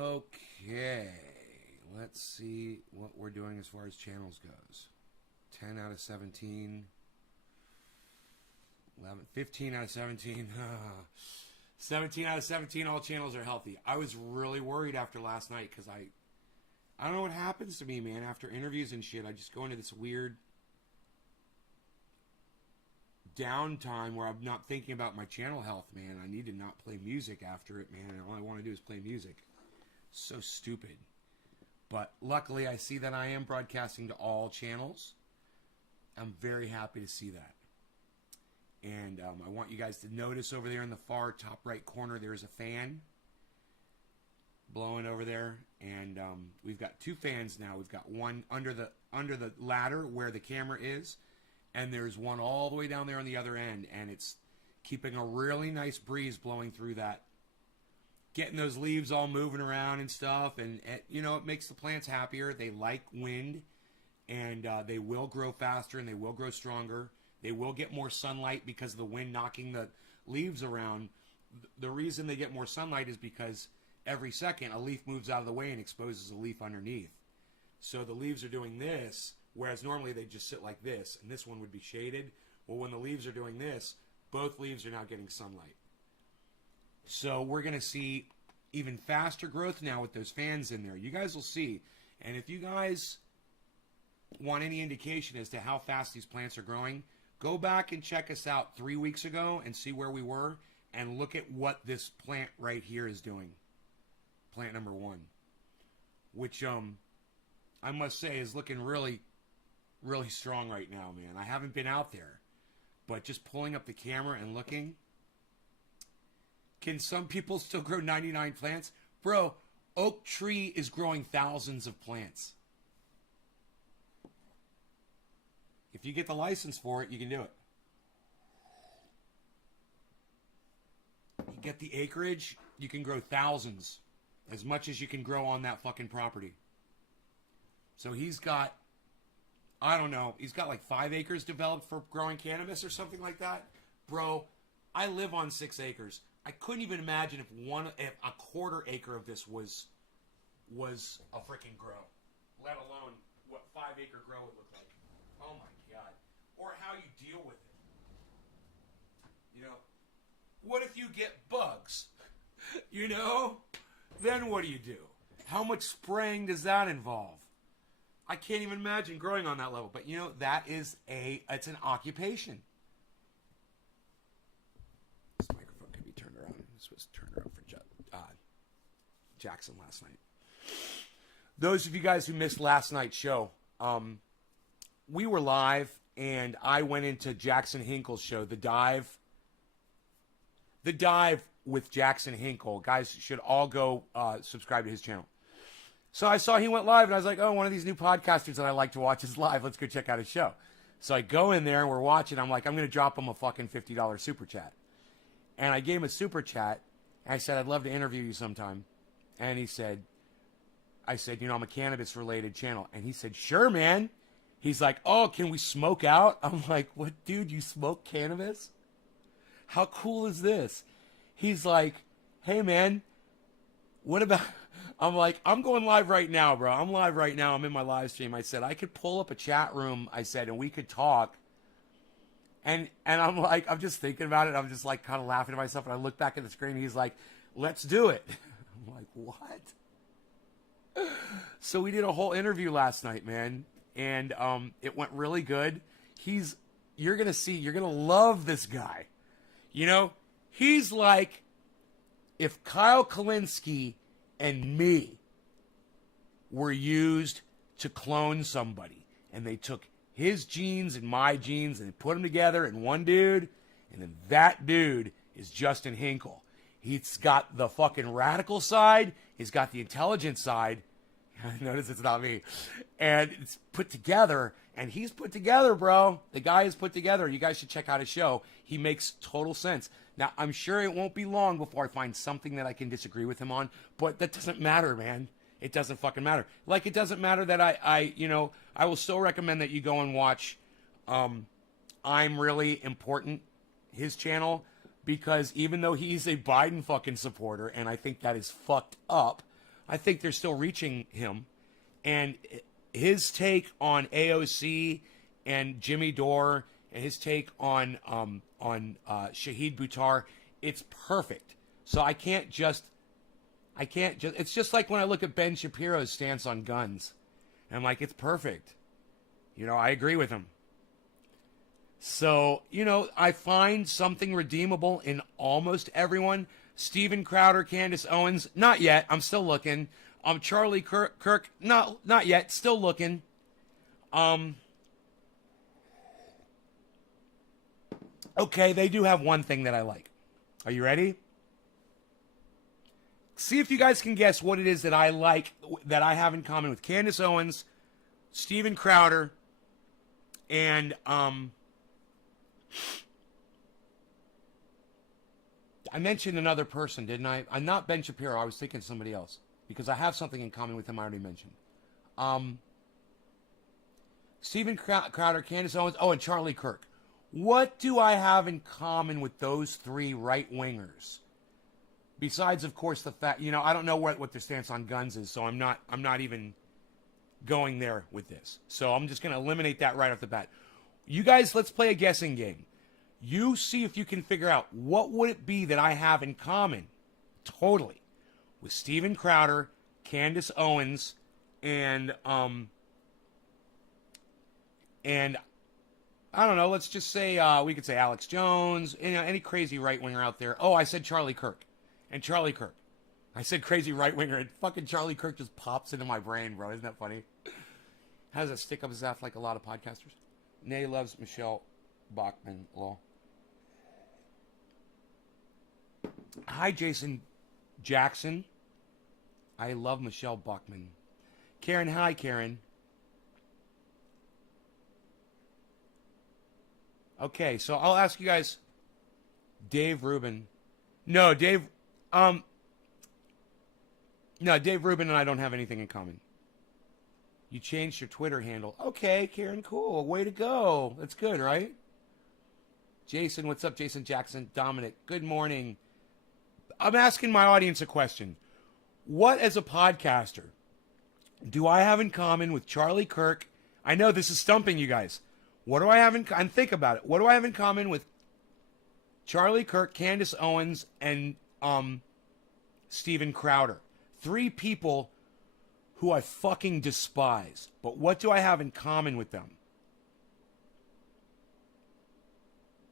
Okay, let's see what we're doing as far as channels goes. 10 out of 17. 15 out of 17. 17 out of 17, all channels are healthy. I was really worried after last night because I don't know what happens to me, man. After interviews and shit, I just go into this weird downtime where I'm not thinking about my channel health, man. I need to not play music after it, man. And all I want to do is play music. So stupid. But luckily, I see that I am broadcasting to all channels. I'm very happy to see that. And I want you guys to notice over there in the far top right corner, there's a fan blowing over there. And we've got two fans now. We've got one under the ladder where the camera is. And there's one all the way down there on the other end. And it's keeping a really nice breeze blowing through that. Getting those leaves all moving around and stuff. And you know, it makes the plants happier. They like wind. And they will grow faster and they will grow stronger. They will get more sunlight because of the wind knocking the leaves around. The reason they get more sunlight is because every second a leaf moves out of the way and exposes a leaf underneath. So the leaves are doing this, whereas normally they just sit like this, and this one would be shaded. Well, when the leaves are doing this, both leaves are now getting sunlight. So we're going to see even faster growth now with those fans in there. You guys will see. And if you guys want any indication as to how fast these plants are growing, go back and check us out 3 weeks ago and see where we were and look at what this plant right here is doing. Plant number 1. Which I must say is looking really, really strong right now, man. I haven't been out there, but just pulling up the camera and looking. Can some people still grow 99 plants? Bro, Oak Tree is growing thousands of plants. If you get the license for it, you can do it. You get the acreage, you can grow thousands. As much as you can grow on that fucking property. So he's got, I don't know, he's got like 5 acres developed for growing cannabis or something like that. Bro, I live on 6 acres. I couldn't even imagine if a quarter acre of this was a freaking grow. Let alone what 5 acre grow would look like. Oh my God. Or how you deal with it. You know, what if you get bugs? You know? Then what do you do? How much spraying does that involve? I can't even imagine growing on that level. But you know, that is it's an occupation. This microphone can be turned around. This was turned around for Jackson last night. Those of you guys who missed last night's show, we were live, and I went into Jackson Hinkle's show, The Dive. The Dive with Jackson Hinkle. Guys should all go subscribe to his channel. So I saw he went live, and I was like, oh, one of these new podcasters that I like to watch is live. Let's go check out his show. So I go in there, and we're watching. I'm like, I'm going to drop him a fucking $50 super chat. And I gave him a super chat, and I said, I'd love to interview you sometime. And I said, you know, I'm a cannabis-related channel. And he said, sure, man. He's like, oh, can we smoke out? I'm like, what, dude, you smoke cannabis? How cool is this? He's like, hey, man, what about... I'm like, I'm going live right now, bro. I'm live right now. I'm in my live stream. I said, I could pull up a chat room, I said, and we could talk. And I'm like, I'm just thinking about it. I'm just like kind of laughing to myself. And I look back at the screen. And he's like, let's do it. I'm like, what? So we did a whole interview last night, man. And it went really good. You're going to see, you're going to love this guy. You know, he's like if Kyle Kalinske and me were used to clone somebody. And they took his genes and my genes and they put them together in one dude. And then that dude is Justin Hinkle. He's got the fucking radical side. He's got the intelligent side. Notice it's not me. And it's put together. And he's put together, bro. The guy is put together. You guys should check out his show. He makes total sense. Now, I'm sure it won't be long before I find something that I can disagree with him on. But that doesn't matter, man. It doesn't fucking matter. Like, it doesn't matter that I will still recommend that you go and watch I'm Really Important, his channel. Because even though he's a Biden fucking supporter, and I think that is fucked up, I think they're still reaching him. And his take on AOC and Jimmy Dore and his take on Shahid Buttar, it's perfect. So I can't just, it's just like when I look at Ben Shapiro's stance on guns. And I'm like, it's perfect. You know, I agree with him. So, you know, I find something redeemable in almost everyone. Steven Crowder, Candace Owens, not yet. I'm still looking. Charlie Kirk, not yet. Still looking. Okay, they do have one thing that I like. Are you ready? See if you guys can guess what it is that I like, that I have in common with Candace Owens, Steven Crowder, and I mentioned another person, didn't I? I'm not Ben Shapiro. I was thinking somebody else because I have something in common with him I already mentioned. Steven Crowder, Candace Owens, and Charlie Kirk. What do I have in common with those three right-wingers? Besides, of course, the fact, you know, I don't know what their stance on guns is, so I'm not even going there with this. So I'm just going to eliminate that right off the bat. You guys, let's play a guessing game. You see if you can figure out what would it be that I have in common, totally, with Steven Crowder, Candace Owens, and I don't know, let's just say, we could say Alex Jones, you know, any crazy right-winger out there. Oh, I said Charlie Kirk. And Charlie Kirk. I said crazy right-winger, and fucking Charlie Kirk just pops into my brain, bro. Isn't that funny? How does that stick up his ass like a lot of podcasters? Nay loves Michelle Bachman. Law. Hi, Jason Jackson. I love Michelle Bachman. Karen, hi, Karen. Okay, so I'll ask you guys. Dave Rubin. No, Dave Rubin and I don't have anything in common. You changed your Twitter handle. Okay, Karen, cool. Way to go. That's good, right? Jason, what's up, Jason Jackson? Dominic, good morning. I'm asking my audience a question. What, as a podcaster, do I have in common with Charlie Kirk? I know this is stumping you guys. What do I have in common? And think about it. What do I have in common with Charlie Kirk, Candace Owens, and Steven Crowder? Three people who I fucking despise. But what do I have in common with them?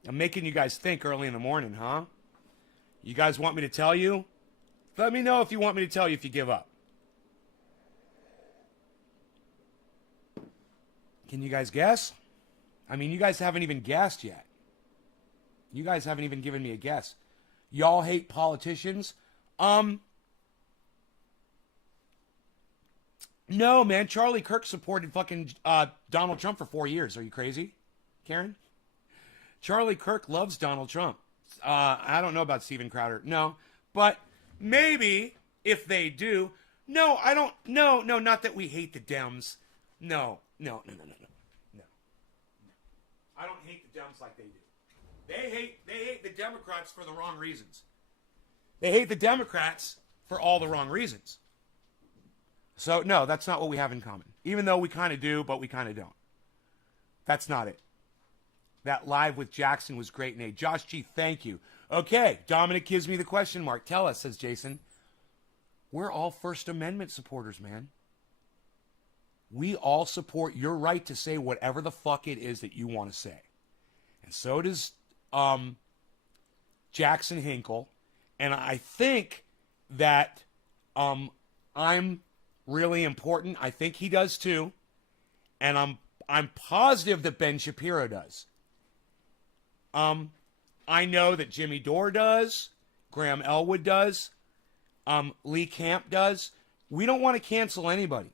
I'm making you guys think early in the morning, huh? You guys want me to tell you? Let me know if you want me to tell you if you give up. Can you guys guess? I mean, you guys haven't even guessed yet. You guys haven't even given me a guess. Y'all hate politicians? No, man. Charlie Kirk supported fucking Donald Trump for 4 years. Are you crazy, Karen? Charlie Kirk loves Donald Trump. I don't know about Steven Crowder. No. But maybe if they do. No, I don't. No, not that we hate the Dems. No. I don't hate the Dems like they do. They hate the Democrats for the wrong reasons. They hate the Democrats for all the wrong reasons. So, no, that's not what we have in common. Even though we kind of do, but we kind of don't. That's not it. That live with Jackson was great, Nate. Josh G, thank you. Okay, Dominic gives me the question mark. Tell us, says Jason. We're all First Amendment supporters, man. We all support your right to say whatever the fuck it is that you want to say. And so does Jackson Hinkle. And I think that I'm really important. I think he does too. And I'm positive that Ben Shapiro does. I know that Jimmy Dore does. Graham Elwood does. Lee Camp does. We don't want to cancel anybody.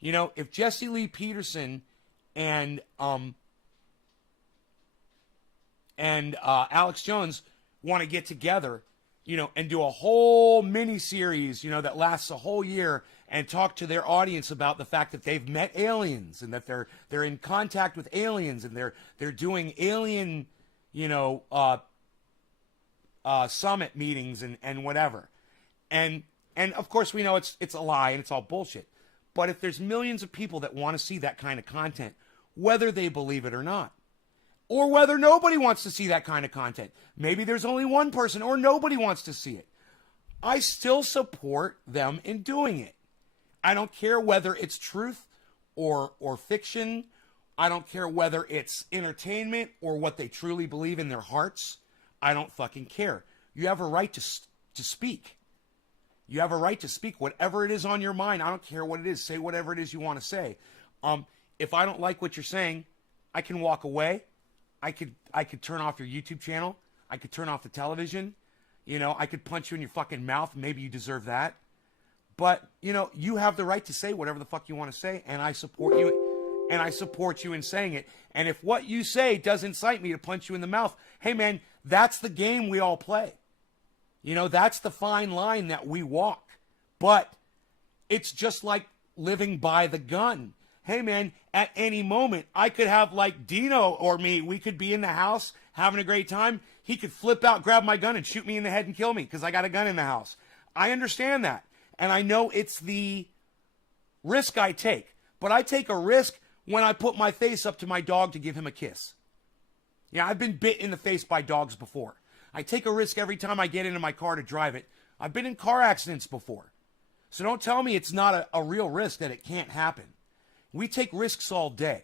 You know, if Jesse Lee Peterson and Alex Jones want to get together, you know, and do a whole mini series, you know, that lasts a whole year and talk to their audience about the fact that they've met aliens and that they're in contact with aliens and they're doing alien, you know, summit meetings and whatever. And And of course, we know it's a lie and it's all bullshit. But if there's millions of people that want to see that kind of content, whether they believe it or not, or whether nobody wants to see that kind of content, maybe there's only one person or nobody wants to see it, I still support them in doing it. I don't care whether it's truth or fiction. I don't care whether it's entertainment or what they truly believe in their hearts. I don't fucking care. You have a right to speak. You have a right to speak whatever it is on your mind. I don't care what it is. Say whatever it is you want to say. If I don't like what you're saying, I can walk away. I could turn off your YouTube channel. I could turn off the television. You know, I could punch you in your fucking mouth. Maybe you deserve that. But, you know, you have the right to say whatever the fuck you want to say, and I support you, and I support you in saying it. And if what you say does incite me to punch you in the mouth, hey, man, that's the game we all play. You know, that's the fine line that we walk. But it's just like living by the gun. Hey, man, at any moment, I could have, like, Dino or me, we could be in the house having a great time. He could flip out, grab my gun, and shoot me in the head and kill me because I got a gun in the house. I understand that. And I know it's the risk I take. But I take a risk when I put my face up to my dog to give him a kiss. Yeah, I've been bit in the face by dogs before. I take a risk every time I get into my car to drive it. I've been in car accidents before. So don't tell me it's not a real risk that it can't happen. We take risks all day.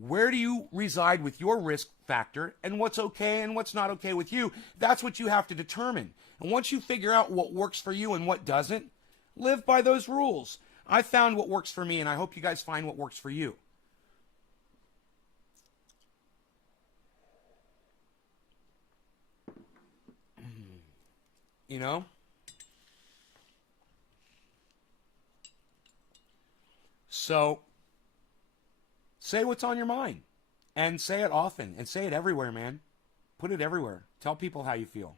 Where do you reside with your risk factor and what's okay and what's not okay with you? That's what you have to determine. And once you figure out what works for you and what doesn't, live by those rules. I found what works for me, and I hope you guys find what works for you. You know? So, say what's on your mind. And say it often. And say it everywhere, man. Put it everywhere. Tell people how you feel.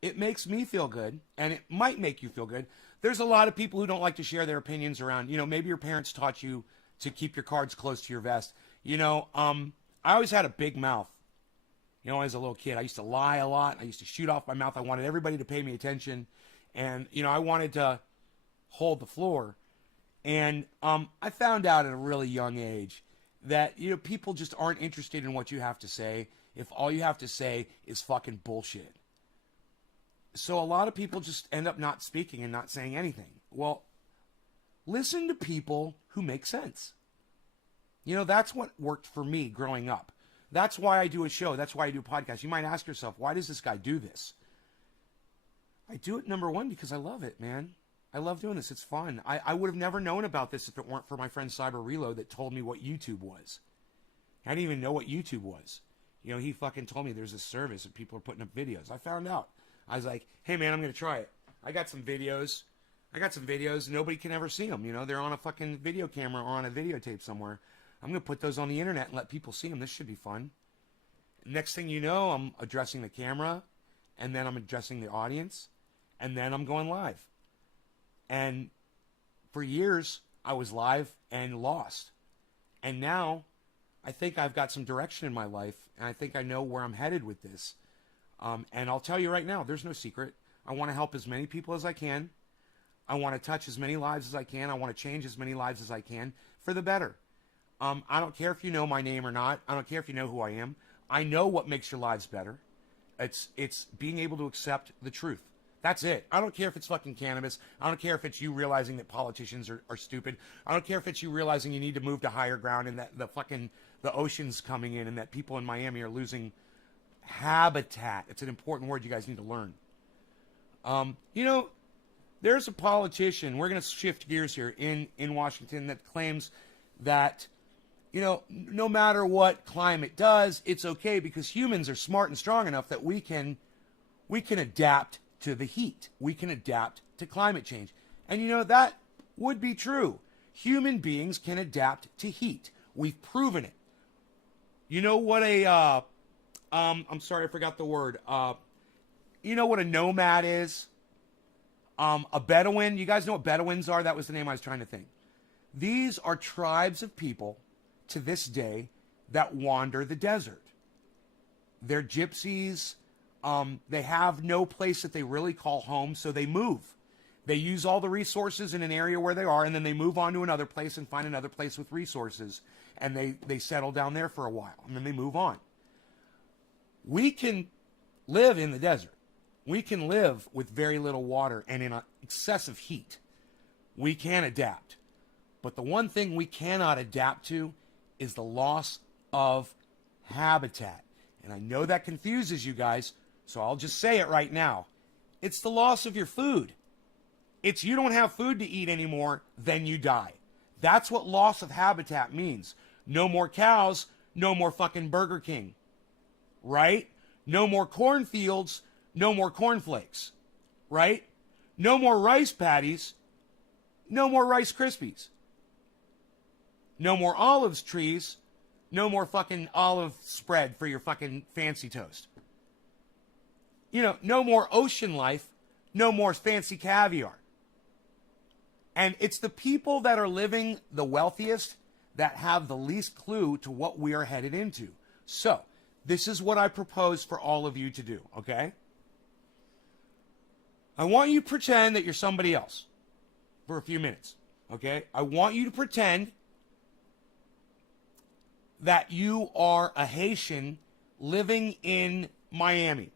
It makes me feel good, and it might make you feel good. There's a lot of people who don't like to share their opinions around. You know, maybe your parents taught you to keep your cards close to your vest. You know, I always had a big mouth. You know, as a little kid, I used to lie a lot. I used to shoot off my mouth. I wanted everybody to pay me attention. And, you know, I wanted to hold the floor. And I found out at a really young age that, you know, people just aren't interested in what you have to say if all you have to say is fucking bullshit. So a lot of people just end up not speaking and not saying anything. Well, listen to people who make sense. You know, that's what worked for me growing up. That's why I do a show. That's why I do a podcast. You might ask yourself, why does this guy do this? I do it, number one, because I love it, man. I love doing this. It's fun. I would have never known about this if it weren't for my friend Cyber Reload that told me what YouTube was. I didn't even know what YouTube was. You know, he fucking told me there's a service and people are putting up videos. I found out. I was like, hey, man, I'm going to try it. I got some videos. Nobody can ever see them. You know, they're on a fucking video camera or on a videotape somewhere. I'm going to put those on the internet and let people see them. This should be fun. Next thing you know, I'm addressing the camera, and then I'm addressing the audience, and then I'm going live. And for years, I was live and lost. And now, I think I've got some direction in my life, and I think I know where I'm headed with this. And I'll tell you right now, there's no secret. I want to help as many people as I can. I want to touch as many lives as I can. I want to change as many lives as I can for the better. I don't care if you know my name or not. I don't care if you know who I am. I know what makes your lives better. It's being able to accept the truth. That's it. I don't care if it's fucking cannabis. I don't care if it's you realizing that politicians are stupid. I don't care if it's you realizing you need to move to higher ground and that the ocean's coming in and that people in Miami are losing habitat. It's an important word you guys need to learn. You know, there's a politician, we're going to shift gears here, in Washington that claims that, you know, no matter what climate does, it's okay because humans are smart and strong enough that we can adapt to the heat. We can adapt to climate change. And, you know, that would be true. Human beings can adapt to heat. We've proven it. You know what I'm sorry, I forgot the word. You know what a nomad is? A Bedouin. You guys know what Bedouins are? That was the name I was trying to think. These are tribes of people to this day that wander the desert. They're gypsies. They have no place that they really call home, so they move. They use all the resources in an area where they are, and then they move on to another place and find another place with resources, and they settle down there for a while, and then they move on. We can live in the desert. We can live with very little water and in excessive heat. We can adapt. But the one thing we cannot adapt to is the loss of habitat. And I know that confuses you guys, so I'll just say it right now. It's the loss of your food. It's you don't have food to eat anymore, then you die. That's what loss of habitat means. No more cows, no more fucking Burger King. Right? No more cornfields, no more cornflakes. Right? No more rice patties, no more Rice Krispies. No more olives trees, no more fucking olive spread for your fucking fancy toast. You know, no more ocean life, no more fancy caviar. And it's the people that are living the wealthiest that have the least clue to what we are headed into. So, this is what I propose for all of you to do, okay? I want you to pretend that you're somebody else for a few minutes, okay? I want you to pretend that you are a Haitian living in Miami,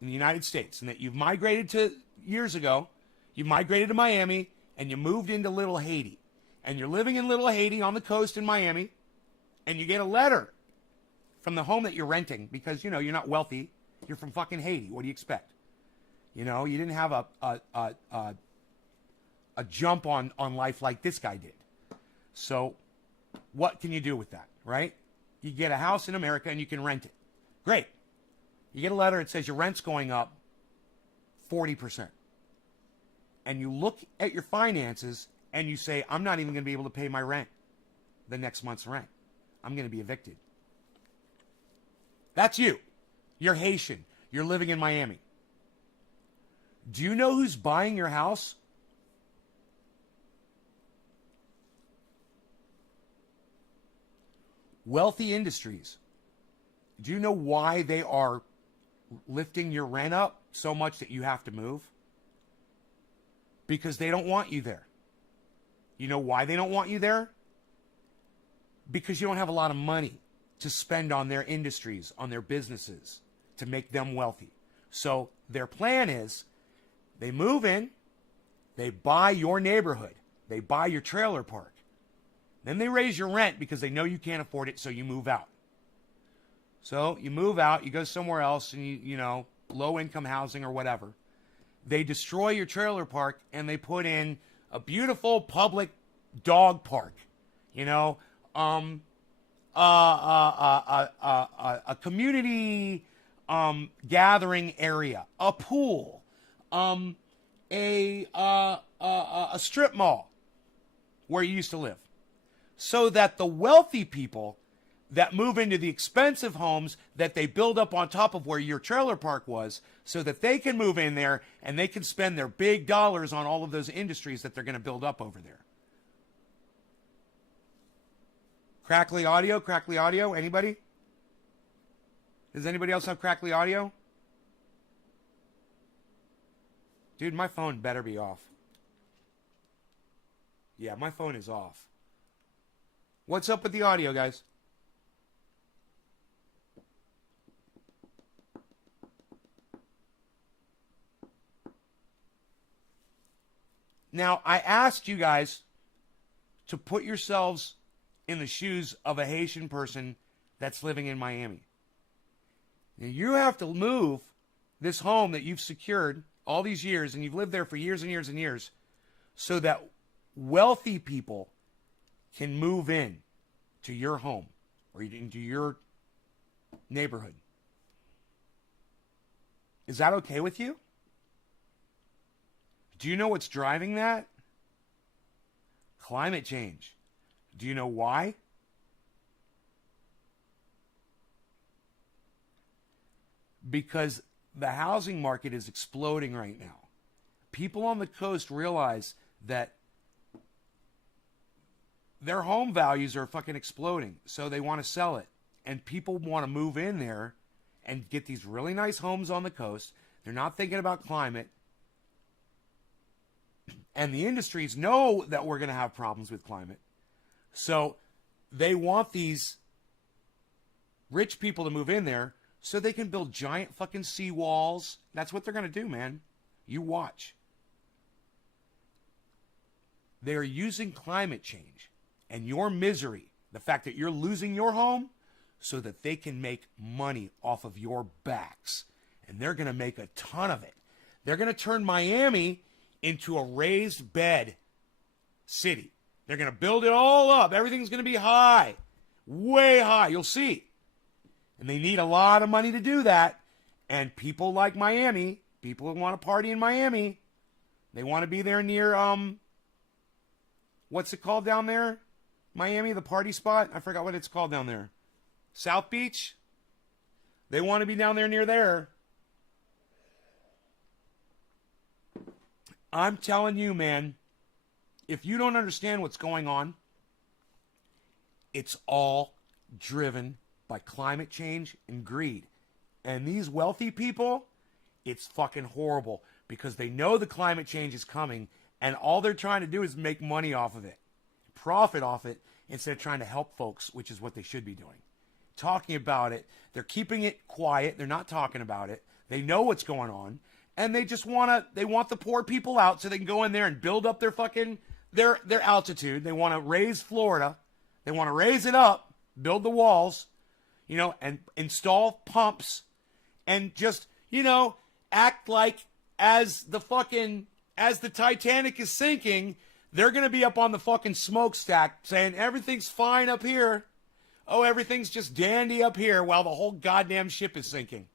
in the United States, and that you've migrated to, years ago, you migrated to Miami, and you moved into Little Haiti. And you're living in Little Haiti on the coast in Miami, and you get a letter from the home that you're renting because, you know, you're not wealthy. You're from fucking Haiti. What do you expect? You know, you didn't have a jump on life like this guy did. So what can you do with that, right? You get a house in America and you can rent it. Great. You get a letter that says your rent's going up 40%. And you look at your finances and you say, I'm not even going to be able to pay my rent, the next month's rent. I'm going to be evicted. That's you. You're Haitian. You're living in Miami. Do you know who's buying your house? Wealthy Industries. Do you know why they are lifting your rent up so much that you have to move? Because they don't want you there. You know why they don't want you there? Because you don't have a lot of money to spend on their industries, on their businesses, to make them wealthy. So their plan is they move in, they buy your neighborhood, they buy your trailer park. Then they raise your rent because they know you can't afford it, so you move out. So you move out, you go somewhere else, and you know, low-income housing or whatever. They destroy your trailer park, and they put in a beautiful public dog park. You know, a community gathering area, a pool, a strip mall where you used to live. So that the wealthy people that move into the expensive homes that they build up on top of where your trailer park was, so that they can move in there and they can spend their big dollars on all of those industries that they're going to build up over there. Crackly audio, anybody? Does anybody else have crackly audio? Dude, my phone better be off. Yeah, my phone is off. What's up with the audio, guys? Now, I asked you guys to put yourselves in the shoes of a Haitian person that's living in Miami. Now, you have to move this home that you've secured all these years, and you've lived there for years and years and years, so that wealthy people can move in to your home or into your neighborhood. Is that okay with you? Do you know what's driving that? Climate change. Do you know why? Because the housing market is exploding right now. People on the coast realize that their home values are fucking exploding, so they want to sell it. And people want to move in there and get these really nice homes on the coast. They're not thinking about climate. And the industries know that we're going to have problems with climate. So they want these rich people to move in there so they can build giant fucking seawalls. That's what they're going to do, man. You watch. They are using climate change and your misery, the fact that you're losing your home, so that they can make money off of your backs. And they're going to make a ton of it. They're going to turn Miami into a raised bed city. They're going to build it all up. Everything's going to be high, way high. You'll see. And they need a lot of money to do that. And people like Miami, people who want to party in Miami, they want to be there near, what's it called down there? Miami, the party spot? I forgot what it's called down there. South Beach? They want to be down there near there. I'm telling you, man, if you don't understand what's going on, it's all driven by climate change and greed. And these wealthy people, it's fucking horrible because they know the climate change is coming and all they're trying to do is make money off of it, profit off it, instead of trying to help folks, which is what they should be doing. Talking about it, they're keeping it quiet, they're not talking about it, they know what's going on, and they just want the poor people out so they can go in there and build up their fucking, their altitude. They want to raise Florida, they want to raise it up, build the walls, you know, and install pumps, and just, you know, act like as the Titanic is sinking, they're going to be up on the fucking smokestack saying everything's fine up here. Oh, everything's just dandy up here while the whole goddamn ship is sinking.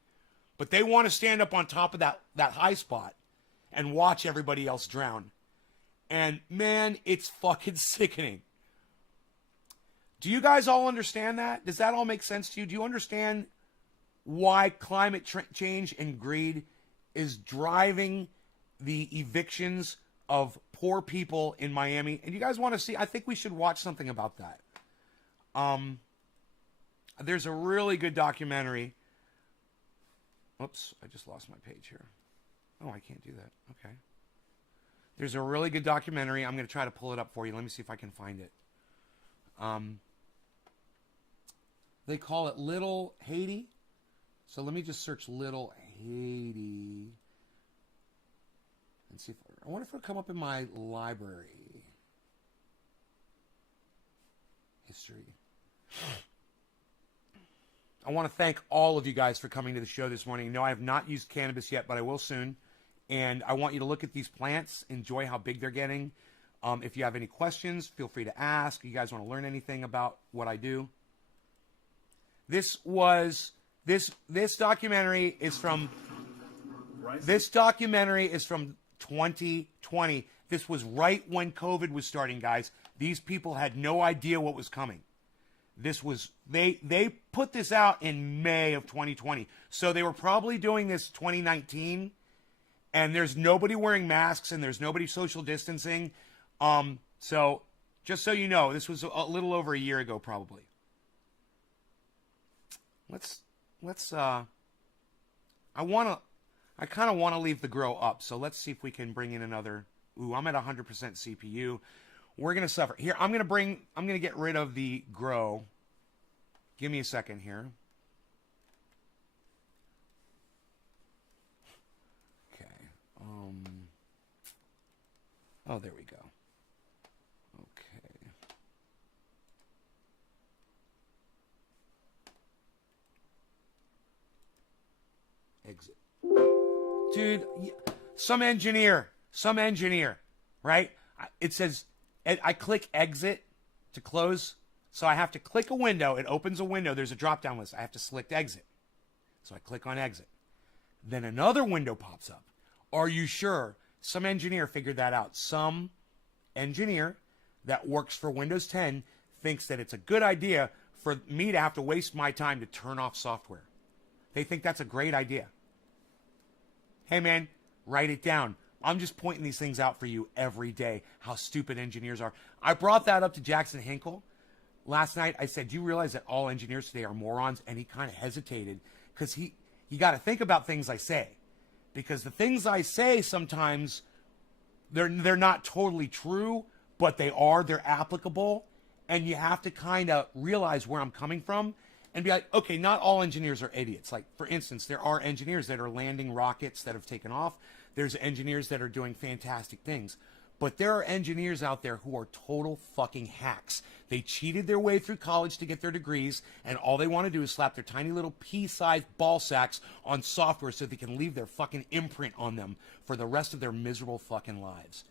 But they want to stand up on top of that high spot and watch everybody else drown. And man, it's fucking sickening. Do you guys all understand that? Does that all make sense to you? Do you understand why climate change and greed is driving the evictions of poor people in Miami? And you guys want to see, I think we should watch something about that. There's a really good documentary. Oops, I just lost my page here. Oh, I can't do that. Okay. There's a really good documentary. I'm going to try to pull it up for you. Let me see if I can find it. They call it Little Haiti. So let me just search Little Haiti. And see if I wonder if it'll come up in my library. History. I want to thank all of you guys for coming to the show this morning. No, I have not used cannabis yet, but I will soon. And I want you to look at these plants, enjoy how big they're getting. If you have any questions, feel free to ask. You guys want to learn anything about what I do? This documentary is from 2020. This was right when COVID was starting, guys. These people had no idea what was coming. This was they put this out in May of 2020. So they were probably doing this 2019, and there's nobody wearing masks and there's nobody social distancing. So just so you know, this was a little over a year ago probably. Let's I kind of want to leave the grow up. So let's see if we can bring in another. Ooh, I'm at 100% CPU. We're going to suffer. Here, I'm going to get rid of the grow. Give me a second here. Okay. Oh, there we go. Okay. Exit. Dude, some engineer, right? It says, I click exit to close. So I have to click a window. It opens a window. There's a drop-down list. I have to select exit. So I click on exit. Then another window pops up. Are you sure? Some engineer figured that out. Some engineer that works for Windows 10 thinks that it's a good idea for me to have to waste my time to turn off software. They think that's a great idea. Hey, man, write it down. I'm just pointing these things out for you every day, how stupid engineers are. I brought that up to Jackson Hinkle last night. I said, do you realize that all engineers today are morons? And he kind of hesitated because you got to think about things I say. Because the things I say sometimes They're not totally true, but they are. They're applicable, and you have to kind of realize where I'm coming from and be like, okay, not all engineers are idiots. Like, for instance, there are engineers that are landing rockets that have taken off. There's engineers that are doing fantastic things. But there are engineers out there who are total fucking hacks. They cheated their way through college to get their degrees, and all they want to do is slap their tiny little pea-sized ball sacks on software so they can leave their fucking imprint on them for the rest of their miserable fucking lives.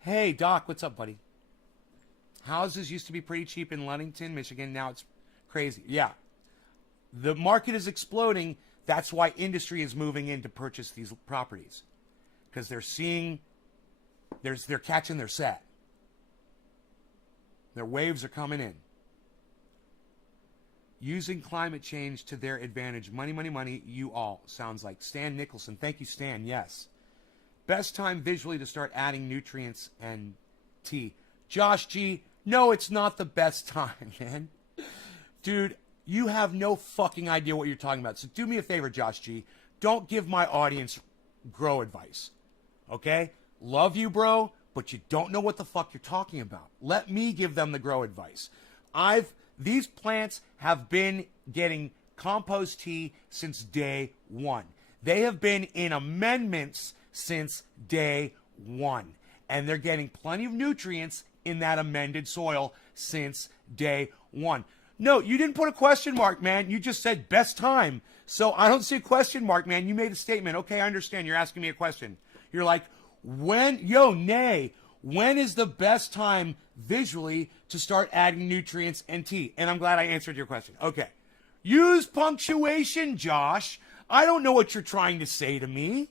Hey, Doc, what's up, buddy? Houses used to be pretty cheap in Ludington, Michigan. Now it's crazy. Yeah. The market is exploding. That's why industry is moving in to purchase these properties. Because they're seeing, they're catching their set. Their waves are coming in. Using climate change to their advantage. Money, money, money, you all. Sounds like Stan Nicholson. Thank you, Stan. Yes. Best time visually to start adding nutrients and tea. Josh G, no, it's not the best time, man. Dude, you have no fucking idea what you're talking about. So do me a favor, Josh G. Don't give my audience grow advice. Okay? Love you, bro, but you don't know what the fuck you're talking about. Let me give them the grow advice. These plants have been getting compost tea since day one. They have been in amendments since day one. And they're getting plenty of nutrients in that amended soil since day one. No, you didn't put a question mark, man. You just said best time. So I don't see a question mark, man. You made a statement. Okay, I understand. You're asking me a question. You're like, when is the best time visually to start adding nutrients and tea? And I'm glad I answered your question. Okay. Use punctuation, Josh. I don't know what you're trying to say to me.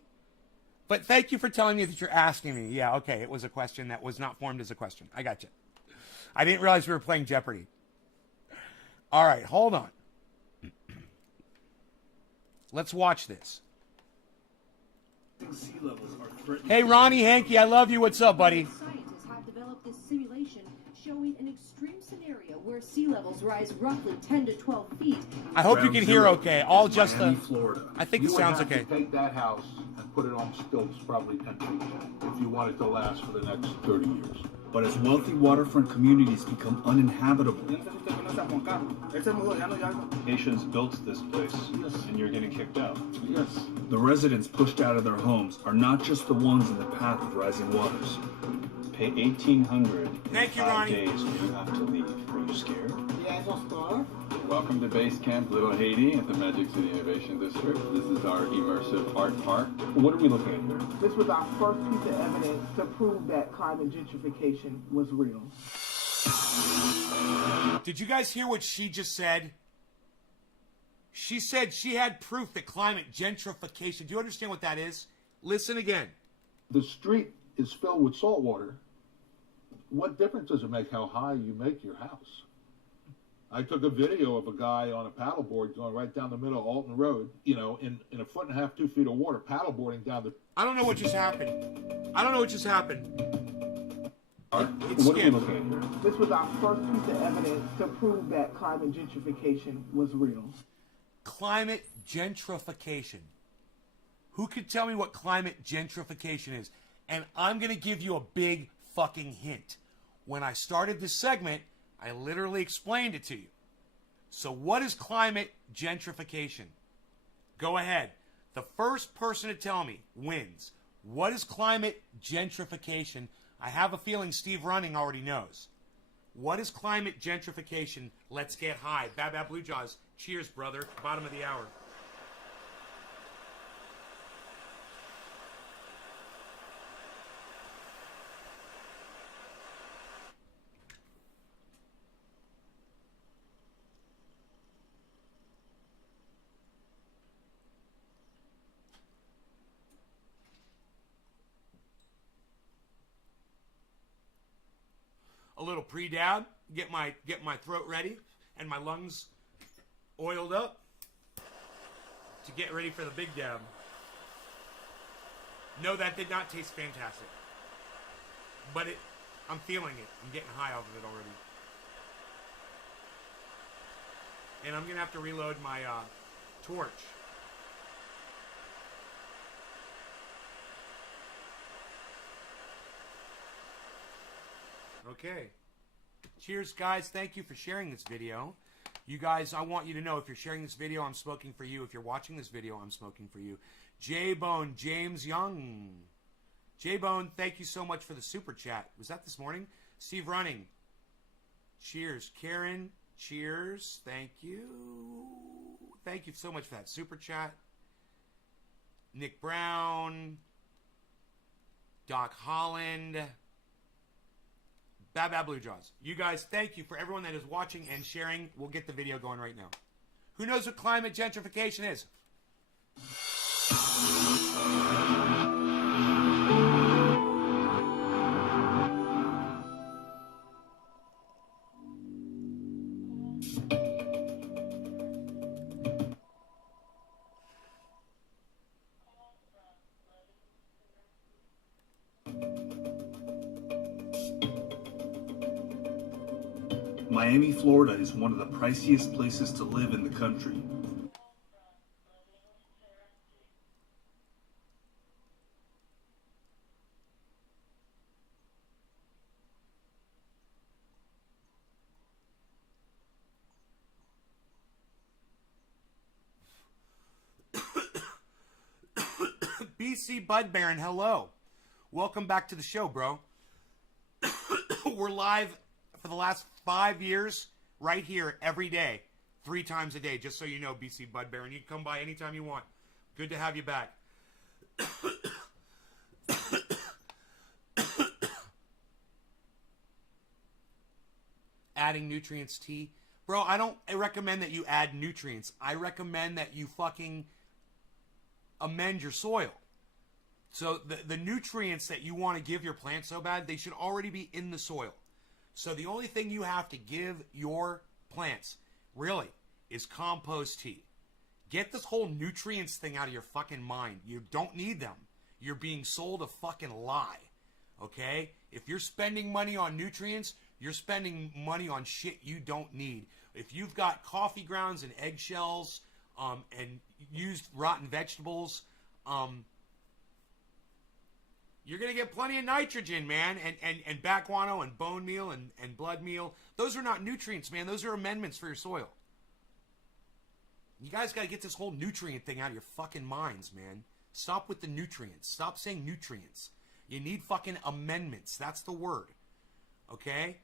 But thank you for telling me that you're asking me. Yeah, okay. It was a question that was not formed as a question. I got you. I didn't realize we were playing Jeopardy. All right, hold on. Let's watch this. Sea levels are threatening. Hey, Ronnie Hankey, I love you. What's up, buddy? Scientists have developed this simulation showing an extreme scenario where sea levels rise roughly 10 to 12 feet. I hope you can hear okay. All just the... Florida. I think it sounds okay. You would have to take that house and put it on stilts probably 10 feet if you want it to last for the next 30 years. But as wealthy waterfront communities become uninhabitable, Haitians built this place, and you're getting kicked out. Yes. the residents pushed out of their homes are not just the ones in the path of rising waters. Pay $1,800 Thank you, in 5 Ronnie. days, and you have to leave. Are you scared? Yes, of course. Welcome to Base Camp Little Haiti at the Magic City Innovation District. This is our immersive art park. What are we looking at here? This was our first piece of evidence to prove that climate gentrification was real. Did you guys hear what she just said? She said she had proof that climate gentrification. Do you understand what that is? Listen again. The street is filled with salt water. What difference does it make how high you make your house? I took a video of a guy on a paddleboard going right down the middle of Alton Road, you know, in a foot and a half, 2 feet of water, paddleboarding down the... I don't know what just happened. I don't know what just happened. It's What are we scary. looking at here? This was our first piece of evidence to prove that climate gentrification was real. Climate gentrification. Who could tell me what climate gentrification is? And I'm going to give you a big fucking hint. When I started this segment, I literally explained it to you. So what is climate gentrification? Go ahead. The first person to tell me wins. What is climate gentrification? I have a feeling Steve Running already knows. What is climate gentrification? Let's get high. Bab Bab Blue Jaws. Cheers, brother. Bottom of the hour. A little pre-dab, get my throat ready and my lungs oiled up to get ready for the big dab. No, that did not taste fantastic. But I'm feeling it. I'm getting high off of it already. And I'm going to have to reload my torch. Okay. Cheers, guys. Thank you for sharing this video. You guys, I want you to know, if you're sharing this video, I'm smoking for you. If you're watching this video, I'm smoking for you. J-Bone, James Young. J-Bone, thank you so much for the super chat. Was that this morning? Steve Running. Cheers. Karen, cheers. Thank you. Thank you so much for that super chat. Nick Brown. Doc Holland. Bad Blue Jaws. You guys, thank you for everyone that is watching and sharing. We'll get the video going right now. Who knows what climate gentrification is? Miami, Florida is one of the priciest places to live in the country. BC Bud Baron, hello. Welcome back to the show, bro. We're live for the last 5 years right here every day, 3 times a day, just so you know, BC Bud Baron. You can come by anytime you want. Good to have you back. Adding nutrients tea. Bro, I don't recommend that you add nutrients. I recommend that you fucking amend your soil. So the nutrients that you want to give your plant so bad, they should already be in the soil. So the only thing you have to give your plants, really, is compost tea. Get this whole nutrients thing out of your fucking mind. You don't need them. You're being sold a fucking lie. Okay? If you're spending money on nutrients, you're spending money on shit you don't need. If you've got coffee grounds and eggshells, and used rotten vegetables, you're going to get plenty of nitrogen, man, and back guano and bone meal and blood meal. Those are not nutrients, man. Those are amendments for your soil. You guys got to get this whole nutrient thing out of your fucking minds, man. Stop with the nutrients. Stop saying nutrients. You need fucking amendments. That's the word. Okay?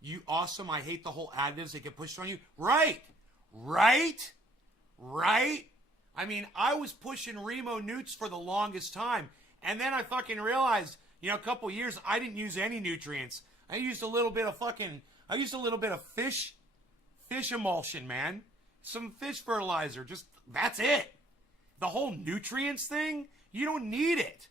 You awesome. I hate the whole additives that get pushed on you. Right. I mean, I was pushing Remo Newts for the longest time. And then I fucking realized, a couple years, I didn't use any nutrients. I used a little bit of fish emulsion, man. Some fish fertilizer. Just, that's it. The whole nutrients thing, you don't need it.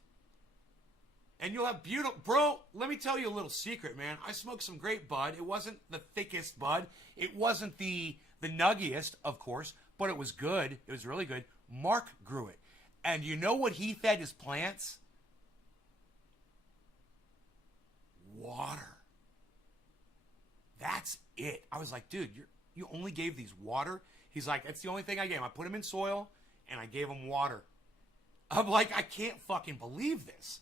And you'll have beautiful, bro, let me tell you a little secret, man. I smoked some great bud. It wasn't the thickest bud. It wasn't the nuggiest, of course, but it was good. It was really good. Mark grew it. And you know what he fed his plants? Water. That's it. I was like, dude, you only gave these water? He's like, that's the only thing I gave him. I put them in soil, and I gave them water. I'm like, I can't fucking believe this.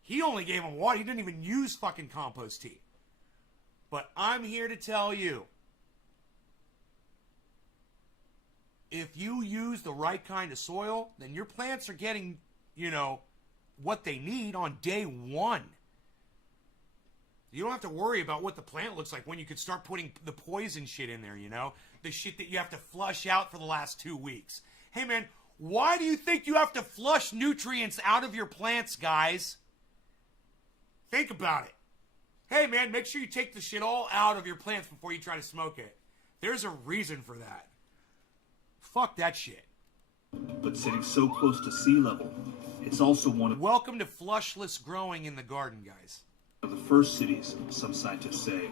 He only gave them water. He didn't even use fucking compost tea. But I'm here to tell you, if you use the right kind of soil, then your plants are getting, what they need on day one. You don't have to worry about what the plant looks like when you could start putting the poison shit in there, the shit that you have to flush out for the last 2 weeks. Hey, man, why do you think you have to flush nutrients out of your plants, guys? Think about it. Hey, man, make sure you take the shit all out of your plants before you try to smoke it. There's a reason for that. Fuck that shit. But sitting so close to sea level, it's also one of Welcome to flushless growing in the garden, guys. the first cities, some scientists say,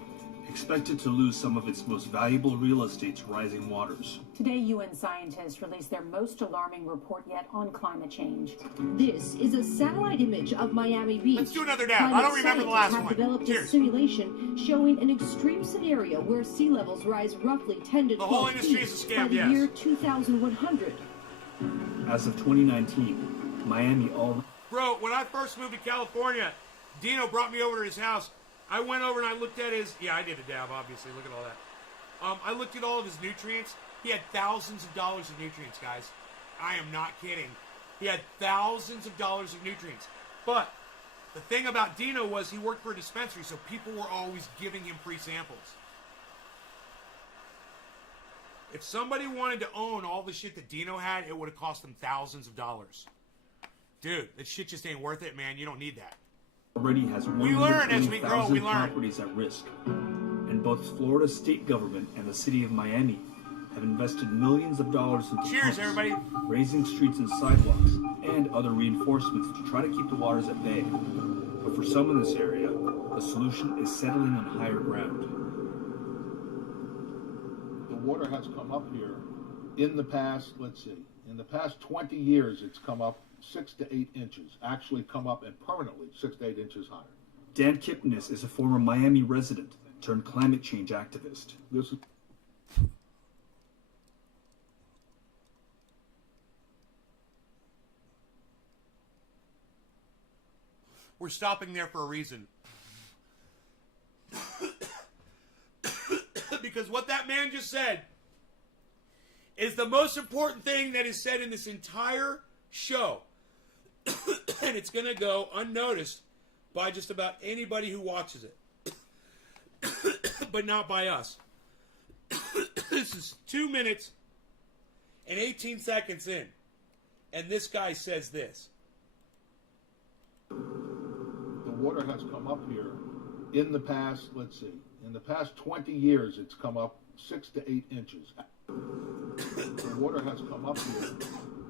expected to lose some of its most valuable real estate to rising waters. Today, UN scientists released their most alarming report yet on climate change. This is a satellite image of Miami Beach. Let's do another dab. I don't remember the last Scientists have one. developed Cheers. a simulation showing an extreme scenario where sea levels rise roughly 10 to 12 The whole industry feet is a scam, by the yes. year 2100. As of 2019, Miami all Bro, when I first moved to California, Dino brought me over to his house. I went over and I looked at his. Yeah, I did a dab, obviously. Look at all that. I looked at all of his nutrients. He had thousands of dollars of nutrients, guys. I am not kidding. He had thousands of dollars of nutrients. But the thing about Dino was he worked for a dispensary, so people were always giving him free samples. If somebody wanted to own all the shit that Dino had, it would have cost them thousands of dollars. Dude, that shit just ain't worth it, man. You don't need that. Already has We learn as we grow, we 120,000 learn. properties at risk. And both Florida state government and the city of Miami have invested millions of dollars into Cheers, pumps, everybody. raising streets and sidewalks, and other reinforcements to try to keep the waters at bay. But for some in this area, the solution is settling on higher ground. The water has come up here in the past, let's see, in the past 20 years, it's come up 6 to 8 inches. Actually come up and permanently 6 to 8 inches higher. Dan Kipnis is a former Miami resident turned climate change activist. This is We're stopping there for a reason. Because what that man just said is the most important thing that is said in this entire show. And it's going to go unnoticed by just about anybody who watches it. But not by us. This is 2 minutes and 18 seconds in. And this guy says this. the water has come up here in the past, let's see, in the past 20 years, it's come up 6 to 8 inches. The water has come up here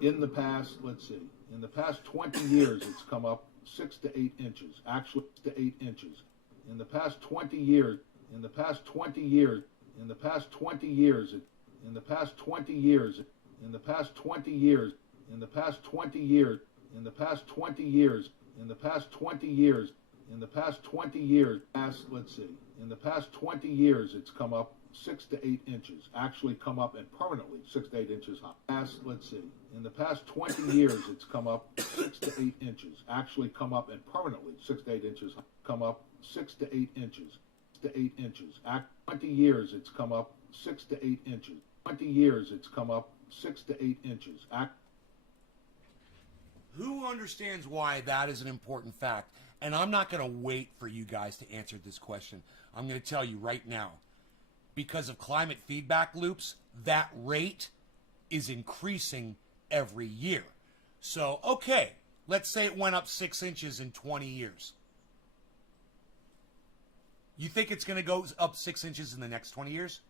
in the past, let's see, in the past 20 years, it's come up 6 to 8 inches, actually 6 to 8 inches. In the past 20 years, in the past 20 years, in the past 20 years, in the past 20 years, in the past 20 years, in the past 20 years, in the past 20 years, in the past 20 years, in the past 20 years, let's see, in the past 20 years, it's come up 6 to 8 inches, actually come up and permanently 6 to 8 inches high. Let's see, in the past 20 years, it's come up 6 to 8 inches, actually come up and permanently 6 to 8 inches high. Come up 6 to 8 inches, 6 to 8 inches. 20 years, it's come up 6 to 8 inches. 20 years, it's come up 6 to 8 inches. Who understands why that is an important fact? And I'm not going to wait for you guys to answer this question. I'm going to tell you right now. Because of climate feedback loops, that rate is increasing every year. So, okay, let's say it went up 6 inches in 20 years. You think it's going to go up 6 inches in the next 20 years?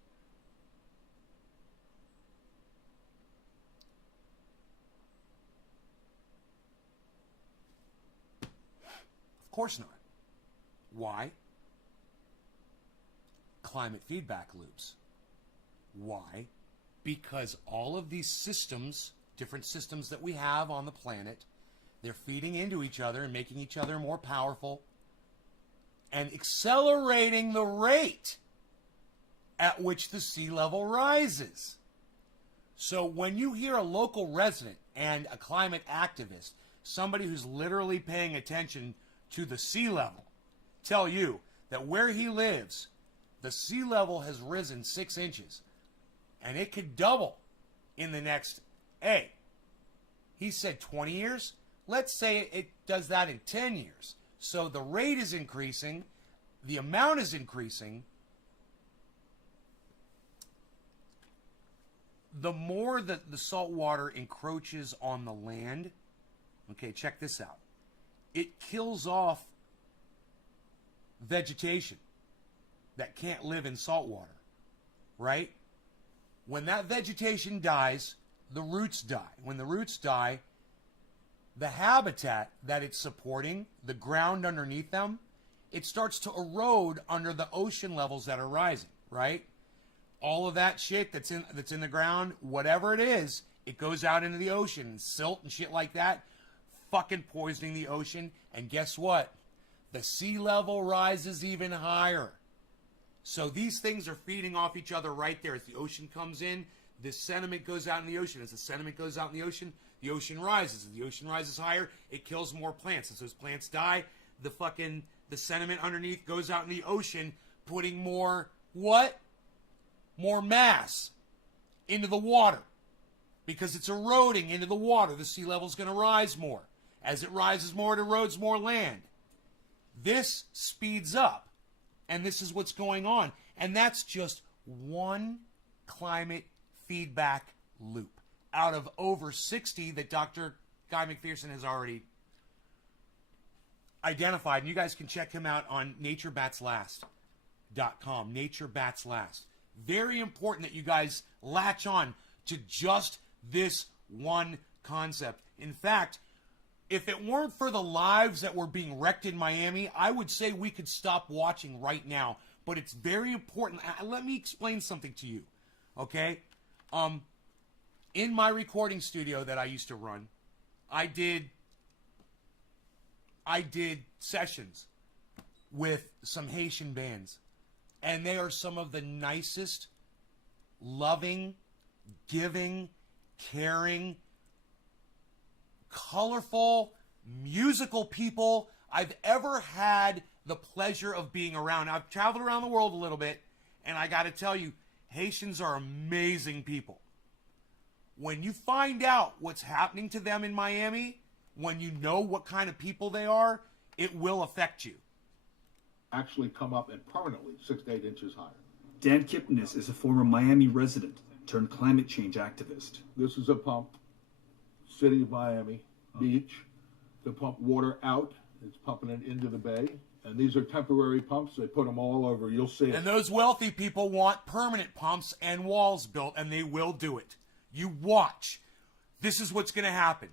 Of course not. Why? Climate feedback loops. Why? Because all of these systems, different systems that we have on the planet, they're feeding into each other and making each other more powerful and accelerating the rate at which the sea level rises. So when you hear a local resident and a climate activist, somebody who's literally paying attention to the sea level, tell you that where he lives, the sea level has risen 6 inches, and it could double in the next, he said 20 years? Let's say it does that in 10 years. So the rate is increasing, the amount is increasing. The more that the salt water encroaches on the land, okay, check this out. It kills off vegetation that can't live in salt water, right? When that vegetation dies, the roots die. When the roots die, the habitat that it's supporting, the ground underneath them, it starts to erode under the ocean levels that are rising, right? All of that shit that's in the ground, whatever it is, it goes out into the ocean, and silt and shit like that, fucking poisoning the ocean. And guess what? The sea level rises even higher. So these things are feeding off each other right there. As the ocean comes in, this sediment goes out in the ocean. As the sediment goes out in the ocean rises. As the ocean rises higher, it kills more plants. As those plants die, the the sediment underneath goes out in the ocean, putting more what? More mass into the water. Because it's eroding into the water. The sea level's going to rise more. As it rises more, it erodes more land. This speeds up. And this is what's going on. And that's just one climate feedback loop out of over 60 that Dr. Guy McPherson has already identified. And you guys can check him out on naturebatslast.com. Naturebatslast. Very important that you guys latch on to just this one concept. In fact, if it weren't for the lives that were being wrecked in Miami, I would say we could stop watching right now. But it's very important. Let me explain something to you, okay? In my recording studio that I used to run, I did sessions with some Haitian bands. And they are some of the nicest, loving, giving, caring, colorful, musical people I've ever had the pleasure of being around. I've traveled around the world a little bit, and I got to tell you, Haitians are amazing people. When you find out what's happening to them in Miami, when you know what kind of people they are, it will affect you. Actually come up and permanently 6 to 8 inches higher. Dan Kipnis is a former Miami resident turned climate change activist. This is a pump, city of Miami Beach, to pump water out. It's pumping it into the bay. And these are temporary pumps. They put them all over. You'll see it. And those wealthy people want permanent pumps and walls built, and they will do it. You watch. This is what's going to happen.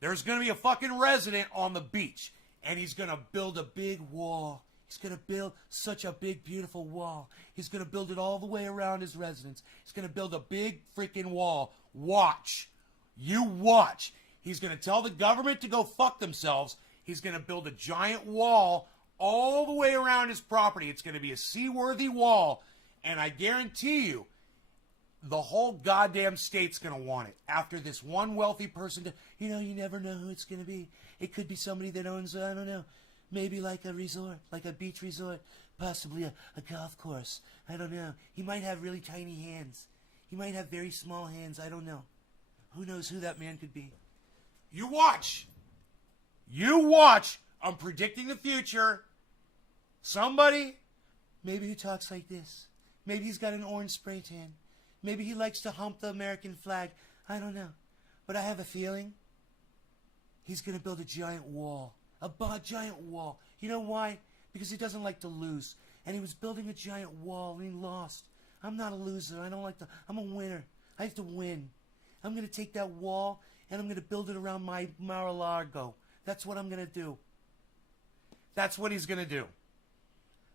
There's going to be a fucking resident on the beach, and he's going to build a big wall. He's going to build such a big, beautiful wall. He's going to build it all the way around his residence. He's going to build a big freaking wall. Watch. You watch. He's going to tell the government to go fuck themselves. He's going to build a giant wall all the way around his property. It's going to be a seaworthy wall. And I guarantee you, the whole goddamn state's going to want it. After this one wealthy person, you never know who it's going to be. It could be somebody that owns, I don't know, maybe like a resort, like a beach resort, possibly a golf course. I don't know. He might have really tiny hands. He might have very small hands. I don't know. Who knows who that man could be? You watch. You watch. I'm predicting the future. Somebody, maybe who talks like this. Maybe he's got an orange spray tan. Maybe he likes to hump the American flag. I don't know. But I have a feeling he's going to build a giant wall. A giant wall. You know why? Because he doesn't like to lose. And he was building a giant wall and he lost. I'm not a loser. I don't like to. I'm a winner. I have to win. I'm going to take that wall and I'm going to build it around my Mar-a-Lago. That's what I'm going to do. That's what he's going to do.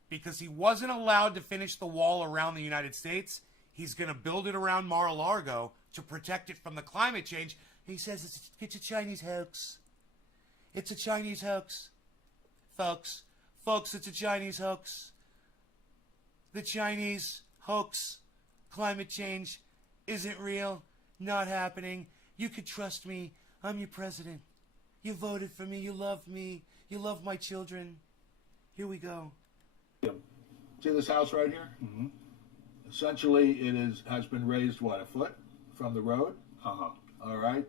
Because he wasn't allowed to finish the wall around the United States, he's going to build it around Mar-a-Lago to protect it from the climate change. He says it's a Chinese hoax. It's a Chinese hoax. Folks, it's a Chinese hoax. The Chinese hoax, climate change, isn't real, not happening. You could trust me. I'm your president. You voted for me. You love me. You love my children. Here we go. See this house right here? Mm-hmm. Essentially, it has been raised, what, a foot from the road? Uh-huh. All right.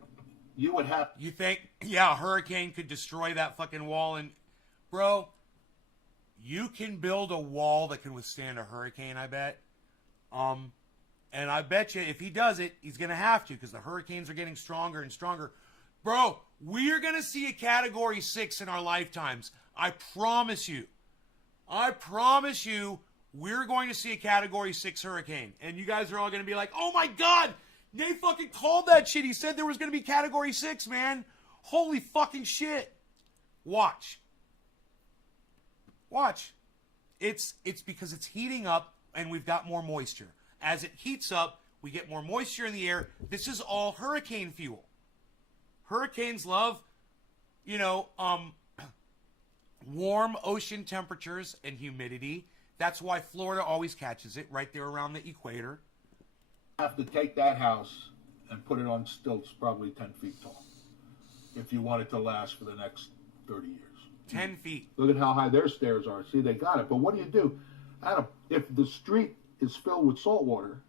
You would have... You think, yeah, a hurricane could destroy that fucking wall? And, bro, you can build a wall that can withstand a hurricane, I bet. And I bet you if he does it, he's going to have to because the hurricanes are getting stronger and stronger. Bro, we're going to see a Category 6 in our lifetimes. I promise you. I promise you, we're going to see a Category 6 hurricane. And you guys are all going to be like, oh my God, Nate fucking called that shit. He said there was going to be Category 6, man. Holy fucking shit. Watch. Watch. It's because it's heating up and we've got more moisture. As it heats up, we get more moisture in the air. This is all hurricane fuel. Hurricanes love, warm ocean temperatures and humidity. That's why Florida always catches it right there around the equator. Have to take that house and put it on stilts probably 10 feet tall if you want it to last for the next 30 years. 10 feet. Look at how high their stairs are. See, they got it. But what do? Adam, if the street is filled with salt water,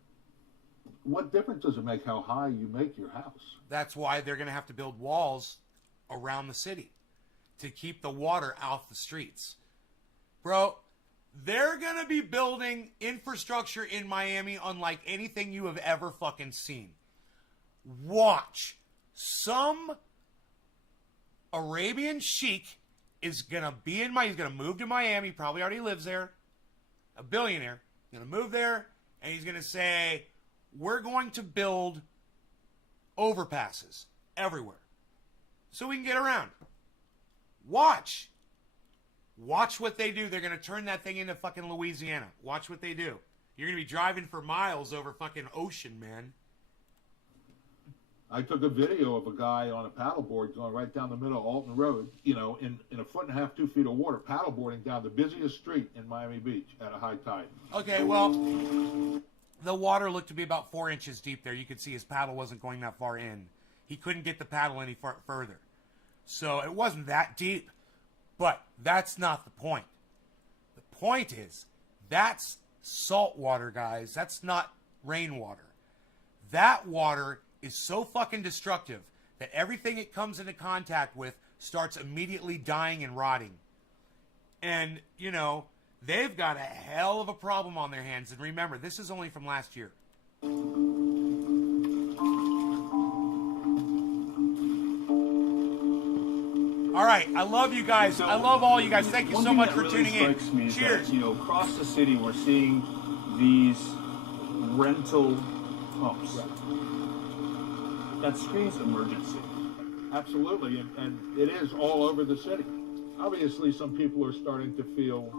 what difference does it make how high you make your house? That's why they're going to have to build walls around the city to keep the water off the streets. Bro, they're going to be building infrastructure in Miami unlike anything you have ever fucking seen. Watch. Some Arabian sheik is going to be in Miami. He's going to move to Miami. Probably already lives there. A billionaire. He's going to move there and he's going to say, we're going to build overpasses everywhere so we can get around. Watch. Watch what they do. They're going to turn that thing into fucking Louisiana. Watch what they do. You're going to be driving for miles over fucking ocean, man. I took a video of a guy on a paddleboard going right down the middle of Alton Road, in a foot and a half, 2 feet of water, paddleboarding down the busiest street in Miami Beach at a high tide. Okay, well, the water looked to be about 4 inches deep there. You could see his paddle wasn't going that far in. He couldn't get the paddle any further. So it wasn't that deep. But that's not the point. The point is, that's salt water, guys. That's not rainwater. That water is so fucking destructive that everything it comes into contact with starts immediately dying and rotting. And, they've got a hell of a problem on their hands. And remember, this is only from last year. All right, I love you guys. I love all you guys. Thank you so much for tuning in. Cheers. That, across the city, we're seeing these rental pumps. That screams emergency. Absolutely, and it is all over the city. Obviously, some people are starting to feel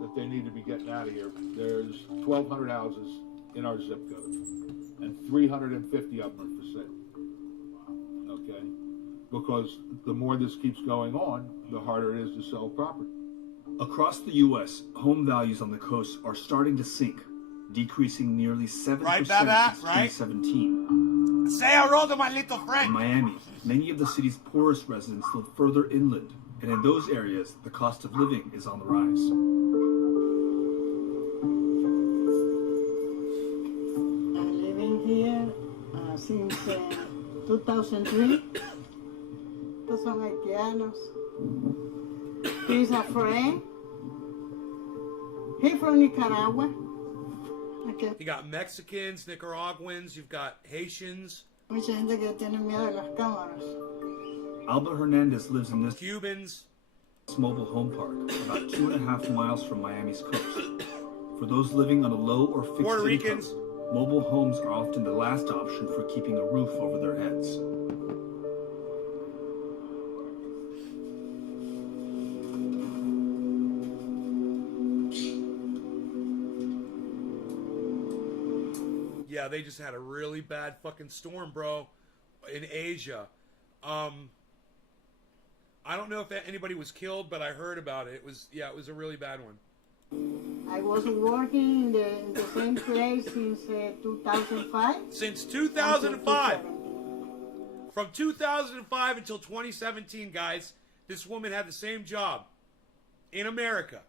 that they need to be getting out of here. There's 1,200 houses in our zip code, and 350 of them are for sale. Okay? Because the more this keeps going on, the harder it is to sell property. Across the U.S., home values on the coast are starting to sink, decreasing nearly 7% Right, Baba? since Right? 2017. Say hello to my little In friend. Miami, many of the city's poorest residents live further inland, and in those areas, the cost of living is on the rise. I'm living here since 2003. Estos son haitianos. He's a friend. He's from Nicaragua. Okay. You got Mexicans, Nicaraguans, you've got Haitians, Mucha gente que tiene miedo de las cámaras. Albert Hernandez lives in this Cubans. mobile home park, about 2.5 miles from Miami's coast. For those living on a low or fixed Puerto income, Ricans. mobile homes are often the last option for keeping a roof over their heads. Yeah, they just had a really bad fucking storm, bro, in Asia. I don't know if anybody was killed, but I heard about it. It was a really bad one. I was working in the same place since 2005. Since 2005. From 2005 until 2017, guys, this woman had the same job in America.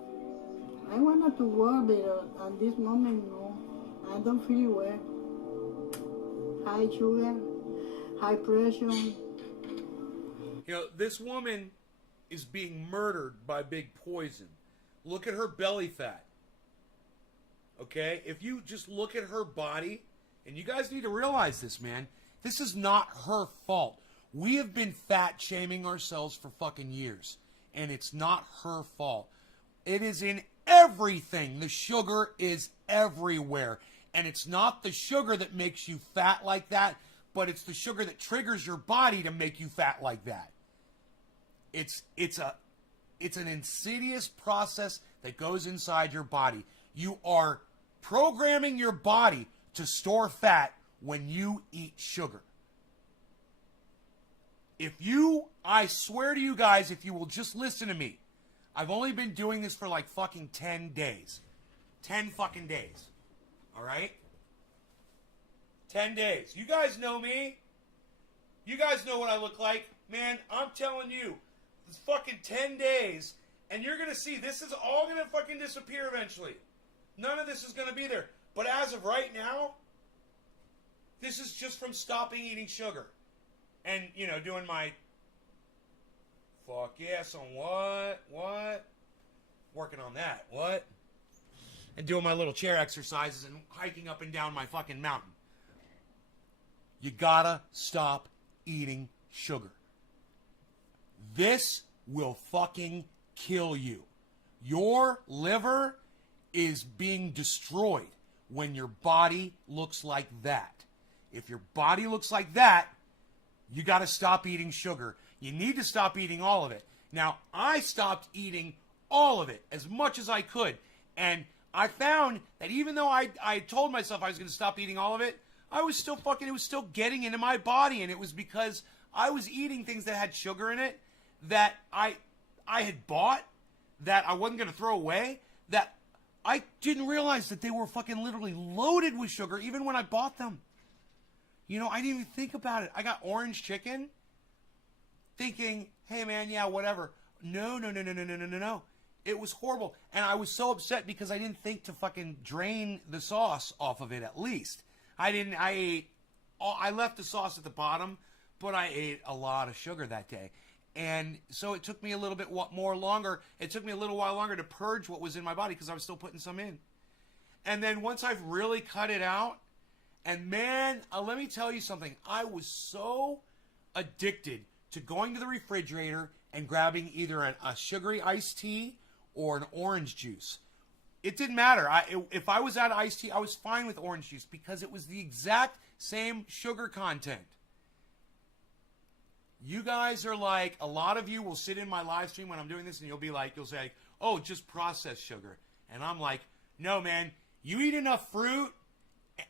I wanted to work, but at this moment, no. I don't feel well. High sugar, high pressure. This woman is being murdered by big poison. Look at her belly fat. Okay? If you just look at her body, and you guys need to realize this, man, this is not her fault. We have been fat shaming ourselves for fucking years, and it's not her fault. It is in everything. The sugar is everywhere. And it's not the sugar that makes you fat like that, but it's the sugar that triggers your body to make you fat like that. It's an insidious process that goes inside your body. You are programming your body to store fat when you eat sugar. I swear to you guys, if you will just listen to me, I've only been doing this for like fucking 10 days. 10 fucking days. All right? 10 days. You guys know me. You guys know what I look like. Man, I'm telling you, It's fucking 10 days, and you're gonna see this is all gonna fucking disappear eventually. None of this is gonna be there. But as of right now, this is just from stopping eating sugar. And, you know, doing my fuck yes on what? Working on that, what? And doing my little chair exercises and hiking up and down my fucking mountain. You gotta stop eating sugar. This will fucking kill you. Your liver is being destroyed when your body looks like that. If your body looks like that, you got to stop eating sugar. You need to stop eating all of it. Now, I stopped eating all of it as much as I could. And I found that even though I told myself I was going to stop eating all of it, I was still fucking, it was still getting into my body. And it was because I was eating things that had sugar in it that I had bought, that I wasn't going to throw away, that I didn't realize that they were fucking literally loaded with sugar even when I bought them. You know, I didn't even think about it. I got orange chicken thinking, hey man, yeah, whatever. No. It was horrible. And I was so upset because I didn't think to fucking drain the sauce off of it at least. I left the sauce at the bottom, but I ate a lot of sugar that day. And so it took me a little bit more longer. It took me a little while longer to purge what was in my body because I was still putting some in. And then once I've really cut it out, and man, let me tell you something. I was so addicted to going to the refrigerator and grabbing either a sugary iced tea or an orange juice. It didn't matter. If I was out of iced tea, I was fine with orange juice because it was the exact same sugar content. You guys are like, a lot of you will sit in my live stream when I'm doing this and you'll say, oh, just processed sugar. And I'm like, no, man, you eat enough fruit,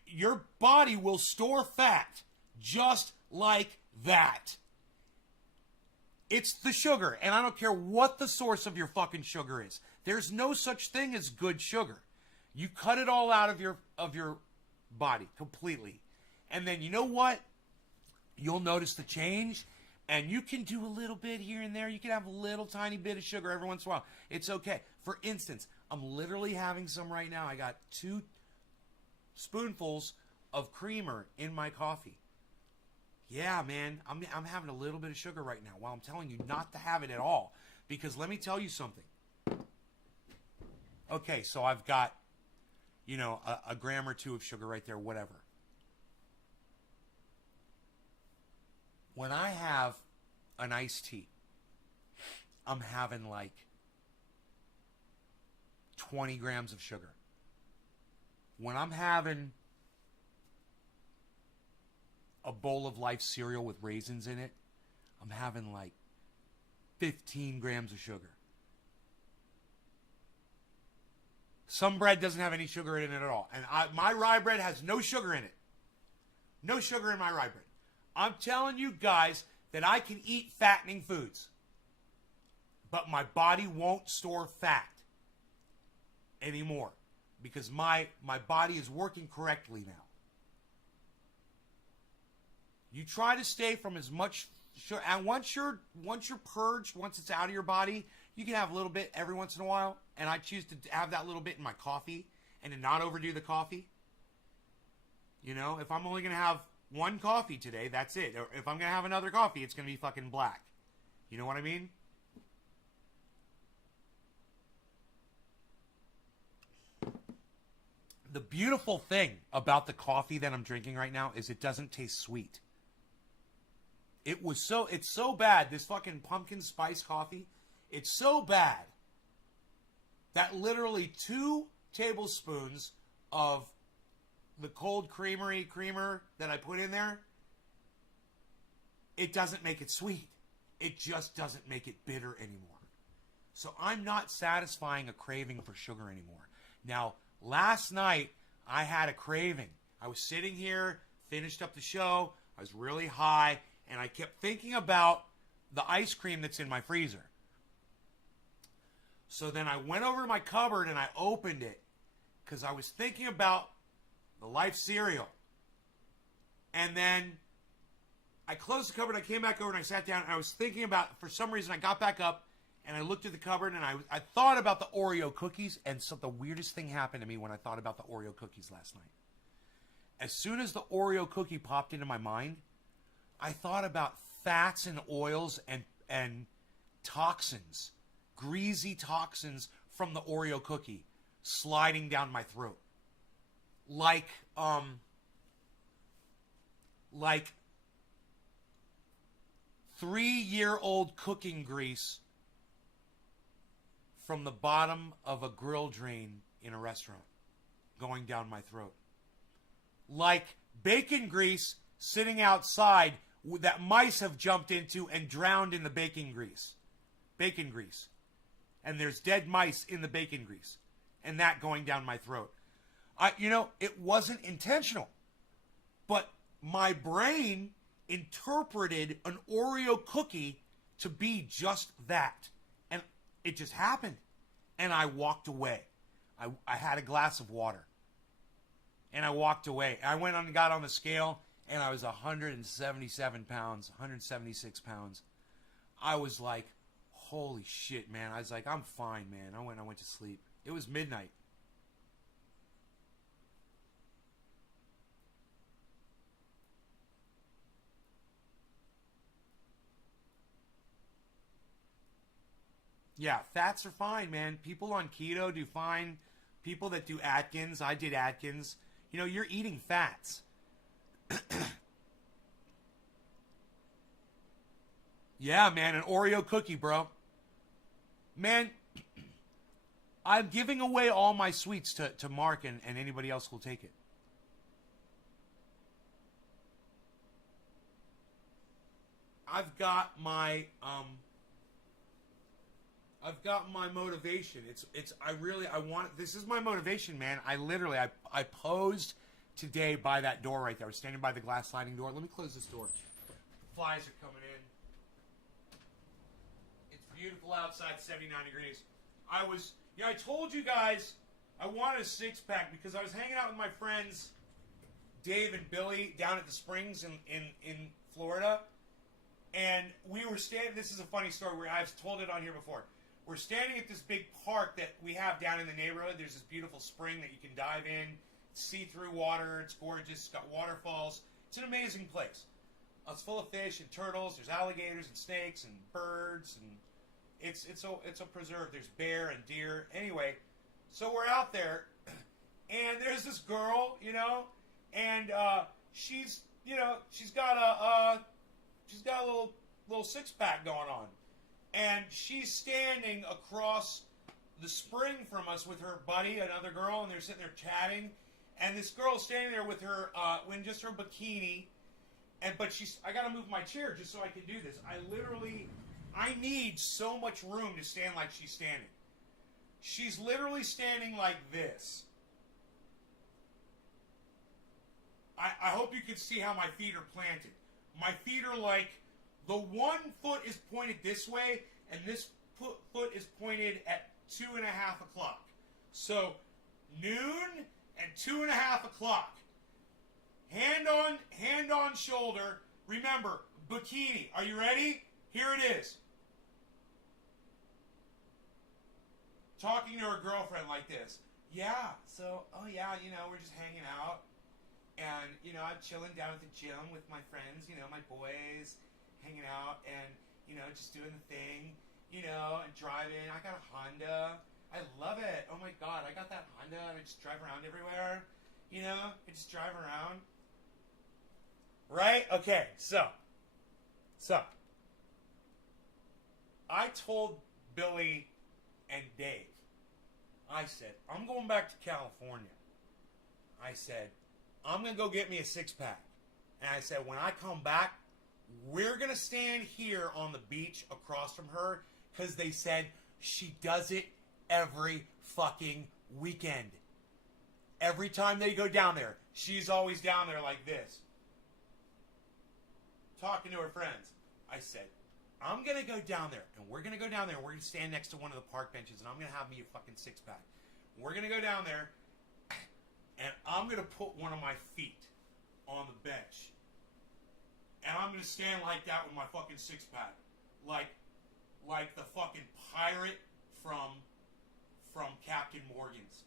your body will store fat just like that. It's the sugar, and I don't care what the source of your fucking sugar is. There's no such thing as good sugar. You cut it all out of your body completely. And then you know what? You'll notice the change, and you can do a little bit here and there. You can have a little tiny bit of sugar every once in a while. It's okay. For instance, I'm literally having some right now. I got 2 spoonfuls of creamer in my coffee. Yeah, man, I'm having a little bit of sugar right now while I'm telling you not to have it at all. Because let me tell you something. Okay, so I've got, you know, a gram or 2 of sugar right there, whatever. When I have an iced tea, I'm having like 20 grams of sugar. When I'm having a bowl of Life cereal with raisins in it, I'm having like 15 grams of sugar. Some bread doesn't have any sugar in it at all. And my rye bread has no sugar in it. No sugar in my rye bread. I'm telling you guys that I can eat fattening foods. But my body won't store fat anymore. Because my body is working correctly now. You try to stay from as much sugar, and once you're purged, once it's out of your body, you can have a little bit every once in a while. And I choose to have that little bit in my coffee and to not overdo the coffee. You know, if I'm only going to have 1 coffee today, that's it. Or if I'm going to have another coffee, it's going to be fucking black. You know what I mean? The beautiful thing about the coffee that I'm drinking right now is it doesn't taste sweet. It's so bad, this fucking pumpkin spice coffee, it's so bad that literally 2 tablespoons of the cold creamer that I put in there, it doesn't make it sweet. It just doesn't make it bitter anymore. So I'm not satisfying a craving for sugar anymore. Now, last night, I had a craving. I was sitting here, finished up the show, I was really high, and I kept thinking about the ice cream that's in my freezer. So then I went over to my cupboard and I opened it because I was thinking about the Life cereal. And then I closed the cupboard, I came back over and I sat down and I was thinking about, for some reason I got back up and I looked at the cupboard and I thought about the Oreo cookies, and so the weirdest thing happened to me when I thought about the Oreo cookies last night. As soon as the Oreo cookie popped into my mind, I thought about fats and oils and toxins, greasy toxins from the Oreo cookie sliding down my throat. Like 3-year-old cooking grease from the bottom of a grill drain in a restaurant going down my throat. Like bacon grease sitting outside that mice have jumped into and drowned in the bacon grease. Bacon grease. And there's dead mice in the bacon grease. And that going down my throat. It wasn't intentional. But my brain interpreted an Oreo cookie to be just that. And it just happened. And I walked away. I had a glass of water. And I walked away. I went on and got on the scale, and I was 177 pounds, 176 pounds. I was like, holy shit, man. I was like, I'm fine, man. I went to sleep. It was midnight. Yeah, fats are fine, man. People on keto do fine. People that do Atkins, I did Atkins. You're eating fats. Yeah, man, an Oreo cookie, bro. Man, I'm giving away all my sweets to Mark and anybody else who will take it. I've got my motivation. This is my motivation, man. I posed today by that door right there. I was standing by the glass sliding door. Let me close this door. Flies are coming in. It's beautiful outside, 79 degrees. I told you guys I wanted a six-pack because I was hanging out with my friends Dave and Billy down at the Springs in Florida. And we were standing, this is a funny story where I've told it on here before. We're standing at this big park that we have down in the neighborhood. There's this beautiful spring that you can dive in, see-through water. It's gorgeous. It's got waterfalls. It's an amazing place. It's full of fish and turtles. There's alligators and snakes and birds, and it's a preserve. There's bear and deer. Anyway, so we're out there, and there's this girl, and she's got a little six-pack going on. And she's standing across the spring from us with her buddy, another girl, and they're sitting there chatting. And this girl's standing there with her, in just her bikini. But I gotta move my chair just so I can do this. I need so much room to stand like she's standing. She's literally standing like this. I hope you can see how my feet are planted. My feet are like, the one foot is pointed this way, and this foot is pointed at 2:30 o'clock. So, noon and 2:30 o'clock. Hand on shoulder. Remember, bikini. Are you ready? Here it is. Talking to her girlfriend like this. Yeah, so, we're just hanging out. And, I'm chilling down at the gym with my friends, my boys. Hanging out and, just doing the thing, and driving. I got a Honda. I love it. Oh my God, I got that Honda and I just drive around everywhere. I just drive around. Right? Okay, so. I told Billy and Dave, I said, I'm going back to California. I said, I'm going to go get me a six-pack. And I said, when I come back, we're going to stand here on the beach across from her because they said she does it every fucking weekend. Every time they go down there, she's always down there like this. Talking to her friends. I said, I'm going to go down there, and we're going to go down there, and we're going to stand next to one of the park benches, and I'm going to have me a fucking six-pack. We're going to go down there, and I'm going to put one of my feet on the bench. And I'm gonna stand like that with my fucking six pack, like the fucking pirate from Captain Morgan's.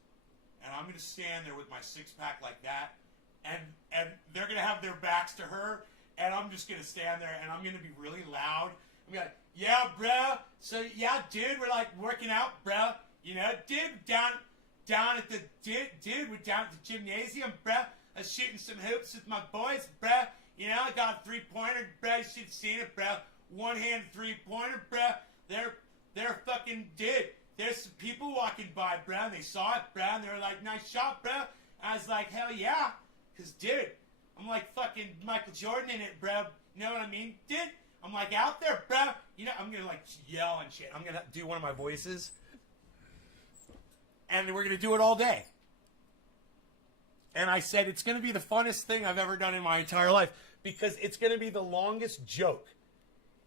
And I'm gonna stand there with my six pack like that, and they're gonna have their backs to her, and I'm just gonna stand there, and I'm gonna be really loud. I'm gonna be like, yeah, bro. So yeah, dude, we're like working out, bro. You know, dude, down at the dude, we're down at the gymnasium, bro. I'm shooting some hoops with my boys, bro. You know, I got a 3-pointer, bro. You should have seen it, bro. One-hand 3-pointer, bro. They're fucking dude. There's some people walking by, bro, and they saw it, bro, and they were like, nice shot, bro. I was like, hell yeah. Because, dude, I'm like fucking Michael Jordan in it, bro. You know what I mean? Dude, I'm like out there, bro. You know, I'm going to like yell and shit. I'm going to do one of my voices. And we're going to do it all day. And I said, it's going to be the funnest thing I've ever done in my entire life. Because it's going to be the longest joke.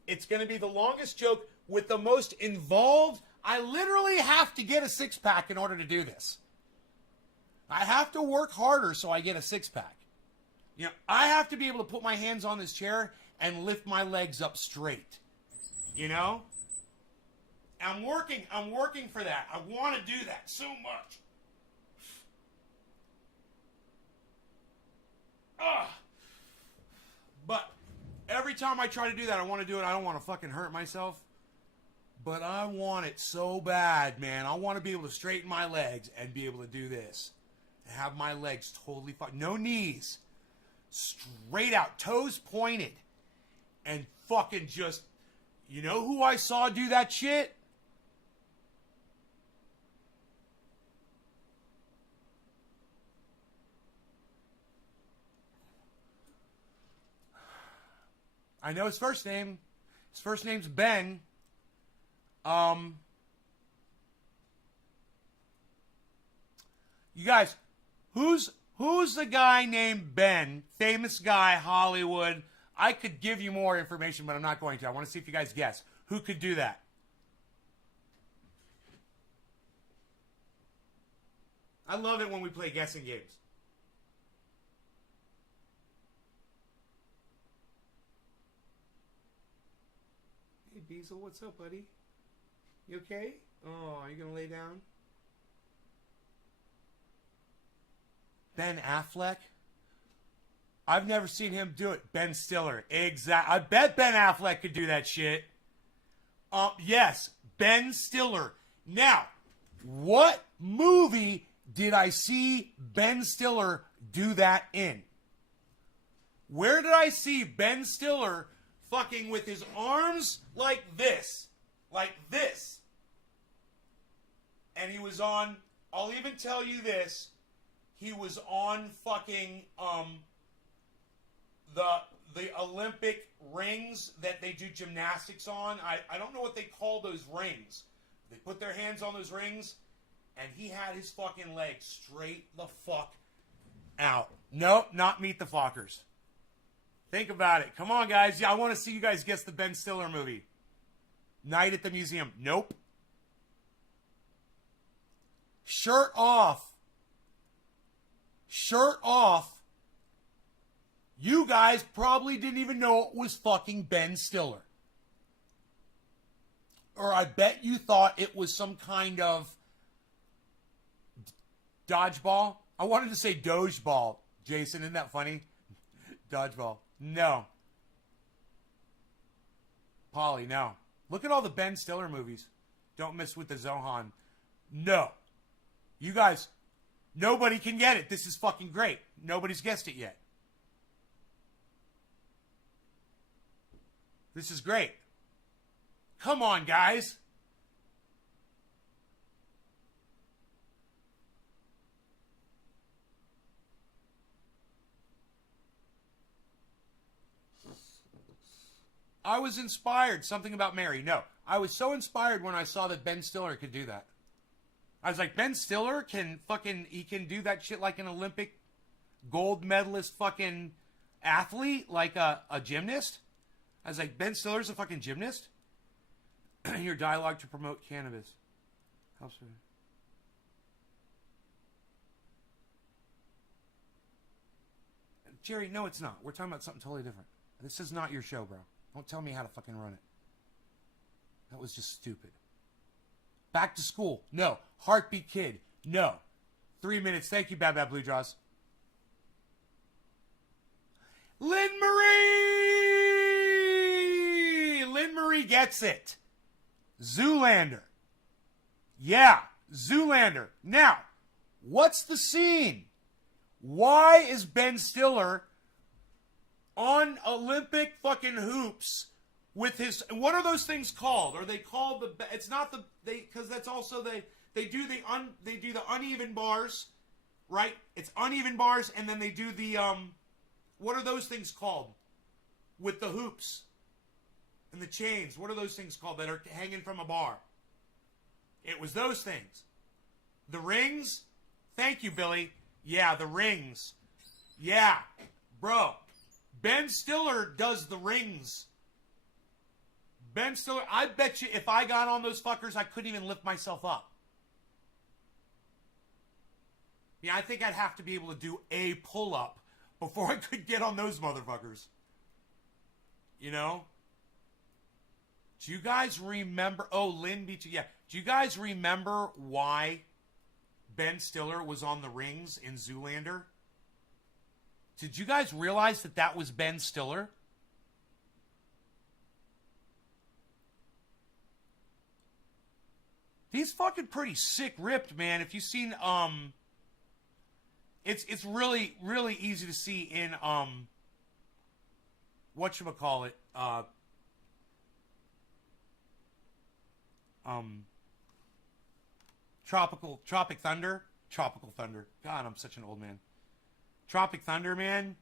It's going to be the longest joke with the most involved. I literally have to get a six-pack in order to do this. I have to work harder so I get a six-pack. You know, I have to be able to put my hands on this chair and lift my legs up straight. You know? I'm working for that. I want to do that so much. Ugh. But every time I try to do that, I want to do it. I don't want to fucking hurt myself. But I want it so bad, man. I want to be able to straighten my legs and be able to do this. And have my legs totally no knees. Straight out. Toes pointed. And fucking just... You know who I saw do that shit? I know his first name. His first name's Ben. You guys, who's the guy named Ben? Famous guy, Hollywood. I could give you more information, but I'm not going to. I want to see if you guys guess. Who could do that? I love it when we play guessing games. Hey, Beazle, what's up, buddy? You okay? Oh, are you going to lay down? Ben Affleck? I've never seen him do it. Ben Stiller. Exactly. I bet Ben Affleck could do that shit. Yes, Ben Stiller. Now, what movie did I see Ben Stiller do that in? Where did I see Ben Stiller fucking with his arms like this? Like this. And he was on, I'll even tell you this, he was on fucking, the Olympic rings that they do gymnastics on. I don't know what they call those rings. They put their hands on those rings, and he had his fucking legs straight the fuck out. Nope, not Meet the Fockers. Think about it. Come on, guys. Yeah, I want to see you guys guess the Ben Stiller movie. Night at the Museum. Nope. Shirt off. Shirt off. You guys probably didn't even know it was fucking Ben Stiller. Or I bet you thought it was some kind of dodgeball. I wanted to say Dogeball. Jason, isn't that funny? Dodgeball. No. Polly, no. Look at all the Ben Stiller movies. Don't miss with the Zohan. No. You guys, nobody can get it. This is fucking great. Nobody's guessed it yet. This is great. Come on, guys. I was inspired. Something about Mary. No. I was so inspired when I saw that Ben Stiller could do that. I was like, Ben Stiller he can do that shit like an Olympic gold medalist fucking athlete, like a gymnast. I was like, Ben Stiller's a fucking gymnast? Your dialogue to promote cannabis. Helps me. Jerry, no, it's not. We're talking about something totally different. This is not your show, bro. Don't tell me how to fucking run it. That was just stupid. Back to school. No. Heartbeat Kid. No. 3 minutes. Thank you, Bad Bad Blue Jaws. Lynn Marie! Lynn Marie gets it. Zoolander. Yeah, Zoolander. Now, what's the scene? Why is Ben Stiller on Olympic fucking hoops with his, what are those things called? Are they called the, it's not the, because that's also, they do the uneven bars, right? It's uneven bars, and then they do the, what are those things called? With the hoops and the chains. What are those things called that are hanging from a bar? It was those things. The rings? Thank you, Billy. Yeah, the rings. Yeah, bro. Ben Stiller does the rings. Ben Stiller, I bet you if I got on those fuckers, I couldn't even lift myself up. Yeah, I think I'd have to be able to do a pull-up before I could get on those motherfuckers. You know? Do you guys remember... Oh, Lynn Beach... Yeah. Do you guys remember why Ben Stiller was on the rings in Zoolander? Did you guys realize that that was Ben Stiller? He's fucking pretty sick ripped, man. If you've seen... It's really, really easy to see in, whatchamacallit, Tropic Thunder. Tropical Thunder. God, I'm such an old man. Tropic Thunder, man.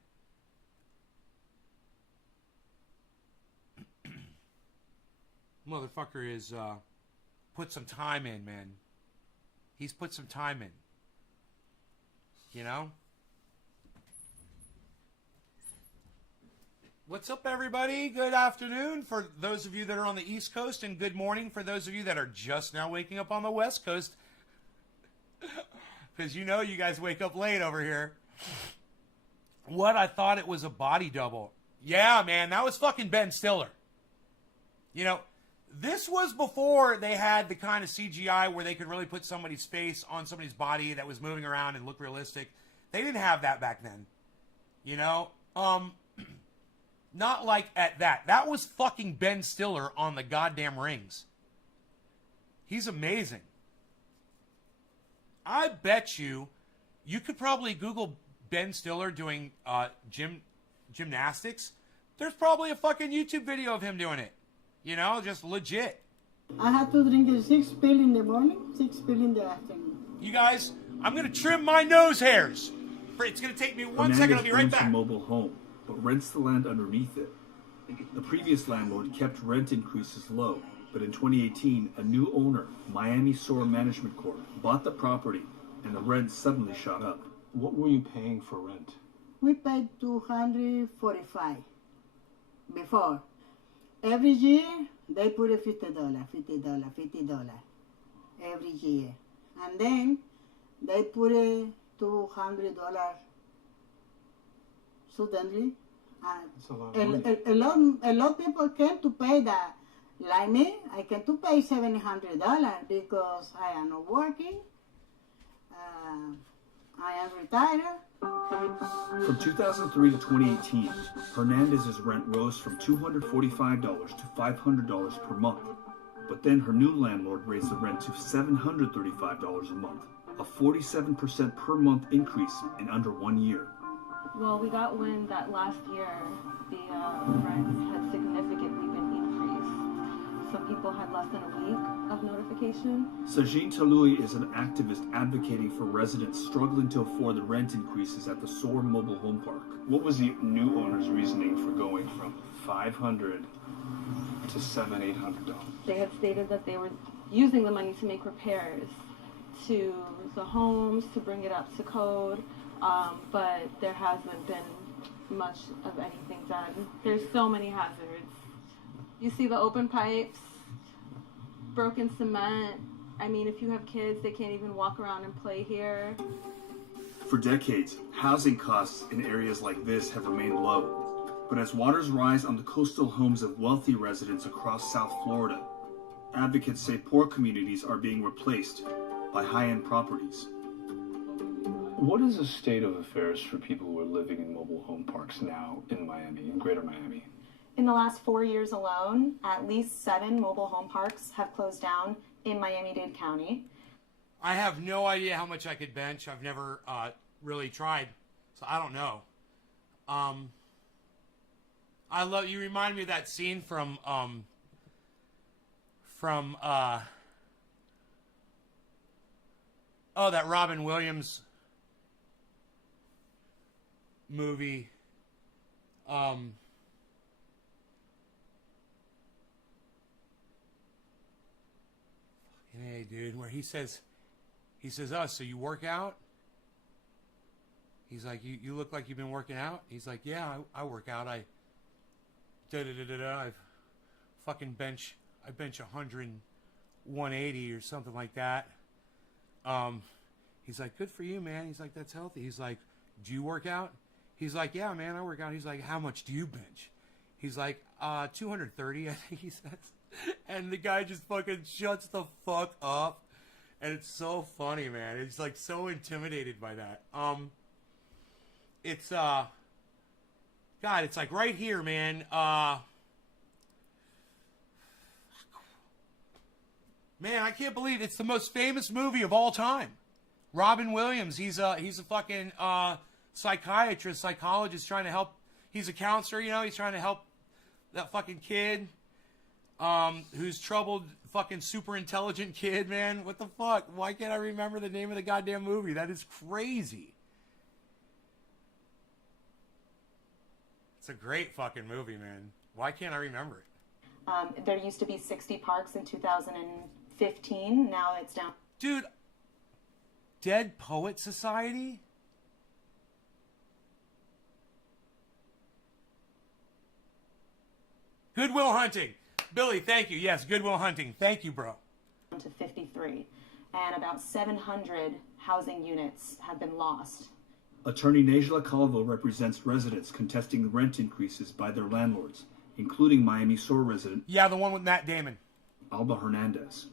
Motherfucker is, put some time in, man. He's put some time in. You know? What's up, everybody? Good afternoon for those of you that are on the East Coast, and good morning for those of you that are just now waking up on the West Coast. Because you know you guys wake up late over here. What? I thought it was a body double. Yeah, man, that was fucking Ben Stiller. You know, this was before they had the kind of CGI where they could really put somebody's face on somebody's body that was moving around and look realistic. They didn't have that back then. You know? Not like at that. That was fucking Ben Stiller on the goddamn rings. He's amazing. I bet you could probably Google Ben Stiller doing gymnastics. There's probably a fucking YouTube video of him doing it. You know, just legit. I had to drink 6 pills in the morning, 6 pills in the afternoon. You guys, I'm going to trim my nose hairs. It's going to take me 1 second. I'll be right back. A mobile home, but rents the land underneath it. The previous landlord kept rent increases low, but in 2018, a new owner, Miami Soar Management Corp., bought the property, and the rent suddenly shot up. What were you paying for rent? We paid $245 before. Every year, they put a $50 every year. And then they put a $200 suddenly. That's a lot of money. A lot of people came to pay that. Like me, I came to pay $700 because I am not working. I am retired. From 2003 to 2018, Hernandez's rent rose from $245 to $500 per month. But then her new landlord raised the rent to $735 a month, a 47% per month increase in under 1 year. Well, we got wind that last year the rents had significantly been increased. Some people had less than a week of notification. Sajin Talui is an activist advocating for residents struggling to afford the rent increases at the Soar Mobile Home Park. What was the new owner's reasoning for going from $500 to $700-800? They had stated that they were using the money to make repairs to the homes, to bring it up to code, but there hasn't been much of anything done. There's so many hazards. You see the open pipes, broken cement. I mean, if you have kids, they can't even walk around and play here. For decades, housing costs in areas like this have remained low. But as waters rise on the coastal homes of wealthy residents across South Florida, advocates say poor communities are being replaced by high-end properties. What is the state of affairs for people who are living in mobile home parks now in Miami, in Greater Miami? In the last 4 years alone, at least 7 mobile home parks have closed down in Miami-Dade County. I have no idea how much I could bench. I've never really tried, so I don't know. I love you. Remind me of that scene from that Robin Williams movie. Hey, dude, where he says, "Oh, so you work out?" He's like, "You look like you've been working out." He's like, "Yeah, I work out. I fucking bench 100, 180 or something like that." He's like, "Good for you, man." He's like, "That's healthy." He's like, "Do you work out?" He's like, "Yeah, man, I work out." He's like, "How much do you bench?" He's like, 230, I think he says. And the guy just fucking shuts the fuck up. And it's so funny, man. It's like so intimidated by that. It's God, it's like right here, man. Man, I can't believe it's the most famous movie of all time. Robin Williams, he's a fucking psychiatrist, psychologist trying to help. He's a counselor, you know, he's trying to help that fucking kid who's troubled, fucking super intelligent kid, man. What the fuck? Why can't I remember the name of the goddamn movie? That is crazy. It's a great fucking movie, man. Why can't I remember it? There used to be 60 parks in 2015. Now it's down. Dude, Dead Poet Society? Good Will Hunting. Billy, thank you. Yes, Good Will Hunting. Thank you, bro. To 53, and about 700 housing units have been lost. Attorney Najla Calvo represents residents contesting the rent increases by their landlords, including Miami Sur resident. Yeah, the one with Matt Damon. Alba Hernandez.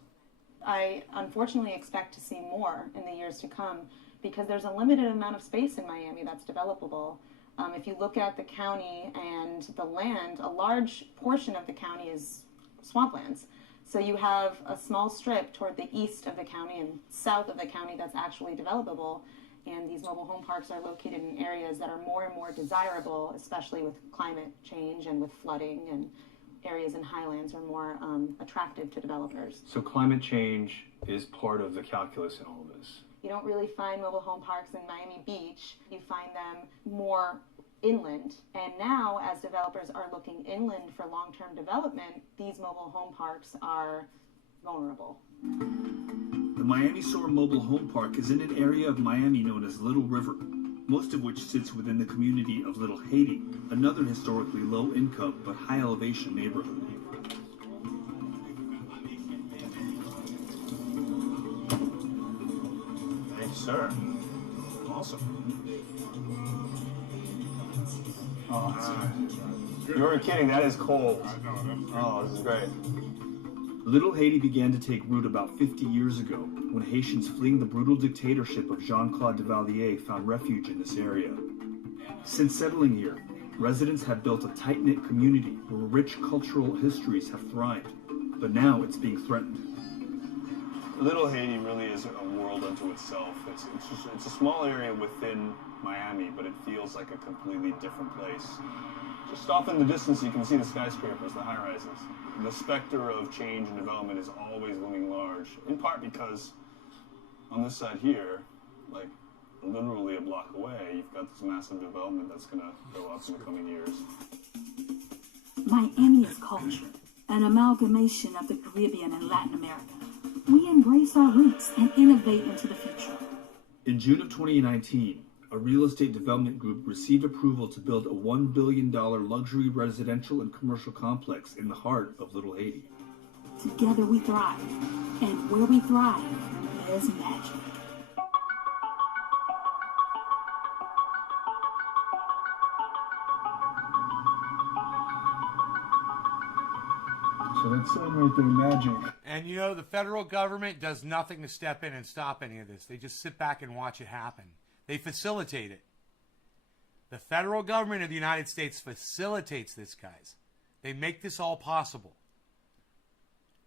I unfortunately expect to see more in the years to come because there's a limited amount of space in Miami that's developable. If you look at the county and the land, a large portion of the county is swamplands. So you have a small strip toward the east of the county and south of the county that's actually developable. And these mobile home parks are located in areas that are more and more desirable, especially with climate change and with flooding, and areas in highlands are more attractive to developers. So climate change is part of the calculus in all of this. You don't really find mobile home parks in Miami Beach. You find them more inland. And now, as developers are looking inland for long-term development, these mobile home parks are vulnerable. The Miami Sur Mobile Home Park is in an area of Miami known as Little River, most of which sits within the community of Little Haiti, another historically low-income but high-elevation neighborhood. Thank you, sir. Awesome. Oh, you weren't kidding. That is cold. Oh, this is great. Little Haiti began to take root about 50 years ago when Haitians fleeing the brutal dictatorship of Jean-Claude Duvalier found refuge in this area. Since settling here, residents have built a tight-knit community where rich cultural histories have thrived, but now it's being threatened. Little Haiti really is a world unto itself. It's a small area within Miami, but it feels like a completely different place. Just off in the distance, you can see the skyscrapers, the high-rises. The specter of change and development is always looming large, in part because on this side here, like literally a block away, you've got this massive development that's going to go up in the coming years. Miami is culture, an amalgamation of the Caribbean and Latin America. We embrace our roots and innovate into the future. In June of 2019, a real estate development group received approval to build a $1 billion luxury residential and commercial complex in the heart of Little Haiti. Together we thrive, and where we thrive, there's magic. that sun right there, magic. And you know, the federal government does nothing to step in and stop any of this. They just sit back and watch it happen. They facilitate it. The federal government of the United States facilitates this, guys. They make this all possible.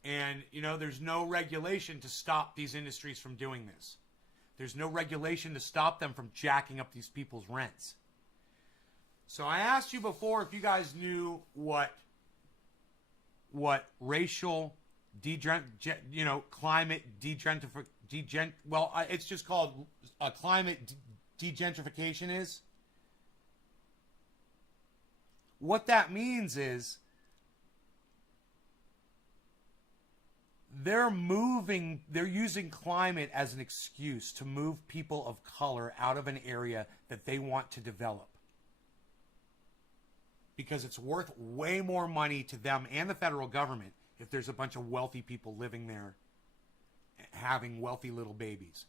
And, you know, there's no regulation to stop these industries from doing this. There's no regulation to stop them from jacking up these people's rents. So I asked you before if you guys knew what racial climate it's just called climate degentrification is. What that means is they're using climate as an excuse to move people of color out of an area that they want to develop. Because it's worth way more money to them and the federal government if there's a bunch of wealthy people living there having wealthy little babies.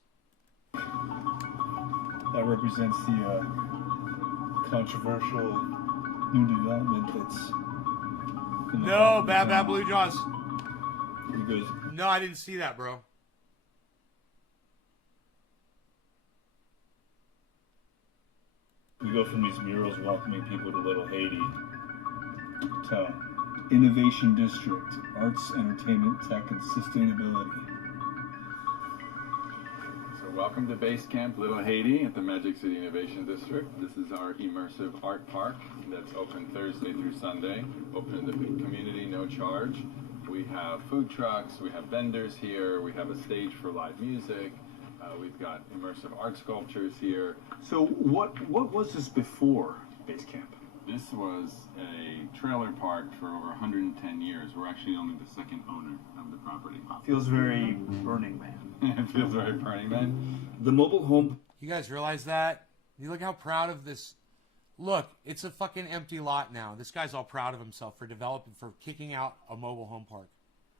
That represents the controversial new development that's... No, Bad Blue Jaws. It goes... No, I didn't see that, bro. We go from these murals welcoming people to Little Haiti to Innovation District, Arts, Entertainment, Tech, and Sustainability. So welcome to Base Camp Little Haiti at the Magic City Innovation District. This is our immersive art park that's open Thursday through Sunday. Open to the community, no charge. We have food trucks, we have vendors here, we have a stage for live music. We've got immersive art sculptures here. So what was this before Base Camp? This was a trailer park for over 110 years. We're actually only the second owner of the property. Feels very Burning Man. It feels very Burning Man. The mobile home... You guys realize that? You look how proud of this... Look, it's a fucking empty lot now. This guy's all proud of himself for kicking out a mobile home park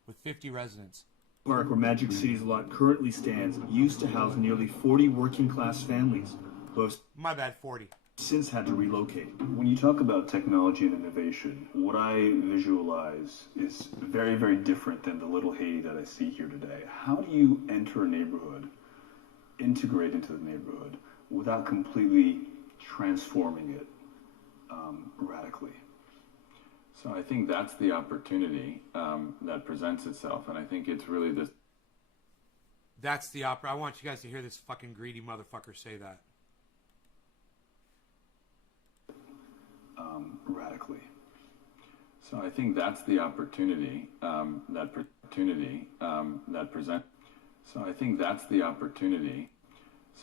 with 50 residents. Park where Magic City's lot currently stands used to house nearly 40 working-class families who have... My bad, 40. ...since had to relocate. When you talk about technology and innovation, what I visualize is very, very different than the Little Haiti that I see here today. How do you enter a neighborhood, integrate into the neighborhood, without completely transforming it radically? So I think that's the opportunity that presents itself, and I think it's really this... That's the opera. I want you guys to hear this fucking greedy motherfucker say that. Radically. So I think that's the opportunity that presents. So I think that's the opportunity.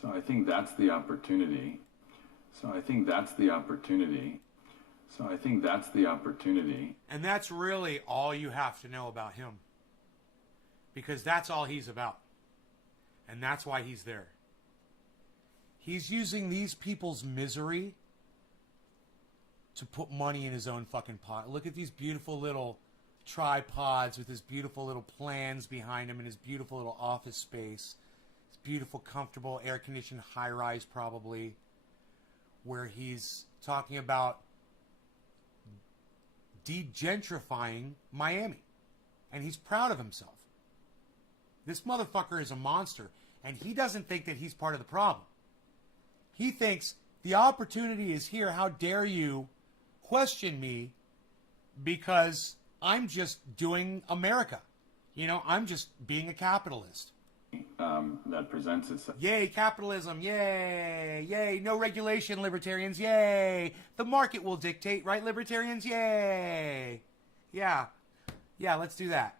So I think that's the opportunity. So I think that's the opportunity. So I think that's the opportunity. And that's really all you have to know about him. Because that's all he's about. And that's why he's there. He's using these people's misery to put money in his own fucking pot. Look at these beautiful little tripods with his beautiful little plans behind him and his beautiful little office space. His beautiful, comfortable, air-conditioned high-rise probably, where he's talking about degentrifying Miami. And he's proud of himself. This motherfucker is a monster, and he doesn't think that he's part of the problem. He thinks the opportunity is here. How dare you question me because I'm just doing America. You know, I'm just being a capitalist. That presents itself. Yay, capitalism. Yay. Yay. No regulation, libertarians. Yay. The market will dictate, right, libertarians? Yay. Yeah. Yeah, let's do that.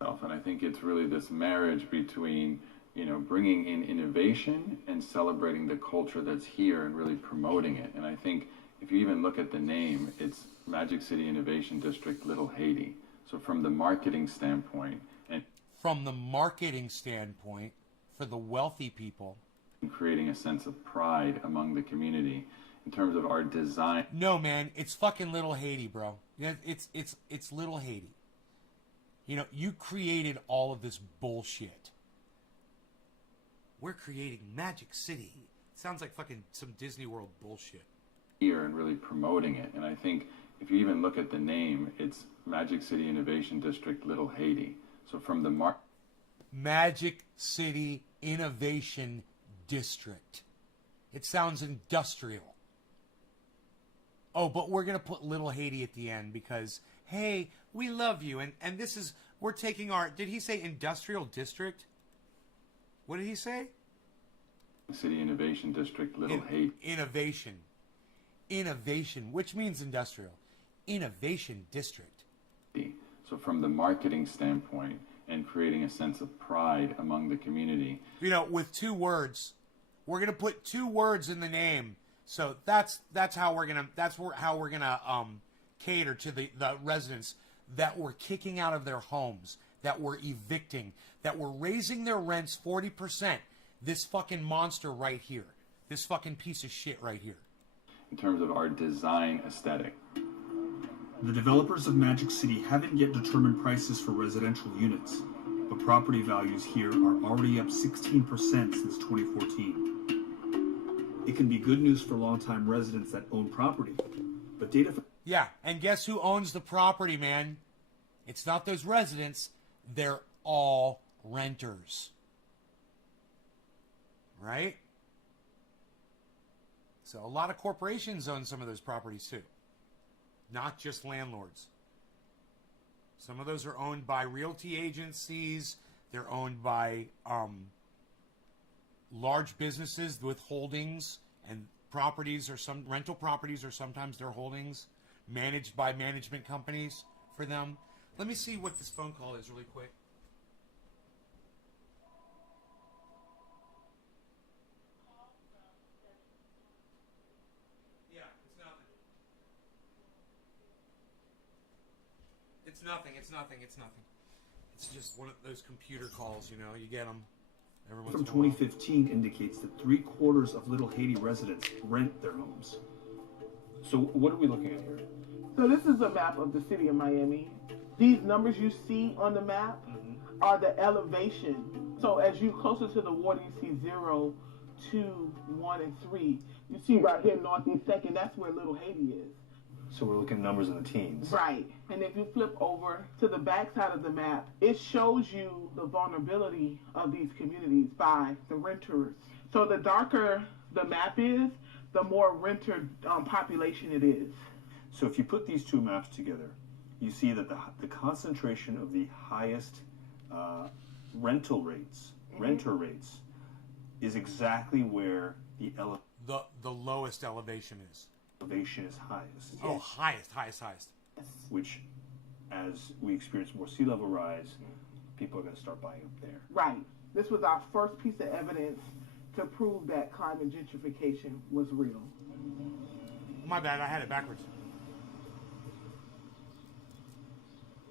And I think it's really this marriage between, you know, bringing in innovation and celebrating the culture that's here and really promoting it. And I think if you even look at the name, it's Magic City Innovation District Little Haiti. So from the marketing standpoint, and from the marketing standpoint, for the wealthy people, creating a sense of pride among the community in terms of our design. No, man, it's fucking Little Haiti, bro. It's Little Haiti. You know, you created all of this bullshit. We're creating Magic City. Sounds like fucking some Disney World bullshit. Here and really promoting it. And I think If you even look at the name, it's Magic City Innovation District Little Haiti. So from the Magic City Innovation District. It sounds industrial. Oh, but we're going to put Little Haiti at the end because, hey, we love you. And this is, we're taking our, did he say industrial district? What did he say? City Innovation District Little Haiti. Innovation. Innovation, which means industrial. Innovation District. So from the marketing standpoint and creating a sense of pride among the community. You know, with 2 words, we're going to put 2 words in the name. So that's how we're going to cater to the residents that we're kicking out of their homes, that we're evicting, that we're raising their rents 40%. This fucking monster right here. This fucking piece of shit right here. In terms of our design aesthetic. The developers of Magic City haven't yet determined prices for residential units, but property values here are already up 16% since 2014. It can be good news for longtime residents that own property, but data... Yeah, and guess who owns the property, man? It's not those residents. They're all renters. Right? So a lot of corporations own some of those properties too. Not just landlords. Some of those are owned by realty agencies. They're owned by large businesses with holdings, and properties or some rental properties, or sometimes their holdings managed by management companies for them. Let me see what this phone call is really quick. It's nothing. It's just one of those computer calls, you know, you get them. From 2015 indicates that 3/4 of Little Haiti residents rent their homes. So what are we looking at here? So this is a map of the city of Miami. These numbers you see on the map are the elevation. So as you closer to the water, you see 0, 2, 1, and 3. You see right here, Northeast 2nd, that's where Little Haiti is. So we're looking at numbers in the teens. Right. And if you flip over to the back side of the map, it shows you the vulnerability of these communities by the renters. So the darker the map is, the more renter population it is. So if you put these 2 maps together, you see that the concentration of the highest renter rates is exactly where the lowest elevation is. Elevation is highest. Oh, highest. Which, as we experience more sea level rise, people are going to start buying up there. Right. This was our first piece of evidence to prove that climate gentrification was real. My bad, I had it backwards.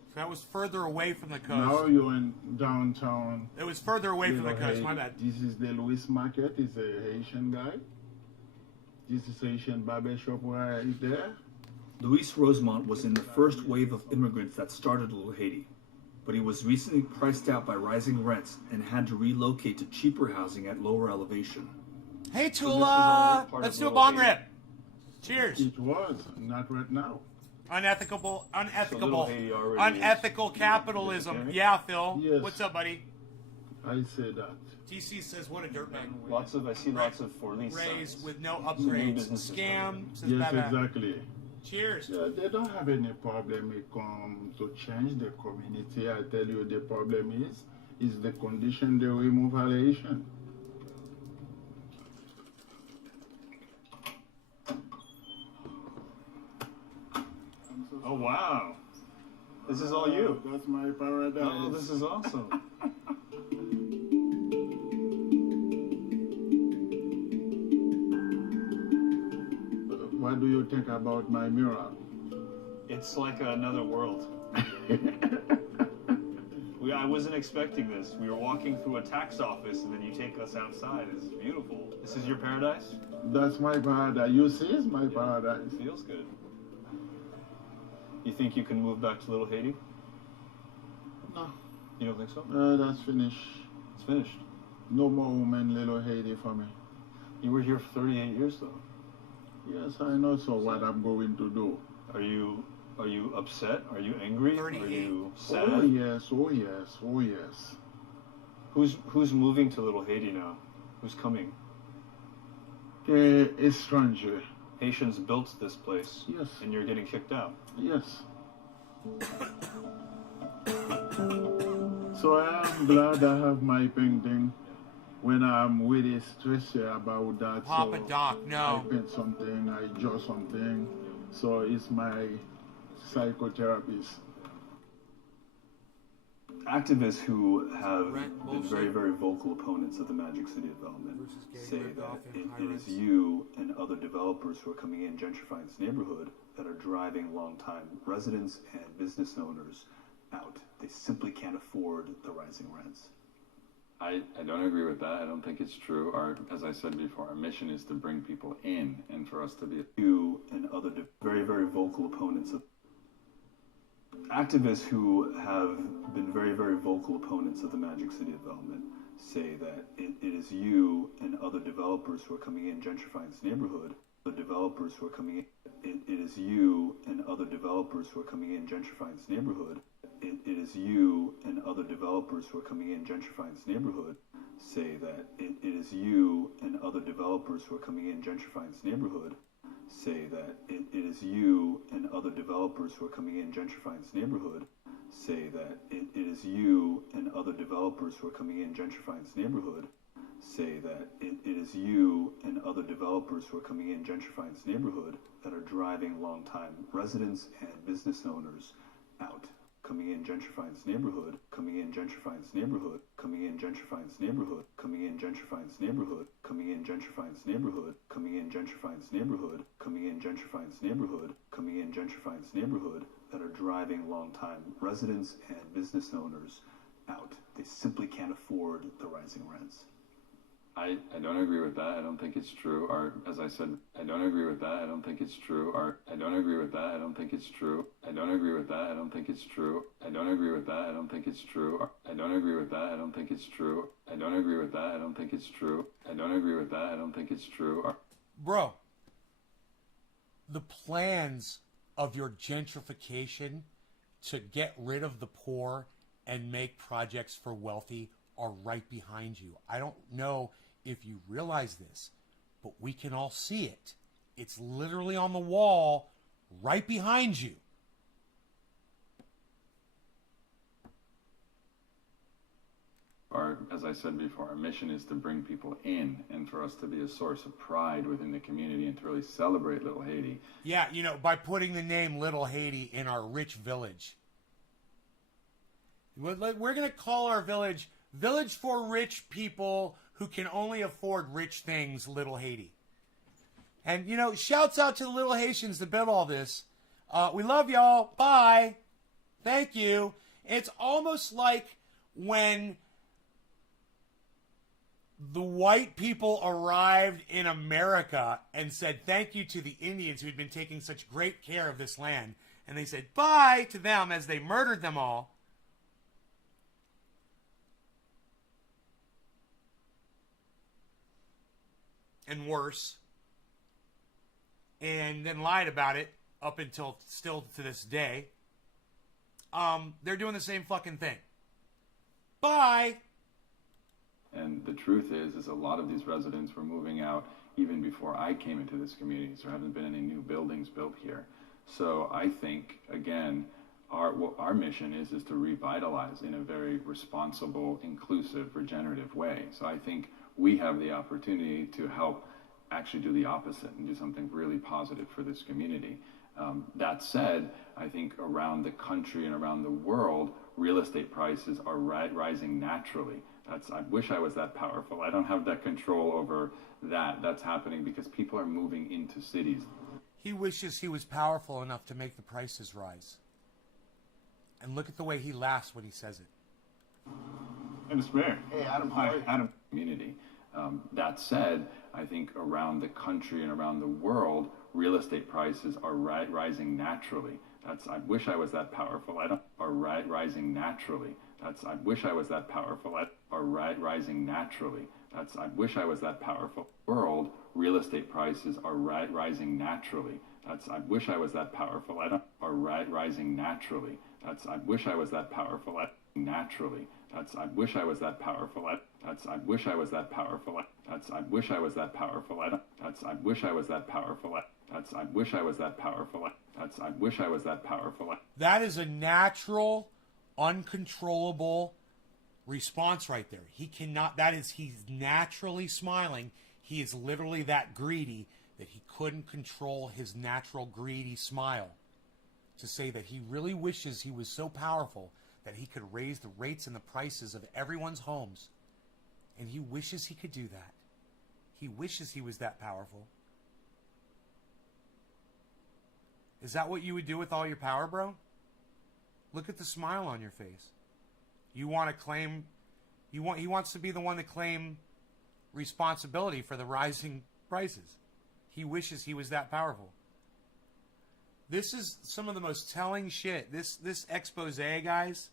So that was further away from the coast. Now you're in downtown. It was further away from the coast, my bad. This is the Louis Market, is a Haitian guy. This is Haitian barber shop right there. Luis Rosemont was in the first wave of immigrants that started Little Haiti, but he was recently priced out by rising rents and had to relocate to cheaper housing at lower elevation. Hey Tula, let's do a bong rip. Cheers. It was, not right now. Unethical So capitalism. Yeah, Phil. Yes. What's up, buddy? I say that. TC says, what a dirtbag. I see lots of for lease raise signs. with no upgrades. Scam. Says Yes, bye-bye. exactly. Cheers. Yeah, they don't have any problem to change the community. I tell you, the problem is the condition they remove Haitian. Oh wow, this is all you. That's my paradise. Oh, this is awesome. What do you think about my mural? It's like another world. I wasn't expecting this. We were walking through a tax office, and then you take us outside. It's beautiful. This is your paradise? That's my paradise. You see, it's my paradise. It feels good. You think you can move back to Little Haiti? No. You don't think so? That's finished. It's finished. No more home in Little Haiti for me. You were here for 38 years, though. Yes, I know. So what I'm going to do? Are you upset? Are you angry? Are you sad? Oh yes, oh yes, oh yes. Who's moving to Little Haiti now? Who's coming? A stranger. Haitians built this place. Yes. And you're getting kicked out. Yes. So I am glad I have my painting when I'm really stressed about that. Papa so Doc, no. I paint something, I draw something. So it's my psychotherapist. Activists who have been very, very vocal opponents of the Magic City development say that it is you and other developers who are coming in gentrifying this neighborhood that are driving longtime residents and business owners out. They simply can't afford the rising rents. I don't agree with that. I don't think it's true. As I said before, our mission is to bring people in and for us to be... You and other very, very vocal opponents of... Activists who have been very, very vocal opponents of the Magic City development say that it is you and other developers who are coming in gentrifying this neighborhood. The developers who are coming in... It is you and other developers who are coming in gentrifying this neighborhood. It is you and other developers who are coming in gentrifying this neighborhood say that it is you and other developers who are coming in gentrifying this neighborhood say that it is you and other developers who are coming in gentrifying this neighborhood say that it is you and other developers who are coming in gentrifying this neighborhood say that it is you and other developers who are coming in gentrifying this neighborhood that are driving longtime residents and business owners out. Coming in gentrifying this neighborhood, coming in gentrifying this neighborhood, coming in gentrifying this neighborhood, coming in gentrifying this neighborhood, coming in gentrifying this neighborhood, coming in gentrifying this neighborhood, coming in gentrifying this neighborhood, coming in gentrifying this neighborhood that are driving longtime residents and business owners out. They simply can't afford the rising rents. I don't agree with that. I don't think it's true. As I said, I don't agree with that. I don't think it's true. I don't agree with that. I don't think it's true. I don't agree with that. I don't think it's true. I don't agree with that. I don't think it's true. I don't agree with that. I don't think it's true. I don't agree with that. I don't think it's true. I don't agree with that. I don't think it's true. Bro, the plans of your gentrification to get rid of the poor and make projects for wealthy are right behind you. I don't know if you realize this, but we can all see it. It's literally on the wall right behind you. As I said before, our mission is to bring people in and for us to be a source of pride within the community and to really celebrate Little Haiti. Yeah, by putting the name Little Haiti in our rich village. We're going to call our village Village for Rich People Who Can Only Afford Rich Things, Little Haiti. And, shouts out to the little Haitians that built all this. We love y'all. Bye. Thank you. It's almost like when the white people arrived in America and said thank you to the Indians who had been taking such great care of this land. And they said bye to them as they murdered them all. And worse, and then lied about it up until still to this day. They're doing the same fucking thing. Bye. And the truth is a lot of these residents were moving out even before I came into this community. So there haven't been any new buildings built here. So I think, again, our mission is to revitalize in a very responsible, inclusive, regenerative way. So I think we have the opportunity to help actually do the opposite and do something really positive for this community. That said, I think around the country and around the world, real estate prices are rising naturally. I wish I was that powerful. I don't have that control over that. That's happening because people are moving into cities. He wishes he was powerful enough to make the prices rise. And look at the way he laughs when he says it. And it's Mayor. Hey, Adam. Hi, Adam. Community. That said, I think around the country and around the world, real estate prices are rising naturally. I wish I was that powerful. Rising naturally. I wish I was that powerful. Rising naturally. I wish I was that powerful. World, real estate prices are rising naturally. I wish I was that powerful. Are rising naturally. I wish I was that powerful. Naturally. I wish I was that powerful. I wish I was that powerful. I wish I was that powerful. I wish I was that powerful. I wish I was that powerful. I wish I was that powerful. That is a natural, uncontrollable response right there. He cannot, he's naturally smiling. He is literally that greedy that he couldn't control his natural greedy smile. To say that he really wishes he was so powerful that he could raise the rates and the prices of everyone's homes. And he wishes he could do that. He wishes he was that powerful. Is that what you would do with all your power, bro? Look at the smile on your face. You want to claim, he wants to be the one to claim responsibility for the rising prices. He wishes he was that powerful. This is some of the most telling shit. This expose, guys.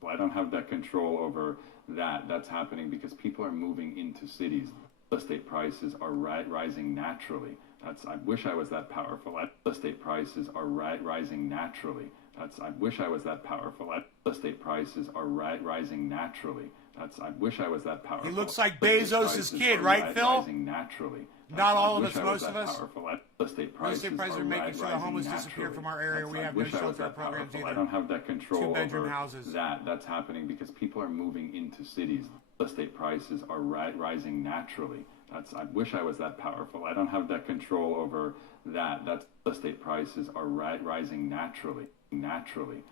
Well, I don't have that control over that. That's happening because people are moving into cities. Real estate prices are rising naturally. I wish I was that powerful. Real estate prices are rising naturally. I wish I was that powerful. Real estate prices are rising naturally. I wish I was that powerful. He looks like Bezos' kid, right, Phil? Rising naturally. Not all of us, most of us. Real estate prices are making sure the homeless disappear from our area. We have no shelter programs either. I don't have that control Two-bedroom over houses. That's happening because people are moving into cities. Real estate prices are rising naturally. I wish I was that powerful. I don't have that control over that. Real estate prices are rising naturally. Naturally.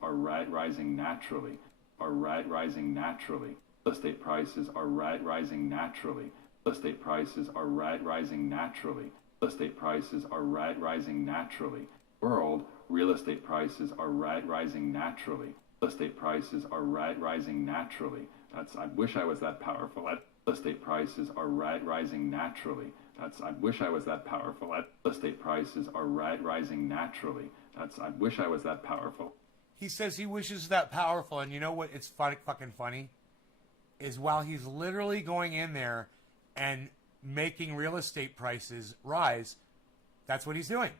Rising naturally. Rising naturally. Real estate prices are rising naturally. Real estate prices are rising naturally. Real estate prices are rising naturally. World, real estate prices are rising naturally. Real estate prices are rising naturally. I wish I was that powerful. Real estate prices are rising naturally. I wish I was that powerful. Real estate prices are rising naturally. I wish I was that powerful. He says he wishes that powerful, and you know what? It's fucking funny. Is while he's literally going in there and making real estate prices rise, that's what he's doing.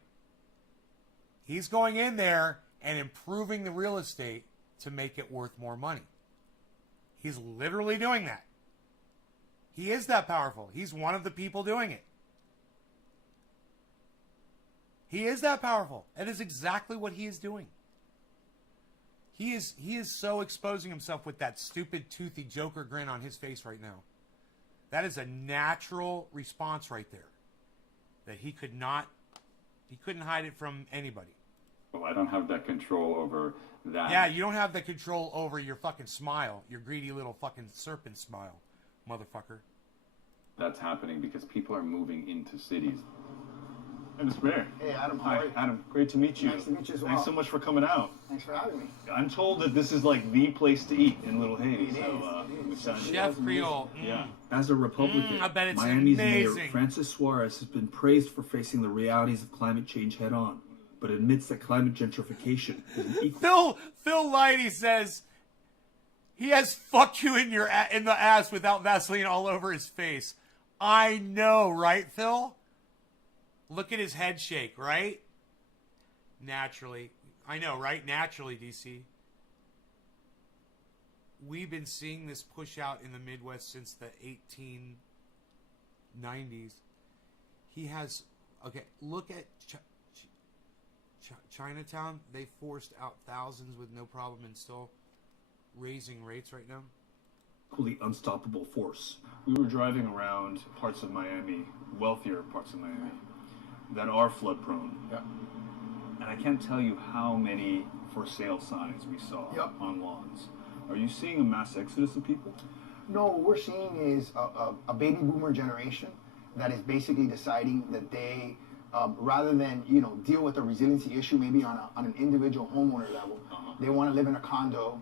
He's going in there and improving the real estate to make it worth more money. He's literally doing that. He is that powerful. He's one of the people doing it. He is that powerful. That is exactly what he is doing. He is so exposing himself with that stupid, toothy Joker grin on his face right now. That is a natural response right there. That he couldn't hide it from anybody. Well, I don't have that control over that. Yeah, you don't have the control over your fucking smile. Your greedy little fucking serpent smile, motherfucker. That's happening because people are moving into cities. Hey, Mr. Mayor. Hey, Adam. How Hi, are you? Adam. Great to meet you. Nice to meet you as well. Thanks so much for coming out. Thanks for having me. I'm told that this is like the place to eat in Little Haiti. Chef Creole. Yeah. As a Republican, I bet it's Miami's amazing. Mayor Francis Suarez has been praised for facing the realities of climate change head on, but admits that climate gentrification is an equal. Phil Lighty says he has "fuck you" in the ass without Vaseline all over his face. I know, right, Phil? Look at his head shake, right? Naturally. I know, right? Naturally, DC. We've been seeing this push out in the Midwest since the 1890s. He has... Okay, look at Chinatown. They forced out thousands with no problem and still raising rates right now. Equally unstoppable force. We were driving around parts of Miami, wealthier parts of Miami, that are flood prone. Yeah. And I can't tell you how many for sale signs we saw on lawns. Are you seeing a mass exodus of people? No, what we're seeing is a baby boomer generation that is basically deciding that they, rather than deal with a resiliency issue maybe on an individual homeowner level, they want to live in a condo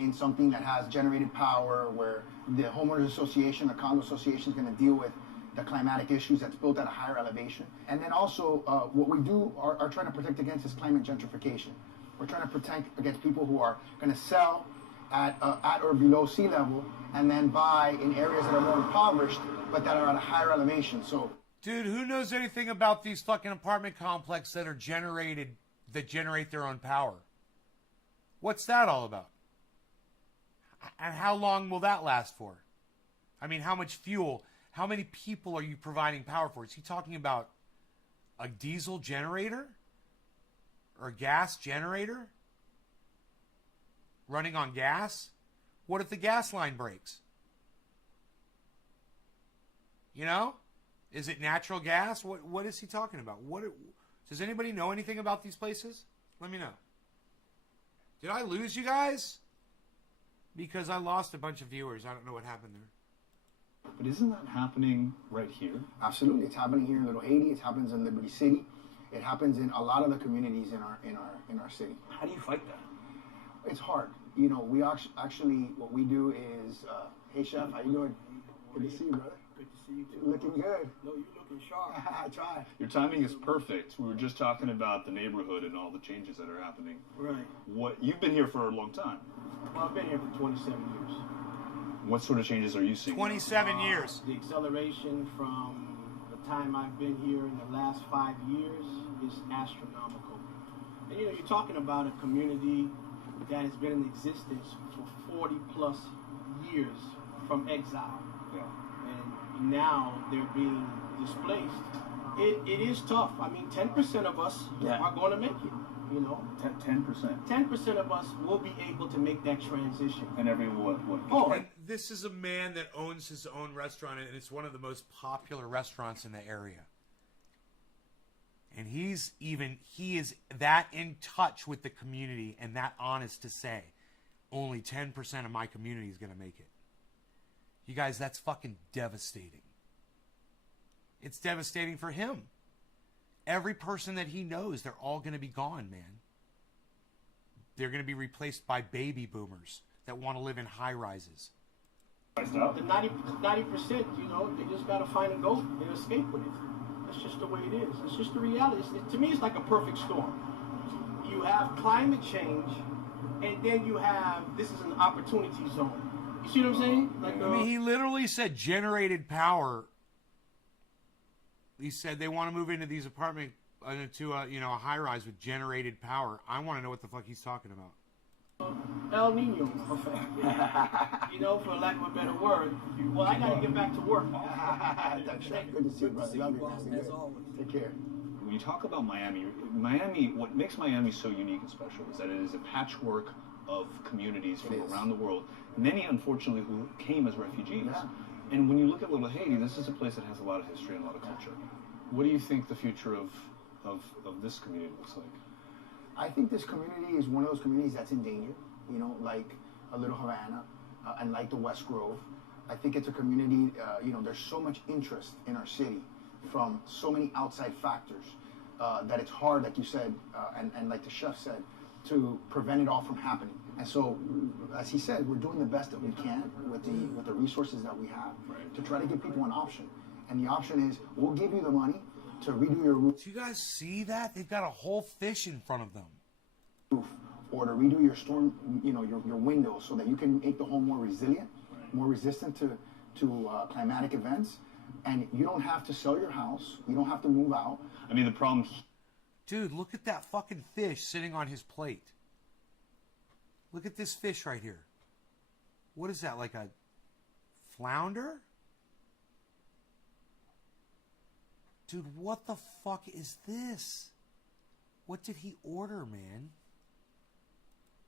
in something that has generated power, where the homeowners association, the condo association is going to deal with the climatic issues that's built at a higher elevation. And then also what we do are trying to protect against is climate gentrification. We're trying to protect against people who are going to sell at or below sea level and then buy in areas that are more impoverished but that are at a higher elevation. So Dude, who knows anything about these fucking apartment complexes that generate their own power? What's that all about? And how long will that last for? I mean, how much fuel, how many people are you providing power for? Is he talking about a diesel generator? Or a gas generator? Running on gas? What if the gas line breaks? You know? Is it natural gas? What is he talking about? Does anybody know anything about these places? Let me know. Did I lose you guys? Because I lost a bunch of viewers. I don't know what happened there. But isn't that happening right here? Absolutely, it's happening here in Little Haiti. It happens in Liberty City. It happens in a lot of the communities in our city. How do you fight that? It's hard. You know, we actually what we do is, hey chef, how you doing? Good to see you, brother. Good to see you too. Looking good. No, you're looking sharp. I try. Your timing is perfect. We were just talking about the neighborhood and all the changes that are happening. Right. You've been here for a long time. Well, I've been here for 27 years. What sort of changes are you seeing? 27 years. The acceleration from the time I've been here in the last 5 years is astronomical. And you know, you're talking about a community that has been in existence for 40 plus years from exile. Yeah. And now they're being displaced. It is tough. I mean, 10% of us are going to make it. You know, 10%. 10% of us will be able to make that transition. And everyone, And this is a man that owns his own restaurant, and it's one of the most popular restaurants in the area. And he is that in touch with the community and that honest to say, only 10% of my community is going to make it. You guys, that's fucking devastating. It's devastating for him. Every person that he knows, they're all going to be gone, man. They're going to be replaced by baby boomers that want to live in high rises. The 90%, you know, they just got to find a goat and escape with it. That's just the way it is. It's just the reality. To me, it's like a perfect storm. You have climate change, and then you have, this is an opportunity zone. You see what I'm saying? Like, I mean, he literally said generated power. He said they want to move into these apartment, into a high rise with generated power. I want to know what the fuck he's talking about. El Nino effect. You know, for lack of a better word. Well, I got to get back to work. Good to see you, brother. Love you. As always. Take care. When you talk about Miami, what makes Miami so unique and special is that it is a patchwork of communities from around the world. Many, unfortunately, who came as refugees. Yeah. And when you look at Little Haiti, this is a place that has a lot of history and a lot of culture. What do you think the future of this community looks like? I think this community is one of those communities that's in danger, you know, like a Little Havana and like the West Grove. I think it's a community, you know, there's so much interest in our city from so many outside factors that it's hard, like you said, and like the chef said, to prevent it all from happening. And so, as he said, we're doing the best that we can with the resources that we have to try to give people an option. And the option is, we'll give you the money to redo your roof. Do you guys see that? They've got a whole fish in front of them. Or to redo your storm, you know, your windows so that you can make the home more resilient, more resistant to climatic events. And you don't have to sell your house. You don't have to move out. I mean, the problem... Dude, look at that fucking fish sitting on his plate. Look at this fish right here. What is that, like a flounder? Dude, what the fuck is this? What did he order, man?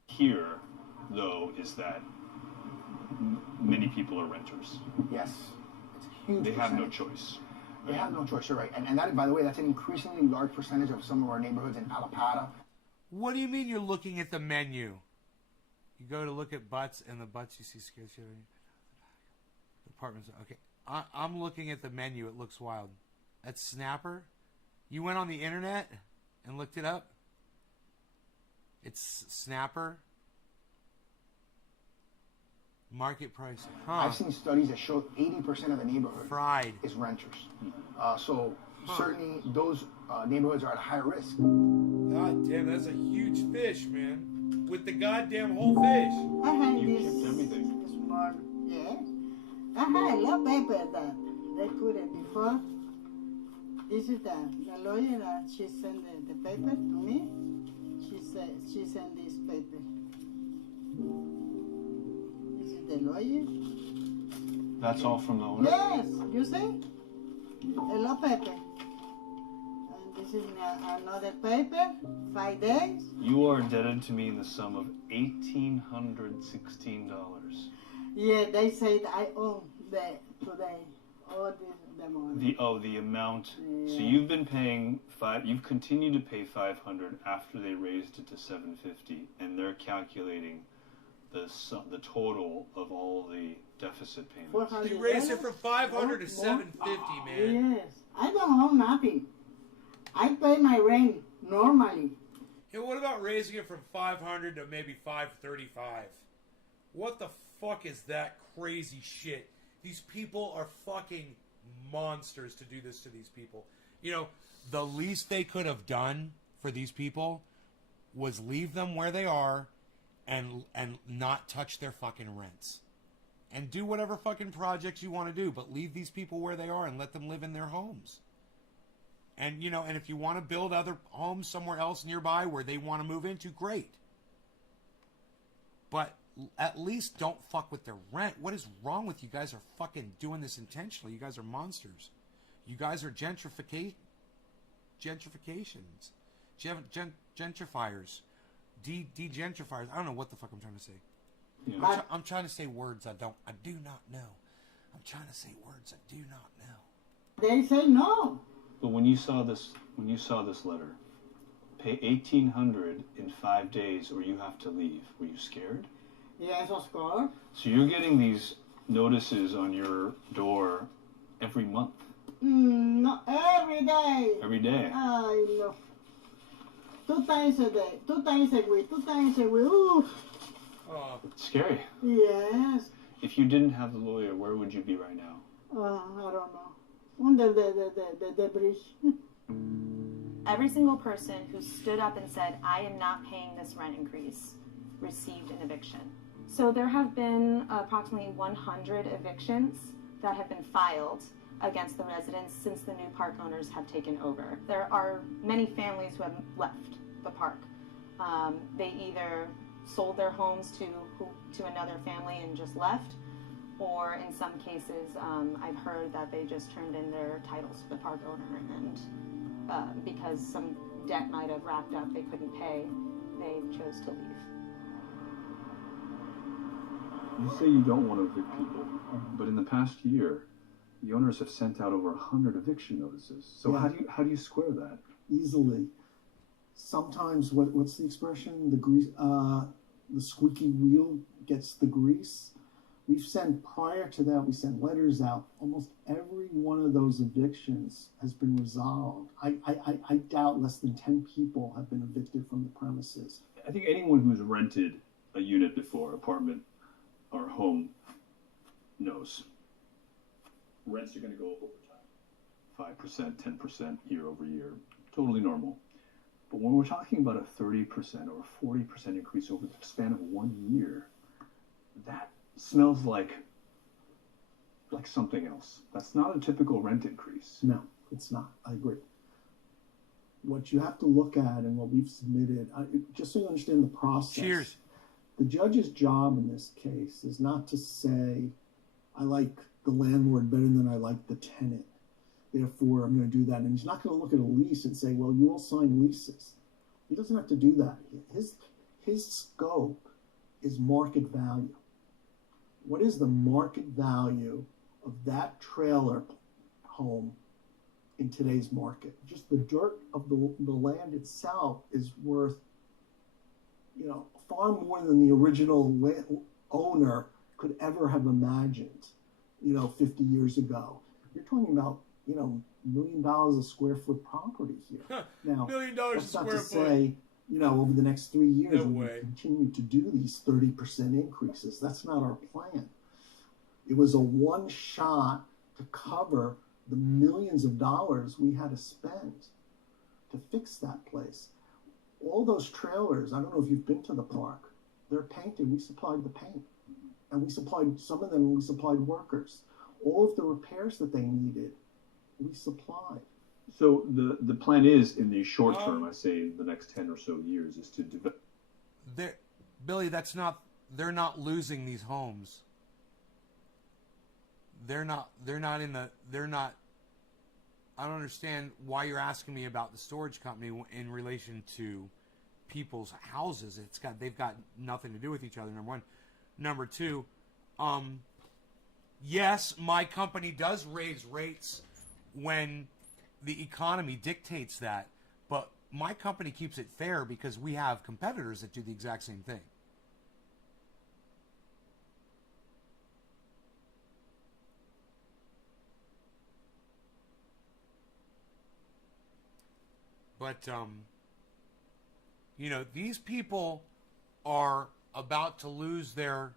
Here, though, is that many people are renters. Yes. It's a huge They have no choice. They have no choice, you're right. And that, by the way, that's an increasingly large percentage of some of our neighborhoods in Alapata. What do you mean you're looking at the menu? You go to look at butts, and the butts you see scare shit on you. Apartments. Okay. I'm looking at the menu. It looks wild. That's Snapper? You went on the internet and looked it up? It's Snapper? Market price. Huh. I've seen studies that show 80% of the neighborhood is renters. So certainly those neighborhoods are at higher risk. God damn, that's a huge fish, man. With the goddamn whole fish. I had You this kept everything. small, yeah. I had a little paper that they put it before. This is the lawyer that she sent the paper to me. She said she sent this paper. This is the lawyer. That's all from the owner? Yes, you see? A law paper. And this is another paper, 5 days. You are indebted to me in the sum of $1,816. Yeah, they said I own today all the money. The amount. Yeah. So you've been paying you've continued to pay $500 after they raised it to $750, and they're calculating the total of all the deficit payments. They raised it from $500 to $750, man. Yes, I don't own nothing. I pay my rent normally. Hey, what about raising it from $500 to maybe $535? What the fuck is that crazy shit? These people are fucking monsters to do this to these people. You know, the least they could have done for these people was leave them where they are and not touch their fucking rents. And do whatever fucking projects you want to do, but leave these people where they are and let them live in their homes. And, you know, and if you want to build other homes somewhere else nearby where they want to move into, great. But at least don't fuck with their rent. What is wrong with you guys? Are fucking doing this intentionally? You guys are monsters. You guys are gentrifications, gentrifiers, degentrifiers. I don't know what the fuck I'm trying to say. Yeah. I'm trying to say words I do not know. I'm trying to say words I do not know. They say no. But when you saw this letter, pay $1,800 in 5 days, or you have to leave. Were you scared? Yes, of course. So you're getting these notices on your door every month. No, every day. Every day. I know. 2 times a day, 2 times a week, 2 times a week. Ooh. It's scary. Yes. If you didn't have the lawyer, where would you be right now? I don't know. Under the bridge. Every single person who stood up and said, I am not paying this rent increase, received an eviction. So there have been approximately 100 evictions that have been filed against the residents since the new park owners have taken over. There are many families who have left the park. They either sold their homes to another family and just left, or in some cases, I've heard that they just turned in their titles to the park owner, and because some debt might have wrapped up they couldn't pay, they chose to leave. You say you don't want to evict people, but in the past year, the owners have sent out over 100 eviction notices. So Yeah. how do you square that? Easily. Sometimes, what's the expression? The squeaky wheel gets the grease. We've sent, prior to that, we sent letters out. Almost every one of those evictions has been resolved. I doubt less than 10 people have been evicted from the premises. I think anyone who's rented a unit before, apartment or home, knows rents are going to go up over time. 5%, 10% year over year. Totally normal. But when we're talking about a 30% or a 40% increase over the span of 1 year, that smells like something else. That's not a typical rent increase. No, it's not. I agree. What you have to look at and what we've submitted, just so you understand the process. Cheers. The judge's job in this case is not to say, I like the landlord better than I like the tenant, therefore I'm going to do that. And he's not going to look at a lease and say, well, you all sign leases. He doesn't have to do that. His scope is market value. What is the market value of that trailer home in today's market? Just the dirt of the land itself is worth, far more than the original owner could ever have imagined, 50 years ago. You're talking about, $1 million a square foot property here. Now, $1 million a that's not square to foot. say, over the next 3 years, No we way. continue to do these 30% increases. That's not our plan. It was a one shot to cover the millions of dollars we had to spend to fix that place. All those trailers, I don't know if you've been to the park, they're painted. We supplied the paint. And we supplied, some of them, we supplied workers. All of the repairs that they needed, we supplied. So the plan is in the short term, I say the next 10 or so years, is to develop. Billy, that's not. They're not losing these homes. They're not in the. They're not. I don't understand why you're asking me about the storage company in relation to people's houses. They've got nothing to do with each other. Number one. Number two. Yes, my company does raise rates when the economy dictates that, but my company keeps it fair because we have competitors that do the exact same thing. But, these people are about to lose their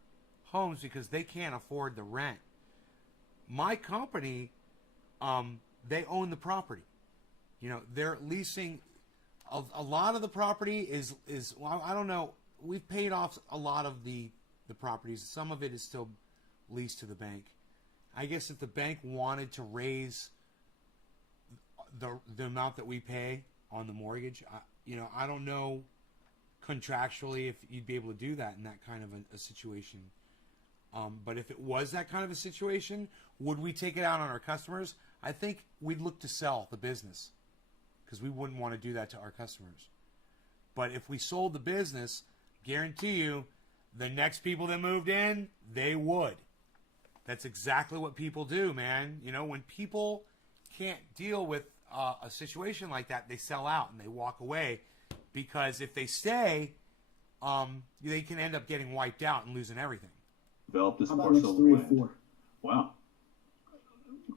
homes because they can't afford the rent. My company, they own the property. They're leasing. A lot of the property is well, I don't know. We've paid off a lot of the properties. Some of it is still leased to the bank. I guess if the bank wanted to raise the amount that we pay on the mortgage, I don't know contractually if you'd be able to do that in that kind of a situation. But if it was that kind of a situation, would we take it out on our customers? I think we'd look to sell the business because we wouldn't want to do that to our customers. But if we sold the business, guarantee you, the next people that moved in, they would. That's exactly what people do, man. When people can't deal with a situation like that, they sell out and they walk away because if they stay, they can end up getting wiped out and losing everything. Develop this How about parcel next of 3 or land. 4? Wow.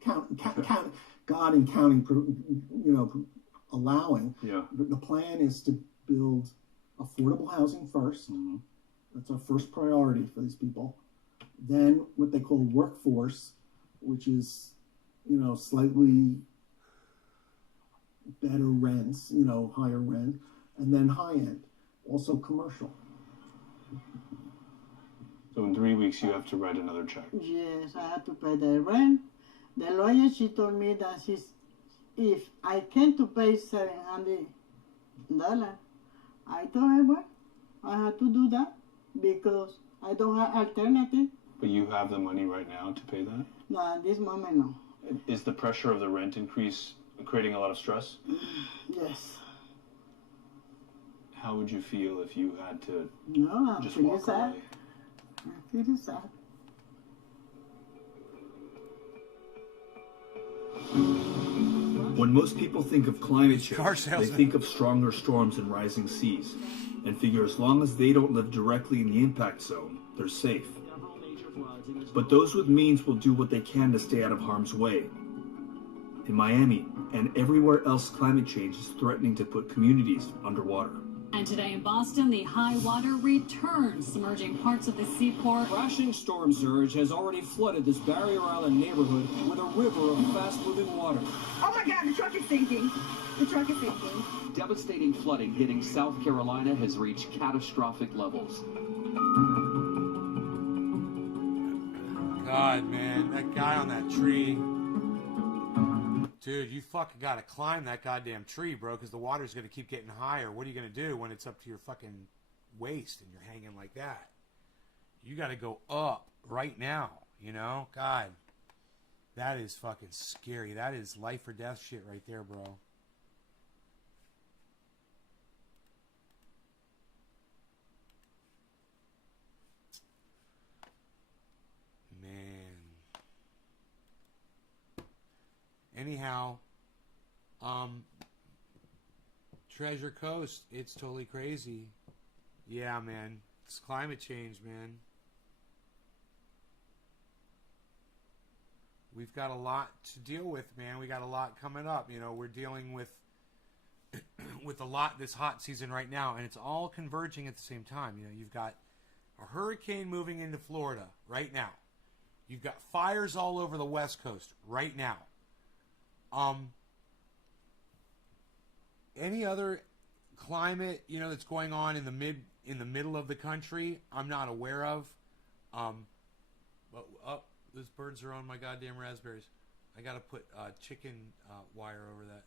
Count God and counting, allowing. Yeah. But the plan is to build affordable housing first. Mm-hmm. That's our first priority for these people. Then what they call workforce, which is, slightly better rents, higher rent, and then high end, also commercial. So in 3 weeks, you have to write another check. Yes, I have to pay the rent. The lawyer, she told me that if I came to pay $700, I told her, well, I have to do that because I don't have alternative. But you have the money right now to pay that? No, at this moment, no. Is the pressure of the rent increase creating a lot of stress? Yes. How would you feel if you had to No, I'm just feeling walk sad. away? I'm feeling sad. When most people think of climate change, Car they salesman. think of stronger storms and rising seas, and figure as long as they don't live directly in the impact zone, they're safe. But those with means will do what they can to stay out of harm's way. In Miami and everywhere else, climate change is threatening to put communities underwater. And today in Boston, the high water returns, submerging parts of the seaport. Crashing storm surge has already flooded this Barrier Island neighborhood with a river of fast-moving water. Oh my God, the truck is sinking. The truck is sinking. Devastating flooding hitting South Carolina has reached catastrophic levels. God, man, that guy on that tree. Dude, you fucking gotta climb that goddamn tree, bro, because the water's gonna keep getting higher. What are you gonna do when it's up to your fucking waist and you're hanging like that? You gotta go up right now, God, that is fucking scary. That is life or death shit right there, bro. Man. Anyhow, Treasure Coast, it's totally crazy. Yeah, man. It's climate change, man. We've got a lot to deal with, man. We got a lot coming up. We're dealing with a lot this hot season right now, and it's all converging at the same time. You've got a hurricane moving into Florida right now. You've got fires all over the West Coast right now. Any other climate, that's going on in the middle of the country, I'm not aware of. But those birds are on my goddamn raspberries. I gotta put chicken wire over that.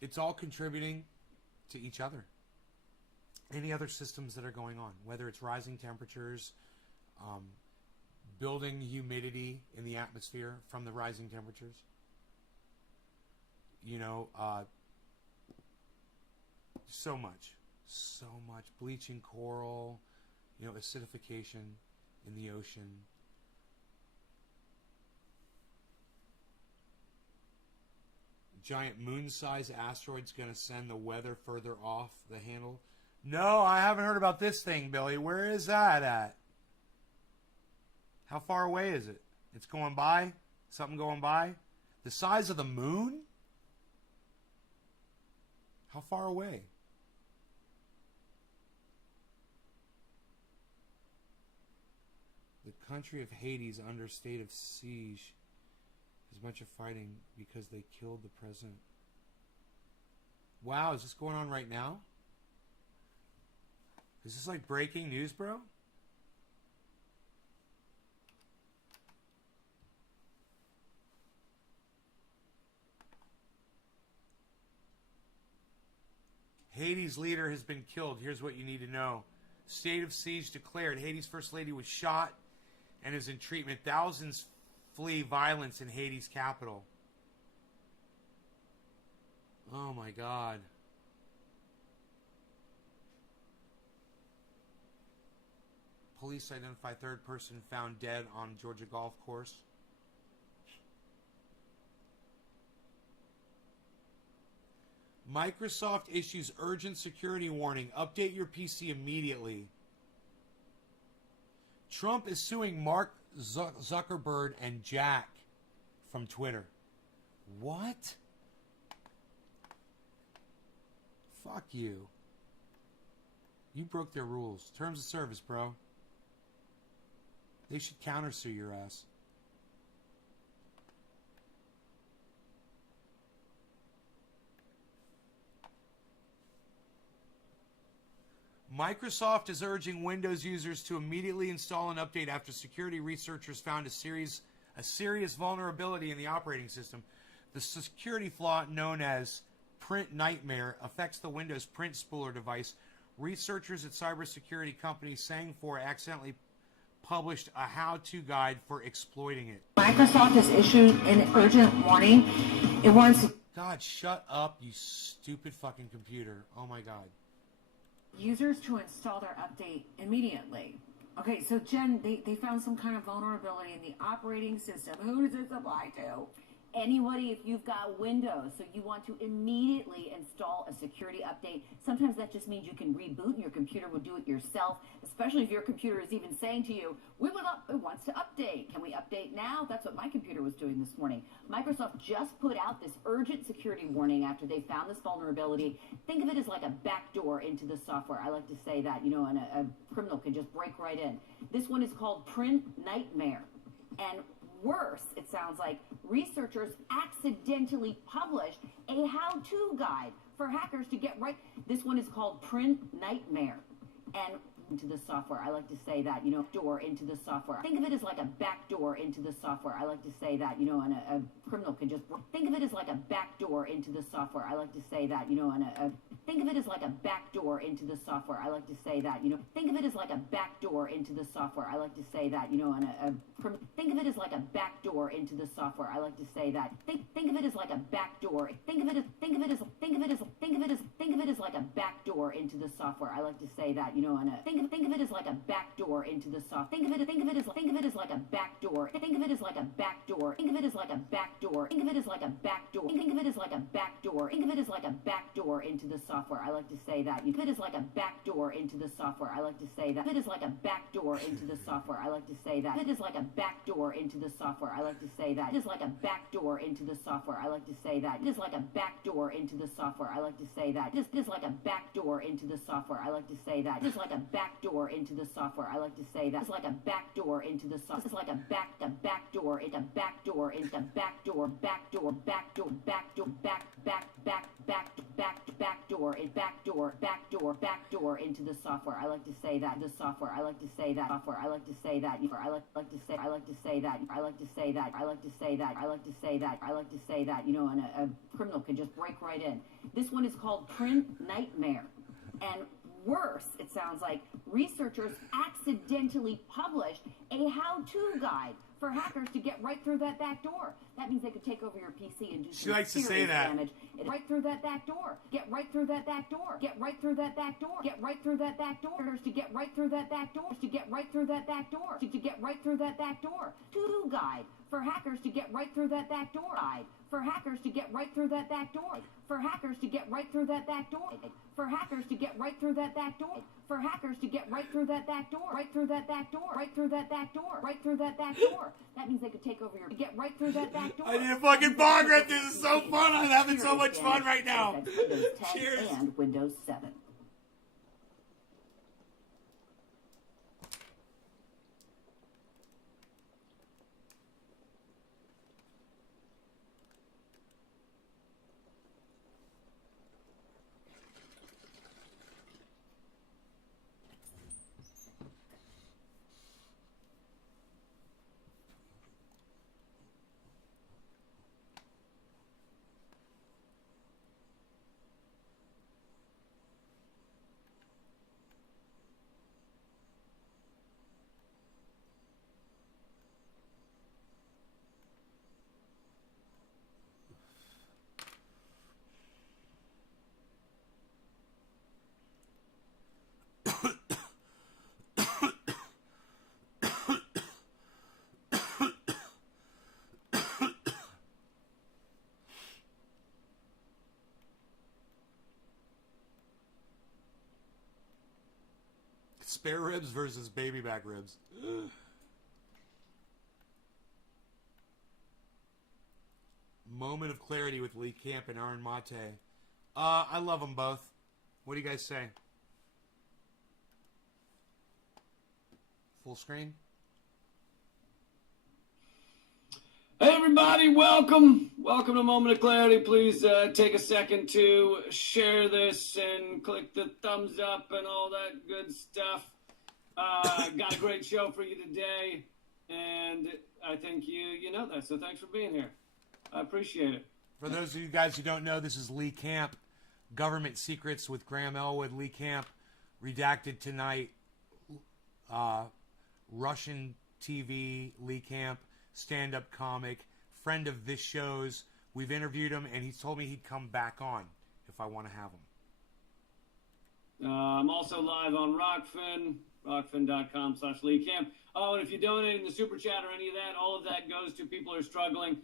It's all contributing to each other. Any other systems that are going on, whether it's rising temperatures, building humidity in the atmosphere from the rising temperatures, so much bleaching coral, acidification in the ocean. Giant moon-sized asteroid's going to send the weather further off the handle. No, I haven't heard about this thing, Billy. Where is that at? How far away is it? It's going by? Something going by? The size of the moon? How far away? The country of Haiti is under state of siege. There's a bunch of fighting because they killed the president. Wow, is this going on right now? Is this like breaking news, bro? Haiti's leader has been killed. Here's what you need to know. State of siege declared. Haiti's first lady was shot and is in treatment. Thousands flee violence in Haiti's capital. Oh my God. Police identify third person found dead on Georgia golf course. Microsoft issues urgent security warning. Update your PC immediately. Trump is suing Mark Zuckerberg and Jack from Twitter. What? Fuck you. You broke their rules. Terms of service, bro. They should countersue your ass. Microsoft is urging Windows users to immediately install an update after security researchers found a serious vulnerability in the operating system. The security flaw, known as Print Nightmare, affects the Windows Print Spooler device. Researchers at cybersecurity company Sang4 accidentally published a how-to guide for exploiting it. Microsoft has issued an urgent warning. It wants... God, shut up, you stupid fucking computer. Oh my God. Users to install their update immediately. Okay, so Jen, they found some kind of vulnerability in the operating system. Who does this apply to? Anybody, if you've got Windows, so you want to immediately install a security update. Sometimes that just means you can reboot and your computer will do it yourself, especially if your computer is even saying to you, it wants to update. Can we update now? That's what my computer was doing this morning. Microsoft just put out this urgent security warning after they found this vulnerability. Think of it as like a backdoor into the software. I like to say that, and a criminal can just break right in. This one is called Print Nightmare. And worse, it sounds like, researchers accidentally published a how-to guide for hackers to get right. This one is called Print Nightmare. And into the software, I like to say that, door into the software. Think of it as like a backdoor into the software. I like to say that, and a criminal can just think of it as like a backdoor into the software. I like to say that, think of it as like a backdoor into the software. I like to say that, think of it as like a backdoor into the software. I like to say that, think of it as like a backdoor into the software. I like to say that. Think of it as like a backdoor. Think of it as like a backdoor into the software. I like to say that, think of it as like a backdoor into the software. Think of it as like a backdoor. Think of it as like a backdoor. Think of it as like a backdoor. Think of it as like a backdoor. Think of it as like a backdoor. Think of it as like a backdoor into the software. I like to say that. Think of it as like a backdoor into the software. I like to say that. It is like a backdoor into the software. I like to say that. It is like a backdoor into the software. I like to say that. It is like a backdoor into the software. I like to say that. It is like a backdoor into the software. I like to say that. It is like a backdoor into the software. I like to say that. It is like a backdoor into the software. I like to say that. It's like a backdoor into the software. It's like a backdoor into backdoor into back backdoor, backdoor, backdoor, backdoor, backdoor, it backdoor into the software. I like to say that the software. I like to say that software. I like to say that. I like to say that. You know, and a criminal could just break right in. This one is called Print Nightmare, and worse, it sounds like researchers accidentally published a how-to guide for hackers to get right through that back door. That means they could take over your PC and do She some likes to say serious that. damage. Right through that back door. Get right through that back door. Get right through that back door. Get right through that back door. To get right through that back door. To get right through that back door. To get right through that back door. To guide for hackers to get right through that back door. Guide for hackers to get right through that back door. For hackers to get right through that back door. For hackers to get right through that back door. For hackers to get right through that back door. Right through that back door. Right through that back door. Right through that back door. That means they could take over your. To get right through that back door. I need a fucking bong rip. This is so fun. I'm having so much fun right now. Windows 10 Cheers. and Windows 7. Spare ribs versus baby back ribs. Ugh. Moment of clarity with Lee Camp and Aaron Mate. I love them both. What do you guys say? Full screen? Hey everybody, welcome. Welcome to Moment of Clarity. Please take a second to share this and click the thumbs up and all that good stuff. Got a great show for you today, and I think you know that, so thanks for being here. I appreciate it. For those of you guys who don't know, this is Lee Camp, Government Secrets with Graham Elwood. Lee Camp, redacted tonight. Russian TV, Lee Camp, stand-up comic, friend of this show's. We've interviewed him, and he's told me he'd come back on if I want to have him. I'm also live on Rockfin, rockfin.com/LeeCamp. Oh, and if you donate in the Super Chat or any of that, all of that goes to people who are struggling.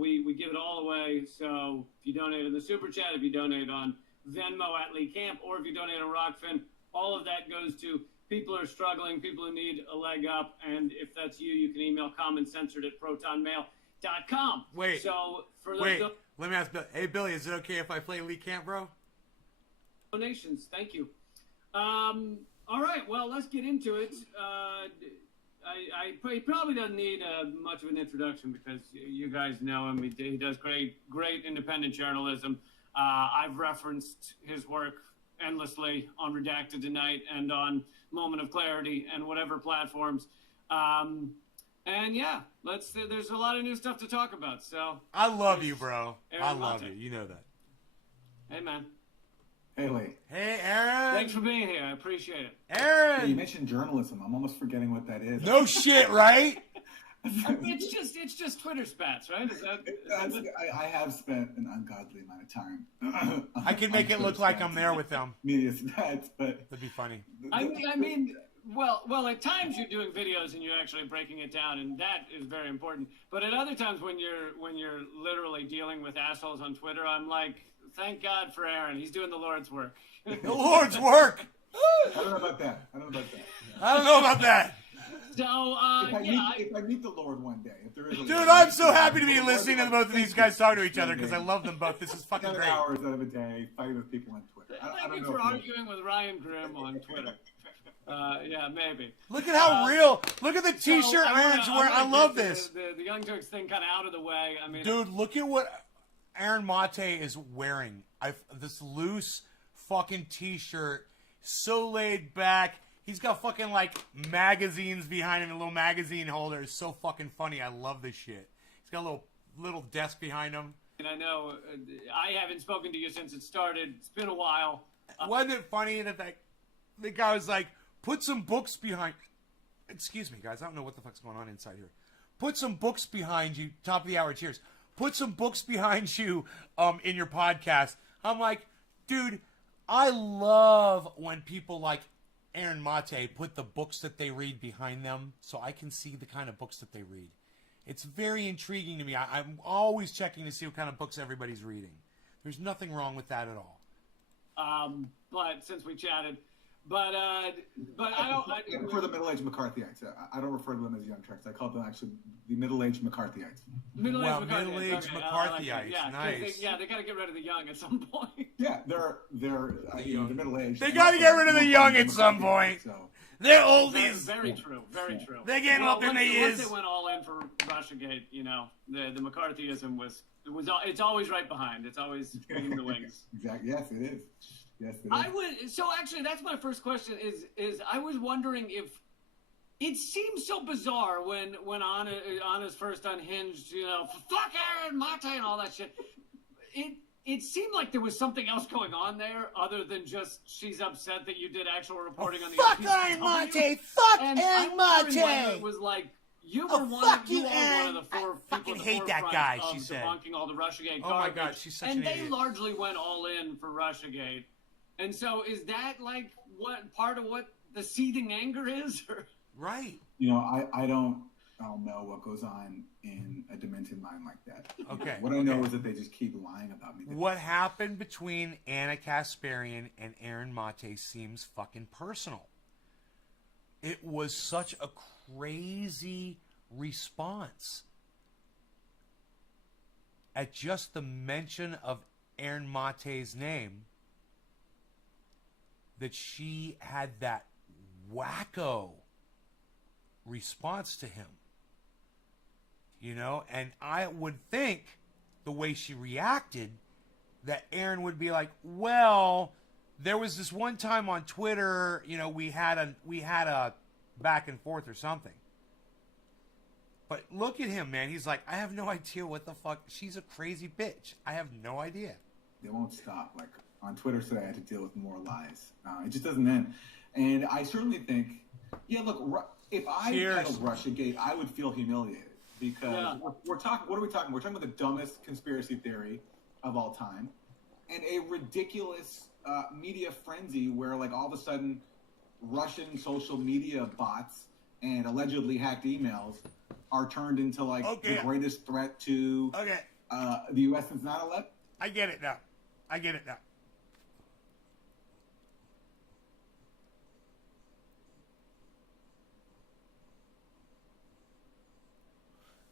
We give it all away. So if you donate in the Super Chat, if you donate on Venmo at Lee Camp, or if you donate on Rockfin, all of that goes to people who are struggling, people who need a leg up. And if that's you, you can email commoncensored@protonmail.com. Wait. So for those Wait. Let me ask Bill. Hey, Billy, is it okay if I play Lee Camp, bro? donations, thank you. All right, well, let's get into it. He probably doesn't need much of an introduction because you guys know him. He does great independent journalism. I've referenced his work endlessly on Redacted Tonight and on Moment of Clarity and whatever platforms. And yeah, there's a lot of new stuff to talk about. So I love you, bro. Aaron I love Mate. you. You know that. Hey, man. Hey, Lee. Hey, Aaron. Thanks for being here. I appreciate it. Aaron. Hey, you mentioned journalism. I'm almost forgetting what that is. No shit, right? It's just Twitter spats, right? I have spent an ungodly amount of time. I can make it look like I'm there with them. Media spats, but that'd be funny. I mean, well, at times you're doing videos and you're actually breaking it down, and that is very important. But at other times when you're literally dealing with assholes on Twitter, I'm like, thank God for Aaron. He's doing the Lord's work. The Lord's work. I don't know about that. I don't know about that. So, if I meet the Lord one day, if there is a Dude, Lord, I'm so happy to be listening to both of these guys talk to each other because I love them both. This is fucking 7 great. hours out of a day fighting with people on Twitter. I Thank don't you know for if arguing with Ryan Grimm on Twitter. Yeah, maybe. Look at how real. Look at the T-shirt Aaron's wearing. I love this. The Young Turks thing kind of out of the way. I mean, Dude, look at what Aaron Mate is wearing. This loose fucking T-shirt, so laid back. He's got fucking like magazines behind him, a little magazine holder. It's so fucking funny. I love this shit. He's got a little desk behind him. And I know I haven't spoken to you since it started. It's been a while. Wasn't it funny that the guy was like, put some books behind... Excuse me, guys. I don't know what the fuck's going on inside here. Put some books behind you. Top of the hour. Cheers. Put some books behind you in your podcast. I'm like, dude, I love when people like Aaron Mate put the books that they read behind them so I can see the kind of books that they read. It's very intriguing to me. I'm always checking to see what kind of books everybody's reading. There's nothing wrong with that at all. But since we chatted, but I don't. For the middle-aged McCarthyites, I don't refer to them as Young Turks. I call them actually the middle-aged McCarthyites. Middle-aged McCarthyites. Yeah, Nice. They got to get rid of the young at some point. Yeah, they're middle-aged. They got to get rid of the young at some point. They're oldies. Very true. Very true. They're getting up in the years. Once they went all in for Russiagate, the McCarthyism it's always right behind. It's always in the wings. Exactly. Yes, it is. Yes, it is. I would. So actually, that's my first question. Is I was wondering if it seems so bizarre when Anna's first unhinged, fuck Aaron Mate and all that shit. It seemed like there was something else going on there other than just she's upset that you did actual reporting on the fuck Aaron Mate! Fuck Aaron Mate! It was like you were one of the four fucking people hate that guy. Of she said debunking all the Russiagate garbage. Oh my god, she's such an idiot. And they largely went all in for Russiagate. And so, is that like what part of what the seething anger is? Or? Right. I don't know what goes on in a demented mind like that. Okay. What I know is that they just keep lying about me. What happened between Anna Kasparian and Aaron Mate seems fucking personal. It was such a crazy response at just the mention of Aaron Mate's name that she had that wacko response to him. And I would think the way she reacted that Aaron would be like, well, there was this one time on Twitter, we had a back and forth or something. But look at him, man. He's like, I have no idea what the fuck. She's a crazy bitch. I have no idea. They won't stop. Like on Twitter today, I had to deal with more lies. It just doesn't end. And I certainly think, look, if I titled Russiagate, I would feel humiliated because we're talking. What are we talking? We're talking about the dumbest conspiracy theory of all time, and a ridiculous media frenzy where, like, all of a sudden, Russian social media bots and allegedly hacked emails are turned into like the greatest threat to the U.S. since 9/11. I get it now.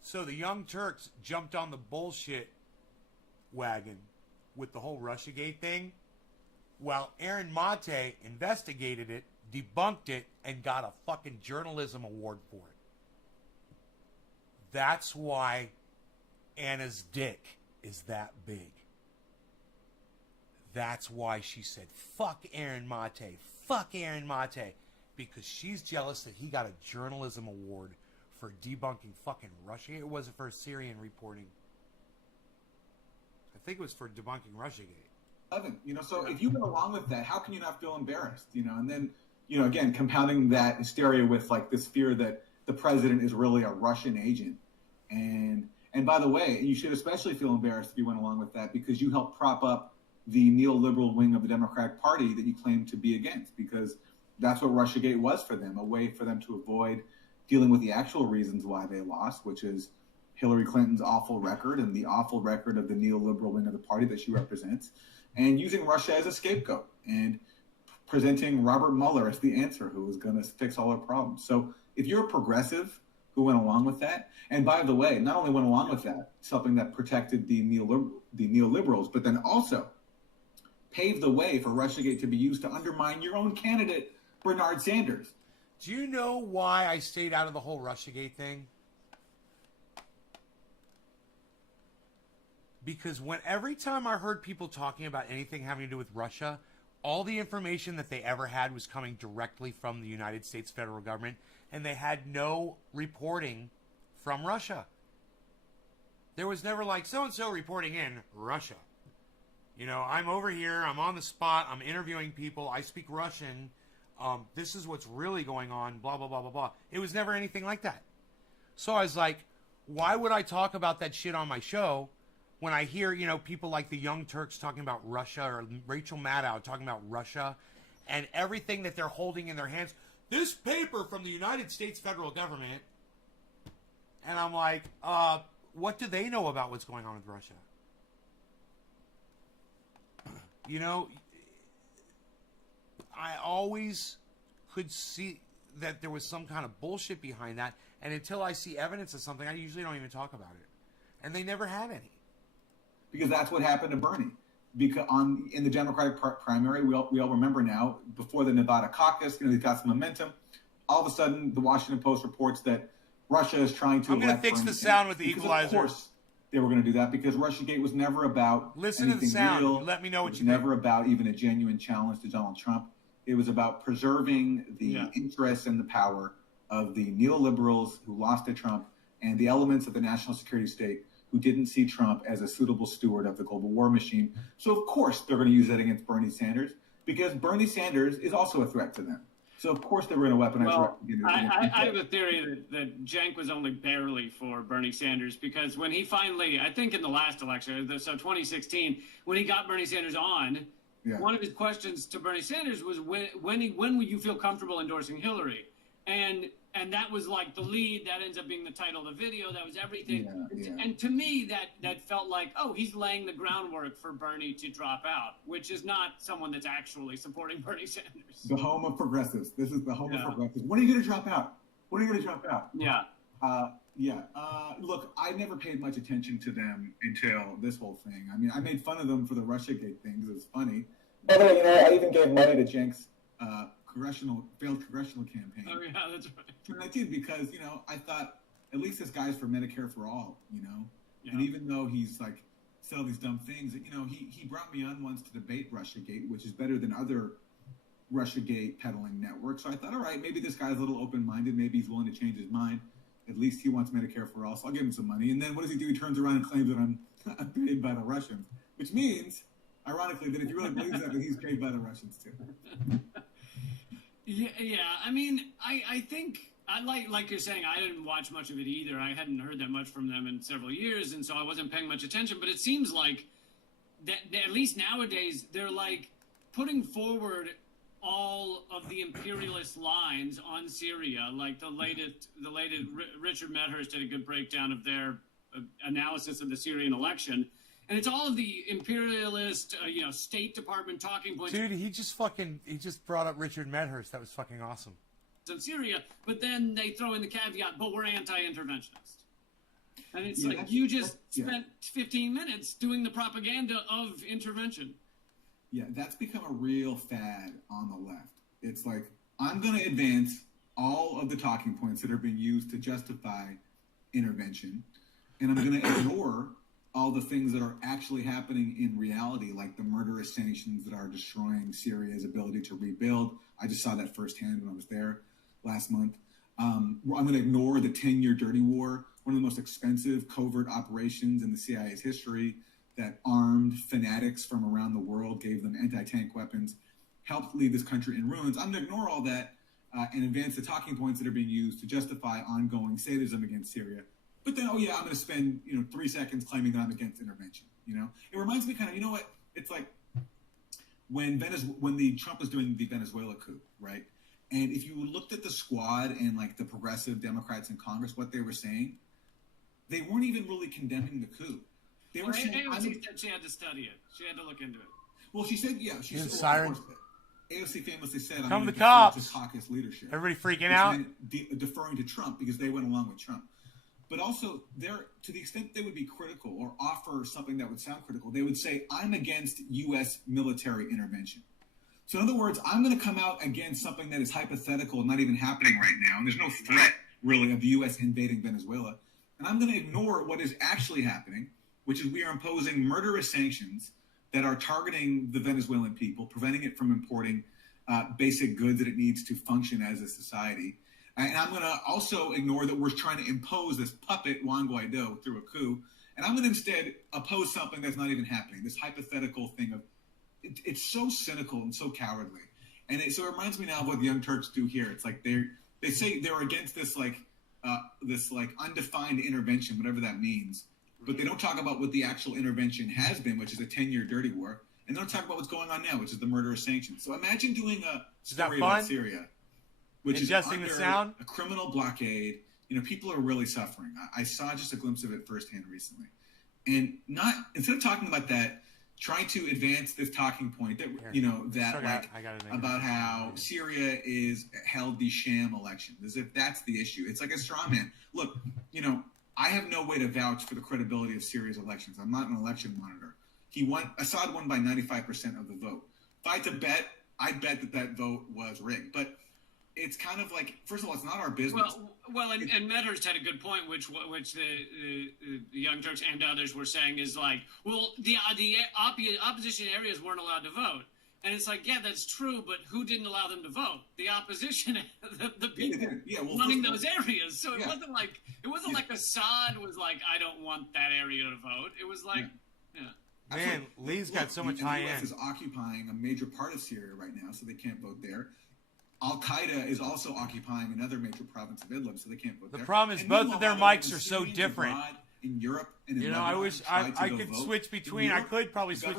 So the Young Turks jumped on the bullshit wagon with the whole Russiagate thing, while Aaron Mate investigated it, debunked it, and got a fucking journalism award for it. That's why Anna's dick is that big. That's why she said, fuck Aaron Mate, because she's jealous that he got a journalism award for debunking fucking Russia. It wasn't for Syrian reporting. I think it was for debunking Russiagate. So if you went along with that, how can you not feel embarrassed? And then, again, compounding that hysteria with like this fear that the president is really a Russian agent. And by the way, you should especially feel embarrassed if you went along with that because you helped prop up the neoliberal wing of the Democratic Party that you claim to be against, because that's what Russiagate was for them, a way for them to avoid dealing with the actual reasons why they lost, which is Hillary Clinton's awful record and the awful record of the neoliberal wing of the party that she represents, and using Russia as a scapegoat and presenting Robert Mueller as the answer who was going to fix all our problems. So if you're a progressive who went along with that, and by the way, not only went along with that, something that protected the neoliberals, but then also paved the way for Russiagate to be used to undermine your own candidate Bernard Sanders. Do you know why I stayed out of the whole Russiagate thing? Because every time I heard people talking about anything having to do with Russia, all the information that they ever had was coming directly from the United States federal government, and they had no reporting from Russia. There was never like, so-and-so reporting in Russia. You know, I'm over here, I'm on the spot, I'm interviewing people, I speak Russian, this is what's really going on, blah, blah, blah, blah, blah. It was never anything like that. So I was like, why would I talk about that shit on my show when I hear, you know, people like the Young Turks talking about Russia, or Rachel Maddow talking about Russia, and everything that they're holding in their hands? This paper from the United States federal government. And I'm like, what do they know about what's going on with Russia? You know, I always could see that there was some kind of bullshit behind that, and until I see evidence of something, I usually don't even talk about it. And they never had any. Because that's what happened to Bernie. Because in the Democratic primary, we all remember now, before the Nevada caucus, you know, he's got some momentum. All of a sudden, the Washington Post reports that Russia is trying to. I'm going to fix the sound with the equalizer. Of course, they were going to do that because Russiagate was never about listen to the sound. Real. Let me know what you think. It was never about even a genuine challenge to Donald Trump. It was about preserving the interests and the power of the neoliberals who lost to Trump and the elements of the national security state who didn't see Trump as a suitable steward of the global war machine. So, of course, they're going to use that against Bernie Sanders because Bernie Sanders is also a threat to them. So, of course, they were going to weaponize. Well, I have a theory that Cenk was only barely for Bernie Sanders because when he finally, I think in the last election, so 2016, when he got Bernie Sanders on, one of his questions to Bernie Sanders was, when would you feel comfortable endorsing Hillary? And that was like the lead. That ends up being the title of the video. That was everything. And to me, that felt like, oh, he's laying the groundwork for Bernie to drop out, which is not someone that's actually supporting Bernie Sanders. The home of progressives. This is the home of progressives. When are you going to drop out? When are you going to drop out? Look, I never paid much attention to them until this whole thing. I mean, I made fun of them for the Russiagate things. It was funny. By the way, you know, I even gave money to Cenk's failed congressional campaign. Oh, yeah, that's right. And I did because, you know, I thought at least this guy's for Medicare for all, you know? Yeah. And even though he's like said all these dumb things, you know, he brought me on once to debate Russiagate, which is better than other Russiagate peddling networks. So I thought, all right, maybe this guy's a little open-minded. Maybe he's willing to change his mind. At least he wants Medicare for all, so I'll give him some money. And then what does he do? He turns around and claims that I'm paid by the Russians, which means, ironically, that if he really believes that, then he's paid by the Russians too. Yeah. I mean, I think like you're saying, I didn't watch much of it either. I hadn't heard that much from them in several years, and so I wasn't paying much attention. But it seems like that at least nowadays they're like putting forward all of the imperialist lines on Syria. Like the latest Richard Medhurst did a good breakdown of their analysis of the Syrian election. And it's all of the imperialist, State Department talking points. Dude, he just brought up Richard Medhurst. That was fucking awesome. In Syria, but then they throw in the caveat, but we're anti-interventionist. And it's like you just spent 15 minutes doing the propaganda of intervention. Yeah, that's become a real fad on the left. It's like, I'm going to advance all of the talking points that are being used to justify intervention, and I'm going to ignore all the things that are actually happening in reality, like the murderous sanctions that are destroying Syria's ability to rebuild. I just saw that firsthand when I was there last month. I'm going to ignore the 10-year dirty war, one of the most expensive covert operations in the CIA's history that armed fanatics from around the world, gave them anti-tank weapons, helped leave this country in ruins. I'm going to ignore all that and advance the talking points that are being used to justify ongoing sadism against Syria. But then, I'm going to spend 3 seconds claiming that I'm against intervention. It reminds me kind of, what? It's like when Trump was doing the Venezuela coup, right? And if you looked at the squad and like the progressive Democrats in Congress, what they were saying, they weren't even really condemning the coup. They were saying, AOC said she had to study it. She had to look into it. Well, she said, yeah. She said, siren. AOC famously said, "Come the cops." To caucus leadership. Everybody freaking out. Deferring to Trump because they went along with Trump. But also, to the extent they would be critical or offer something that would sound critical, they would say, I'm against U.S. military intervention. So in other words, I'm going to come out against something that is hypothetical, not even happening right now, and there's no threat really of the U.S. invading Venezuela, and I'm going to ignore what is actually happening, which is we are imposing murderous sanctions that are targeting the Venezuelan people, preventing it from importing basic goods that it needs to function as a society. And I'm going to also ignore that we're trying to impose this puppet, Juan Guaido, through a coup. And I'm going to instead oppose something that's not even happening, this hypothetical thing of it's so cynical and so cowardly. And so it reminds me now of what the Young Turks do here. It's like they say they're against this undefined intervention, whatever that means. But they don't talk about what the actual intervention has been, which is a 10-year dirty war. And they don't talk about what's going on now, which is the murderous sanctions. So imagine doing a story about Syria, which is under the sound? a criminal blockade. People are really suffering. I saw just a glimpse of it firsthand recently. And instead of talking about that, trying to advance this talking point that, about how Syria is held the sham election, as if that's the issue. It's like a straw man. Look, I have no way to vouch for the credibility of Syria's elections. I'm not an election monitor. Assad won by 95% of the vote. If I had to bet, I'd bet that vote was rigged. But it's kind of like, first of all, it's not our business. And Medhurst had a good point, which the Young Turks and others were saying is like, well, the opposition areas weren't allowed to vote. And it's like, yeah, that's true, but who didn't allow them to vote? The opposition, the people running those areas. So it wasn't like Assad was like, I don't want that area to vote. It was like, Man, Lee's got so much high end. The U.S. end. is occupying a major part of Syria right now, so they can't vote there. Al-Qaeda is also occupying another major province of Idlib, so they can't vote there. The problem is both of their mics are so different. In Europe and in Lebanon, I wish I could switch between. I could probably switch.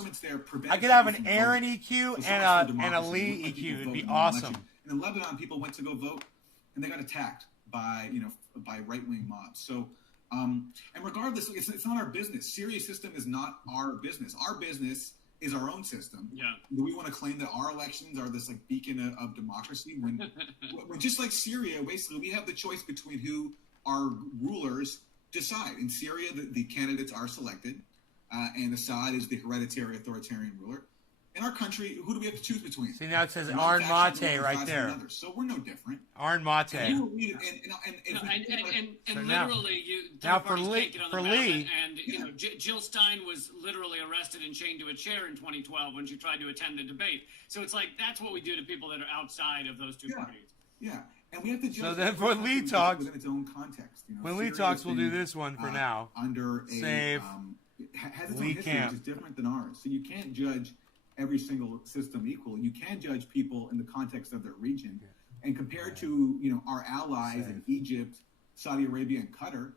I could have an Aaron EQ and a Lee EQ. It'd be awesome. And in Lebanon, people went to go vote, and they got attacked by right-wing mobs. So, and regardless, it's not our business. Syria's system is not our business. Our business is our own system. Yeah. Do we want to claim that our elections are this beacon of democracy when just like Syria, basically we have the choice between who our rulers decide. In Syria, the candidates are selected, and Assad is the hereditary authoritarian ruler. In our country, who do we have to choose between? See, now it says Arn Mate right there. So we're no different. Arn Mate. And literally, now for Lee, and Jill Stein was literally arrested and chained to a chair in 2012 when she tried to attend the debate. So it's like that's what we do to people that are outside of those two parties. Yeah. And we have to judge. So then for Lee Talks, within its own context. When Lee Talks, we'll do this one for now. Under a Save has its own Lee history, Camp. which is different than ours. So you can't judge every single system equal. You can judge people in the context of their region. And compared to our allies in Egypt, Saudi Arabia, and Qatar,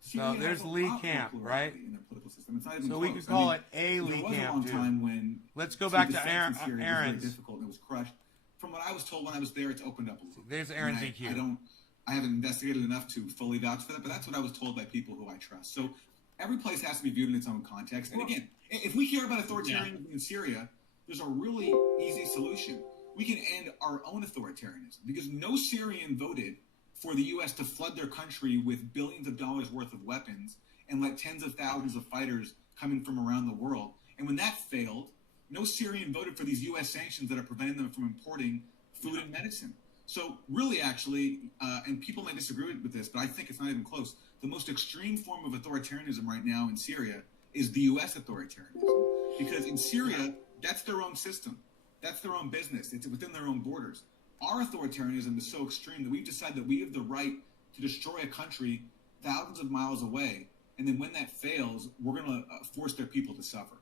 Syria so there's has a Lee lot more Camp, plurality right? in their political system. It's not even So close. we could call it a Lee there was Camp. a long time when Let's go back to dissent in Aaron's. Syria was very difficult and it was crushed. From what I was told when I was there, it's opened up a little. There's Aaron's And EQ. I haven't investigated enough to fully vouch for that, but that's what I was told by people who I trust. So every place has to be viewed in its own context. And again, if we care about authoritarianism in Syria, there's a really easy solution. We can end our own authoritarianism because no Syrian voted for the U.S. to flood their country with billions of dollars worth of weapons and let tens of thousands of fighters coming from around the world. And when that failed, no Syrian voted for these U.S. sanctions that are preventing them from importing food and medicine. So really, actually, and people may disagree with this, but I think it's not even close. The most extreme form of authoritarianism right now in Syria is the U.S. authoritarianism. Because in Syria, that's their own system. That's their own business. It's within their own borders. Our authoritarianism is so extreme that we've decided that we have the right to destroy a country thousands of miles away. And then when that fails, we're going to force their people to suffer.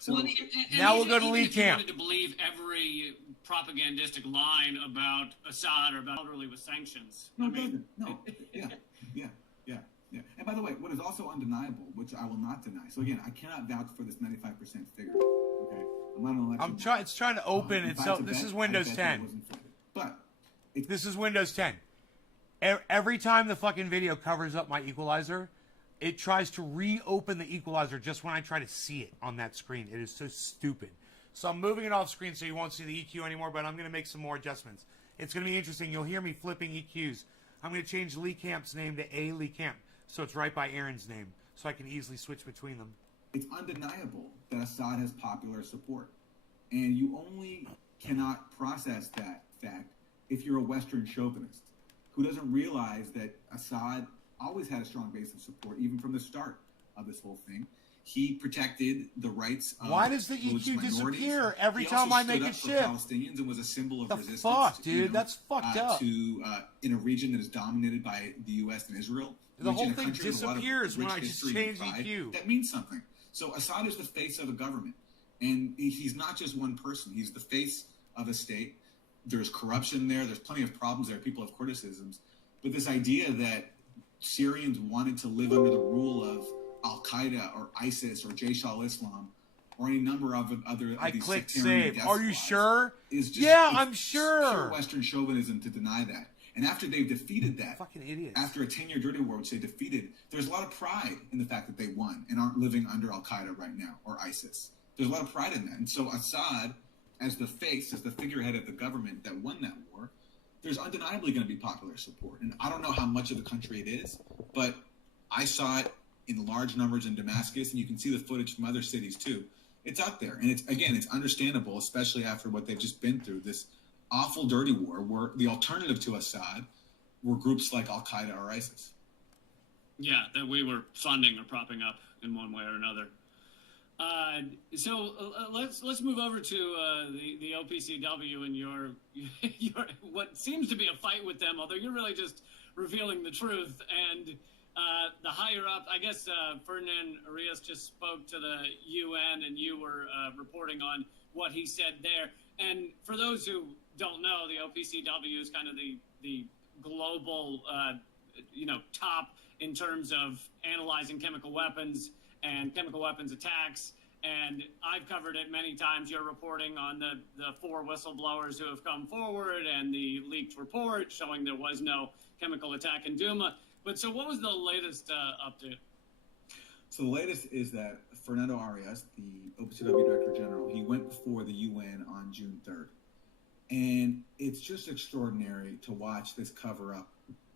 So now we'll go to Lee Camp. If you Camp. wanted to believe every propagandistic line about Assad or about elderly with sanctions. No, it doesn't. No. Yeah. And by the way, what is also undeniable, which I will not deny. So again, I cannot vouch for this 95% figure. Okay, I'm not an election. It's trying to open itself. This is Windows 10. But this is Windows 10. Every time the fucking video covers up my equalizer, it tries to reopen the equalizer just when I try to see it on that screen. It is so stupid. So I'm moving it off screen so you won't see the EQ anymore, but I'm going to make some more adjustments. It's going to be interesting. You'll hear me flipping EQs. I'm going to change Lee Camp's name to A. Lee Camp, so it's right by Aaron's name, so I can easily switch between them. It's undeniable that Assad has popular support. And you only cannot process that fact if you're a Western chauvinist who doesn't realize that Assad always had a strong base of support, even from the start of this whole thing. He protected the rights of Why does the religious EQ minorities. disappear every He time also I make stood a up for shift? Palestinians and was a symbol of The resistance. fuck, dude? That's fucked up. To in a region that is dominated by the U.S. and Israel. The region, whole a thing country with a lot of disappears when rich I just history and change pride. EQ. That means something. So Assad is the face of a government, and he's not just one person. He's the face of a state. There's corruption there. There's plenty of problems there. People have criticisms, but this idea that Syrians wanted to live under the rule of Al-Qaeda or ISIS or Jaish al-Islam or any number of other I of these clicked sectarian save. death Are you squads sure? is just, Yeah, it's I'm sure. Pure Western chauvinism to deny that. And after they've defeated that, fucking idiots. After a 10-year dirty war, which they defeated, there's a lot of pride in the fact that they won and aren't living under Al-Qaeda right now or ISIS. There's a lot of pride in that. And so Assad, as the face, as the figurehead of the government that won that war, there's undeniably going to be popular support. And I don't know how much of the country it is, but I saw it in large numbers in Damascus, and you can see the footage from other cities too. It's out there. And it's understandable, especially after what they've just been through, this awful dirty war where the alternative to Assad were groups like Al-Qaeda or ISIS. Yeah, that we were funding or propping up in one way or another. So let's move over to the OPCW and your what seems to be a fight with them, although you're really just revealing the truth. And the higher up, I guess Ferdinand Arias just spoke to the UN, and you were reporting on what he said there. And for those who don't know, the OPCW is kind of the global, top in terms of analyzing chemical weapons and chemical weapons attacks. And I've covered it many times. You're reporting on the 4 whistleblowers who have come forward and the leaked report showing there was no chemical attack in Douma. But so what was the latest update? So the latest is that Fernando Arias, the OPCW Director General, he went before the UN on June 3rd. And it's just extraordinary to watch this cover-up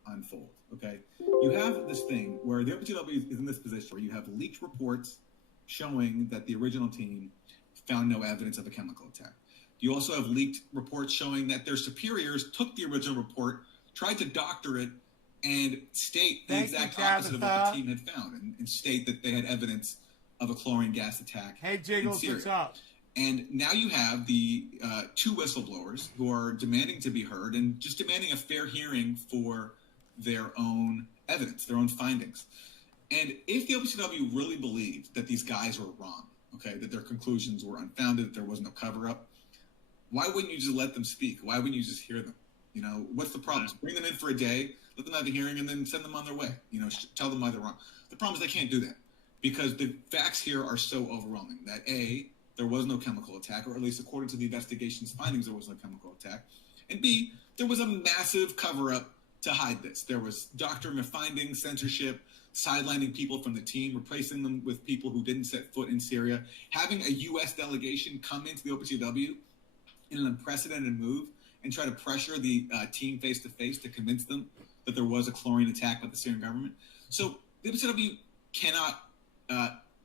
unfold, okay? You have this thing where the OPCW is in this position where you have leaked reports showing that the original team found no evidence of a chemical attack. You also have leaked reports showing that their superiors took the original report, tried to doctor it, and state the exact opposite of what the team had found, and state that they had evidence of a chlorine gas attack Hey, Jiggles, in Syria. what's up? And now you have the 2 whistleblowers who are demanding to be heard and just demanding a fair hearing for their own evidence, their own findings. And if the OPCW really believed that these guys were wrong, okay, that their conclusions were unfounded, that there was no cover-up, why wouldn't you just let them speak? Why wouldn't you just hear them? You know, what's the problem? Bring them in for a day, let them have a hearing, and then send them on their way. You know, tell them why they're wrong. The problem is they can't do that because the facts here are so overwhelming that A, there was no chemical attack, or at least according to the investigation's findings, there was no chemical attack. And B, there was a massive cover-up to hide this. There was doctoring of findings, censorship, sidelining people from the team, replacing them with people who didn't set foot in Syria, having a U.S. delegation come into the OPCW in an unprecedented move and try to pressure the team face-to-face to convince them that there was a chlorine attack by the Syrian government. So the OPCW cannot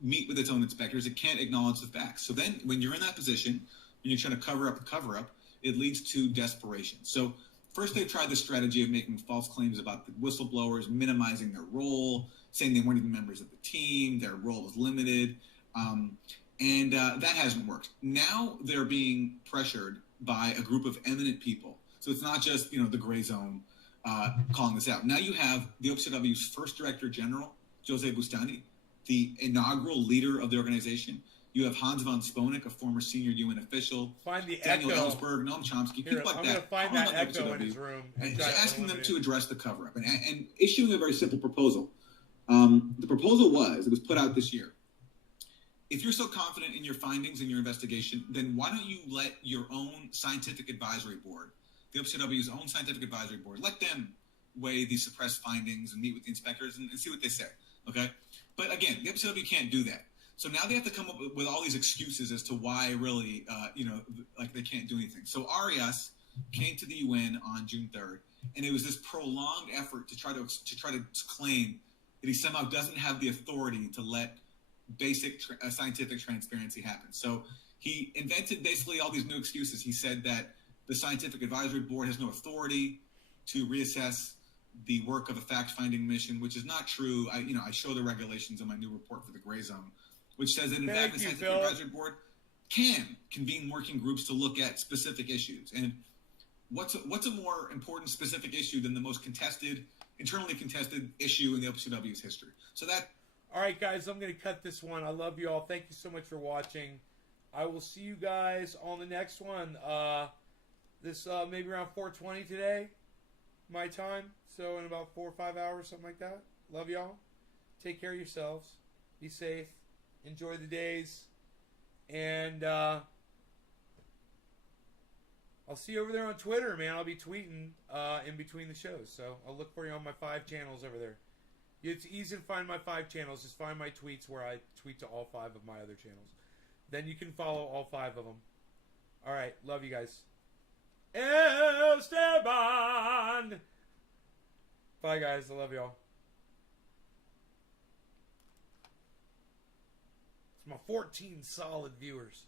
meet with its own inspectors. It can't acknowledge the facts. So then when you're in that position, when you're trying to cover up the cover-up, it leads to desperation. So first they tried the strategy of making false claims about the whistleblowers, minimizing their role, saying they weren't even members of the team, their role was limited, and that hasn't worked. Now they're being pressured by a group of eminent people. So it's not just, the gray zone calling this out. Now you have the OPCW's first Director General, Jose Bustani, the inaugural leader of the organization. You have Hans von Sponik, a former senior UN official. Find the Daniel echo. Ellsberg, Noam Chomsky, Here, people like I'm that. gonna find calling that out the echo in OPCW his room. and Try to asking them eliminate to it. address the cover-up and issuing a very simple proposal. The proposal it was put out this year. If you're so confident in your findings and your investigation, then why don't you let your own scientific advisory board, the OPCW's own scientific advisory board, let them weigh these suppressed findings and meet with the inspectors and see what they say, okay? But again, the OPCW can't do that. So now they have to come up with all these excuses as to why really, they can't do anything. So Arias came to the UN on June 3rd, and it was this prolonged effort to try to claim that he somehow doesn't have the authority to let basic scientific transparency happen. So He invented basically all these new excuses. He said that the Scientific Advisory Board has no authority to reassess the work of a fact-finding mission, which is not true. I show the regulations in my new report for the Gray Zone, which says that in fact the Scientific Advisory Board can convene working groups to look at specific issues. And what's a more important specific issue than the most internally contested issue in the OPCW's history? So that. All right, guys, I'm going to cut this one. I love you all. Thank you so much for watching. I will see you guys on the next one. This maybe around 4:20 today, my time. So in about 4 or 5 hours, something like that. Love y'all. Take care of yourselves. Be safe. Enjoy the days. And I'll see you over there on Twitter, man. I'll be tweeting in between the shows. So I'll look for you on my 5 channels over there. It's easy to find my 5 channels. Just find my tweets where I tweet to all 5 of my other channels. Then you can follow all 5 of them. All right. Love you guys. Esteban! Bye, guys. I love y'all. It's my 14 solid viewers.